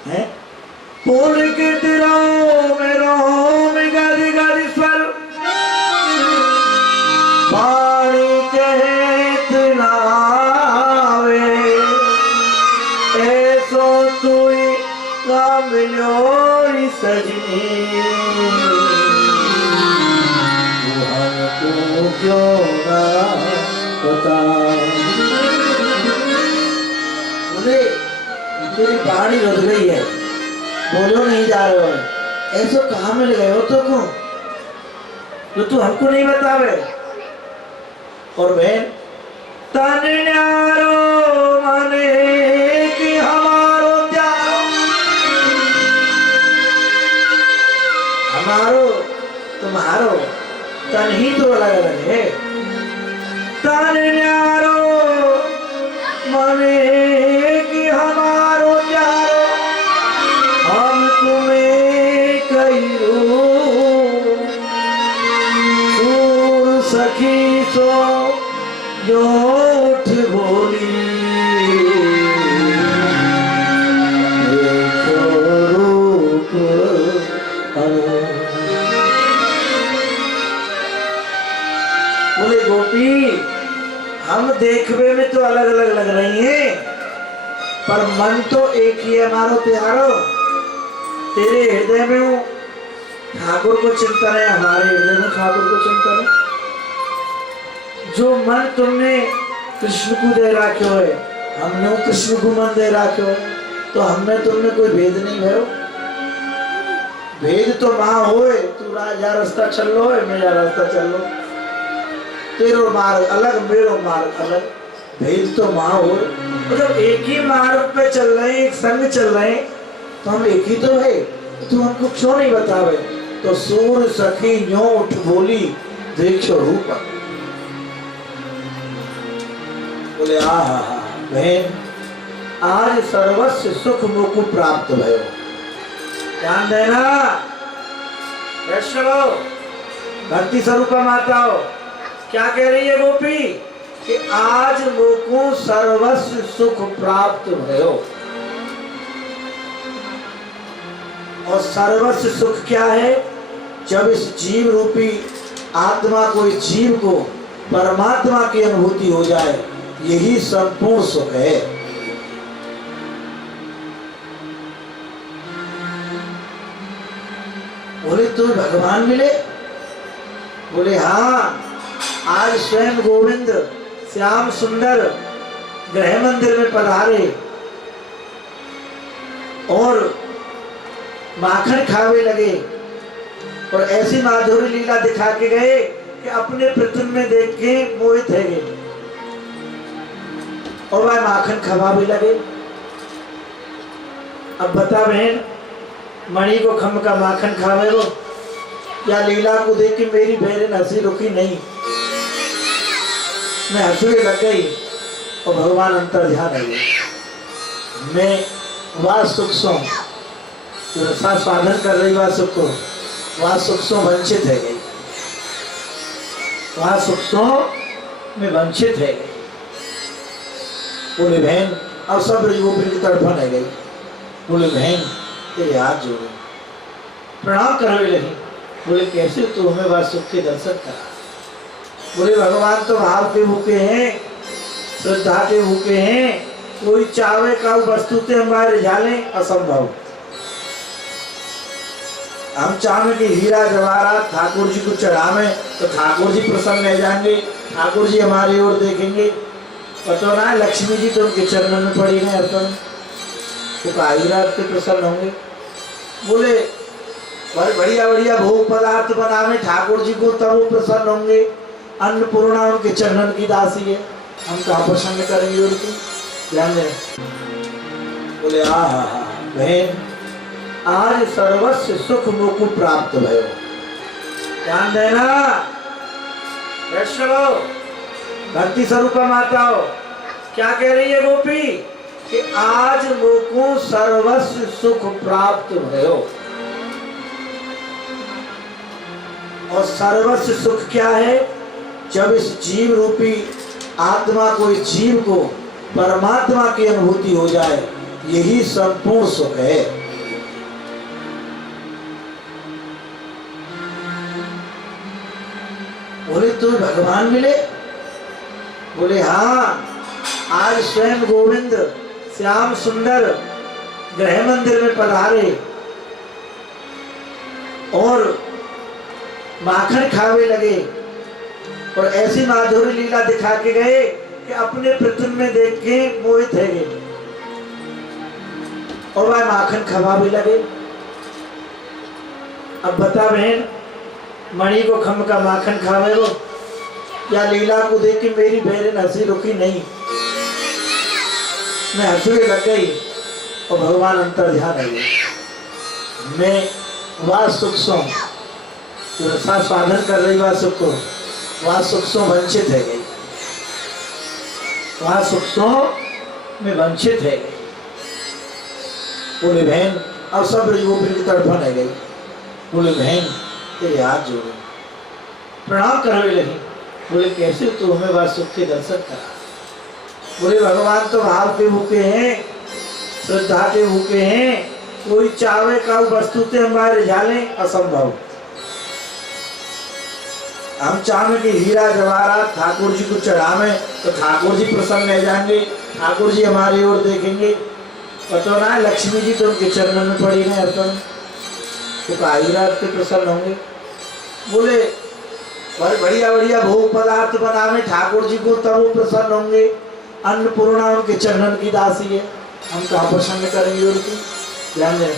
हैं? बोल के तेरा मेरो में गादी गादी स्वर, पानी कहत नावे, ऐसो तुई का मिलोरी सजनी, क्यों ना बता। मुझे तेरी बाणी रुक गई है, बोलो नहीं जा रहे हो, ऐसे कहाँ मिल गए हो तुमको जो तू हमको नहीं बतावे। और बहन, तन न्यारो माने कि हमारो प्यारो, हमारो तुम्हारो तन ही तो अलग अलग है। तन न्यारो माने कि हमारो प्यारो, हम तुम्हें कहियो सूर सखी सो जो उठ बोली, देखो रूप बोले गोपी, हम देखने में तो अलग अलग लग रही हैं, पर मन तो एक ही है हमारो त्यारो। तेरे हृदय में हूँ ठाकुर को चिंतन है, हमारे हृदय में ठाकुर को चिंतन है। जो मन तुमने कृष्ण को दे रखे हो है, हमने कृष्ण को मन दे रखे हो, तो हमने तुमने कोई भेद नहीं भयो। भेद तो माँ होए, तू राजा रास्ता चल लो है, मेरा रास्ता चल लो, तेरो मार्ग अलग मेरो मार्ग अलग, भेद तो माँ हो। तो जब एक ही मार्ग पे चल रहे हैं, एक संग चल रहे हैं, तो हम एक ही तो है, तो हमको क्यों नहीं बतावे। तो सूर सखी न्यों उठ बोली, देखो रूप। बोले आ बहन, आज सर्वस्व सुख मुख प्राप्त भयो। ध्यान देना, वैष्णव भक्ति स्वरूप माता हो। क्या कह रही है गोपी कि आज मुझको सर्वस्व सुख प्राप्त भयो। और सर्वस्व सुख क्या है? जब इस जीव रूपी आत्मा को, इस जीव को परमात्मा की अनुभूति हो जाए, यही संपूर्ण सुख है। बोले तो भगवान मिले? बोले हाँ, आज स्वयं गोविंद श्याम सुंदर गृह मंदिर में पधारे और माखन खावे लगे, और ऐसी माधुरी लीला दिखा के गए कि अपने प्रतिबिंब में देख के मोहित है गए, और वह माखन खवा भी लगे। अब बता बहन, मणि को खम का माखन खावे वो, या लीला को देख के मेरी बहन हंसी रुकी नहीं, मैं हंसने लग गई, और भगवान अंतर ध्यान है। मैं वह सुख सो जो रसा साधन कर रही, वह सुख को, वह सुख सो वंचित है गई, वह सुख सो में वंचित है गई। बोले बहन, अब सब गोपी की तड़फन है गई। बोले बहन, तेरे हाथ जोड़े प्रणाम करने लगी। बोले कैसे? तू हमें वह सुख के दर्शन करा। बोले भगवान तो भाव के भूखे हैं, श्रद्धा के भूखे हैं, कोई चावे का वस्तु से हमारे झाले असंभव। हम चाहे कि हीरा जवाहरात ठाकुर जी को चढ़ावे तो ठाकुर जी प्रसन्न रह जाएंगे, ठाकुर जी हमारी ओर देखेंगे। पता ना है लक्ष्मी जी तो उनके चरणों में पड़ी गए अर्पण, तो कायरात के प्रसन्न होंगे। बोले बढ़िया बढ़िया भोग पदार्थ बनावे ठाकुर जी को तब वो प्रसन्न होंगे। अन्नपूर्णा उनके चरणन की दासी है, हम कहाँ प्रसन्न करेंगे उनको, ध्यान दें। बोले हाँ हाँ हाँ बहन, आज सर्वस्व सुख मुख प्राप्त भयो, ध्यान देना। वैष्णव भक्ति स्वरूपा माता हो, क्या कह रही है गोपी कि आज मुको सर्वस्व सुख प्राप्त भयो। और सर्वस्व सुख क्या है? जब इस जीव रूपी आत्मा को, इस जीव को परमात्मा की अनुभूति हो जाए, यही संपूर्ण सुख है। बोले तो भगवान मिले? बोले हाँ, आज स्वयं गोविंद श्याम सुंदर गृह मंदिर में पधारे और माखन खावे लगे और ऐसी माधुरी लीला दिखा के गए कि अपने प्रतिबिंब में देख के मोहित है गए और वह माखन खवावे लगे। अब बता बहन, मणि को खम का माखन खावे वो, या लीला को देख के मेरी बहन हंसी रुकी नहीं, मैं हंसने लग गई और भगवान अंतर ध्यान है। मैं वह सुख सो रसा साधन कर रही, वह सुख को, वह सुख सो वंचित है गई, वह सुख सो में वंचित है गई। बोले बहन, अब सब गोपी की तड़फन है गई। बोले बहन तेरे हाथ जोड़ो, प्रणाम करने लगी। बोले कैसे? तो हमें वह सुख के दर्शन करा। बोले भगवान तो भाव के भूखे हैं, श्रद्धा के भूखे हैं, कोई चावे का वस्तु से हमारे झाले असंभव। हम चाहे कि हीरा जवाहरात ठाकुर जी को चढ़ावे तो ठाकुर जी प्रसन्न रह जाएंगे, ठाकुर जी हमारी ओर देखेंगे। पता ना है लक्ष्मी जी तो उनके चरणों में पड़ी गए अर्पण, तो कायरात के प्रसन्न होंगे। बोले बढ़िया बढ़िया भोग पदार्थ बनावे ठाकुर जी को तब वो प्रसन्न होंगे। अन्नपूर्णा उनके चरणन की दासी है, हम कहाँ प्रसन्न करेंगे उनको, ध्यान दें।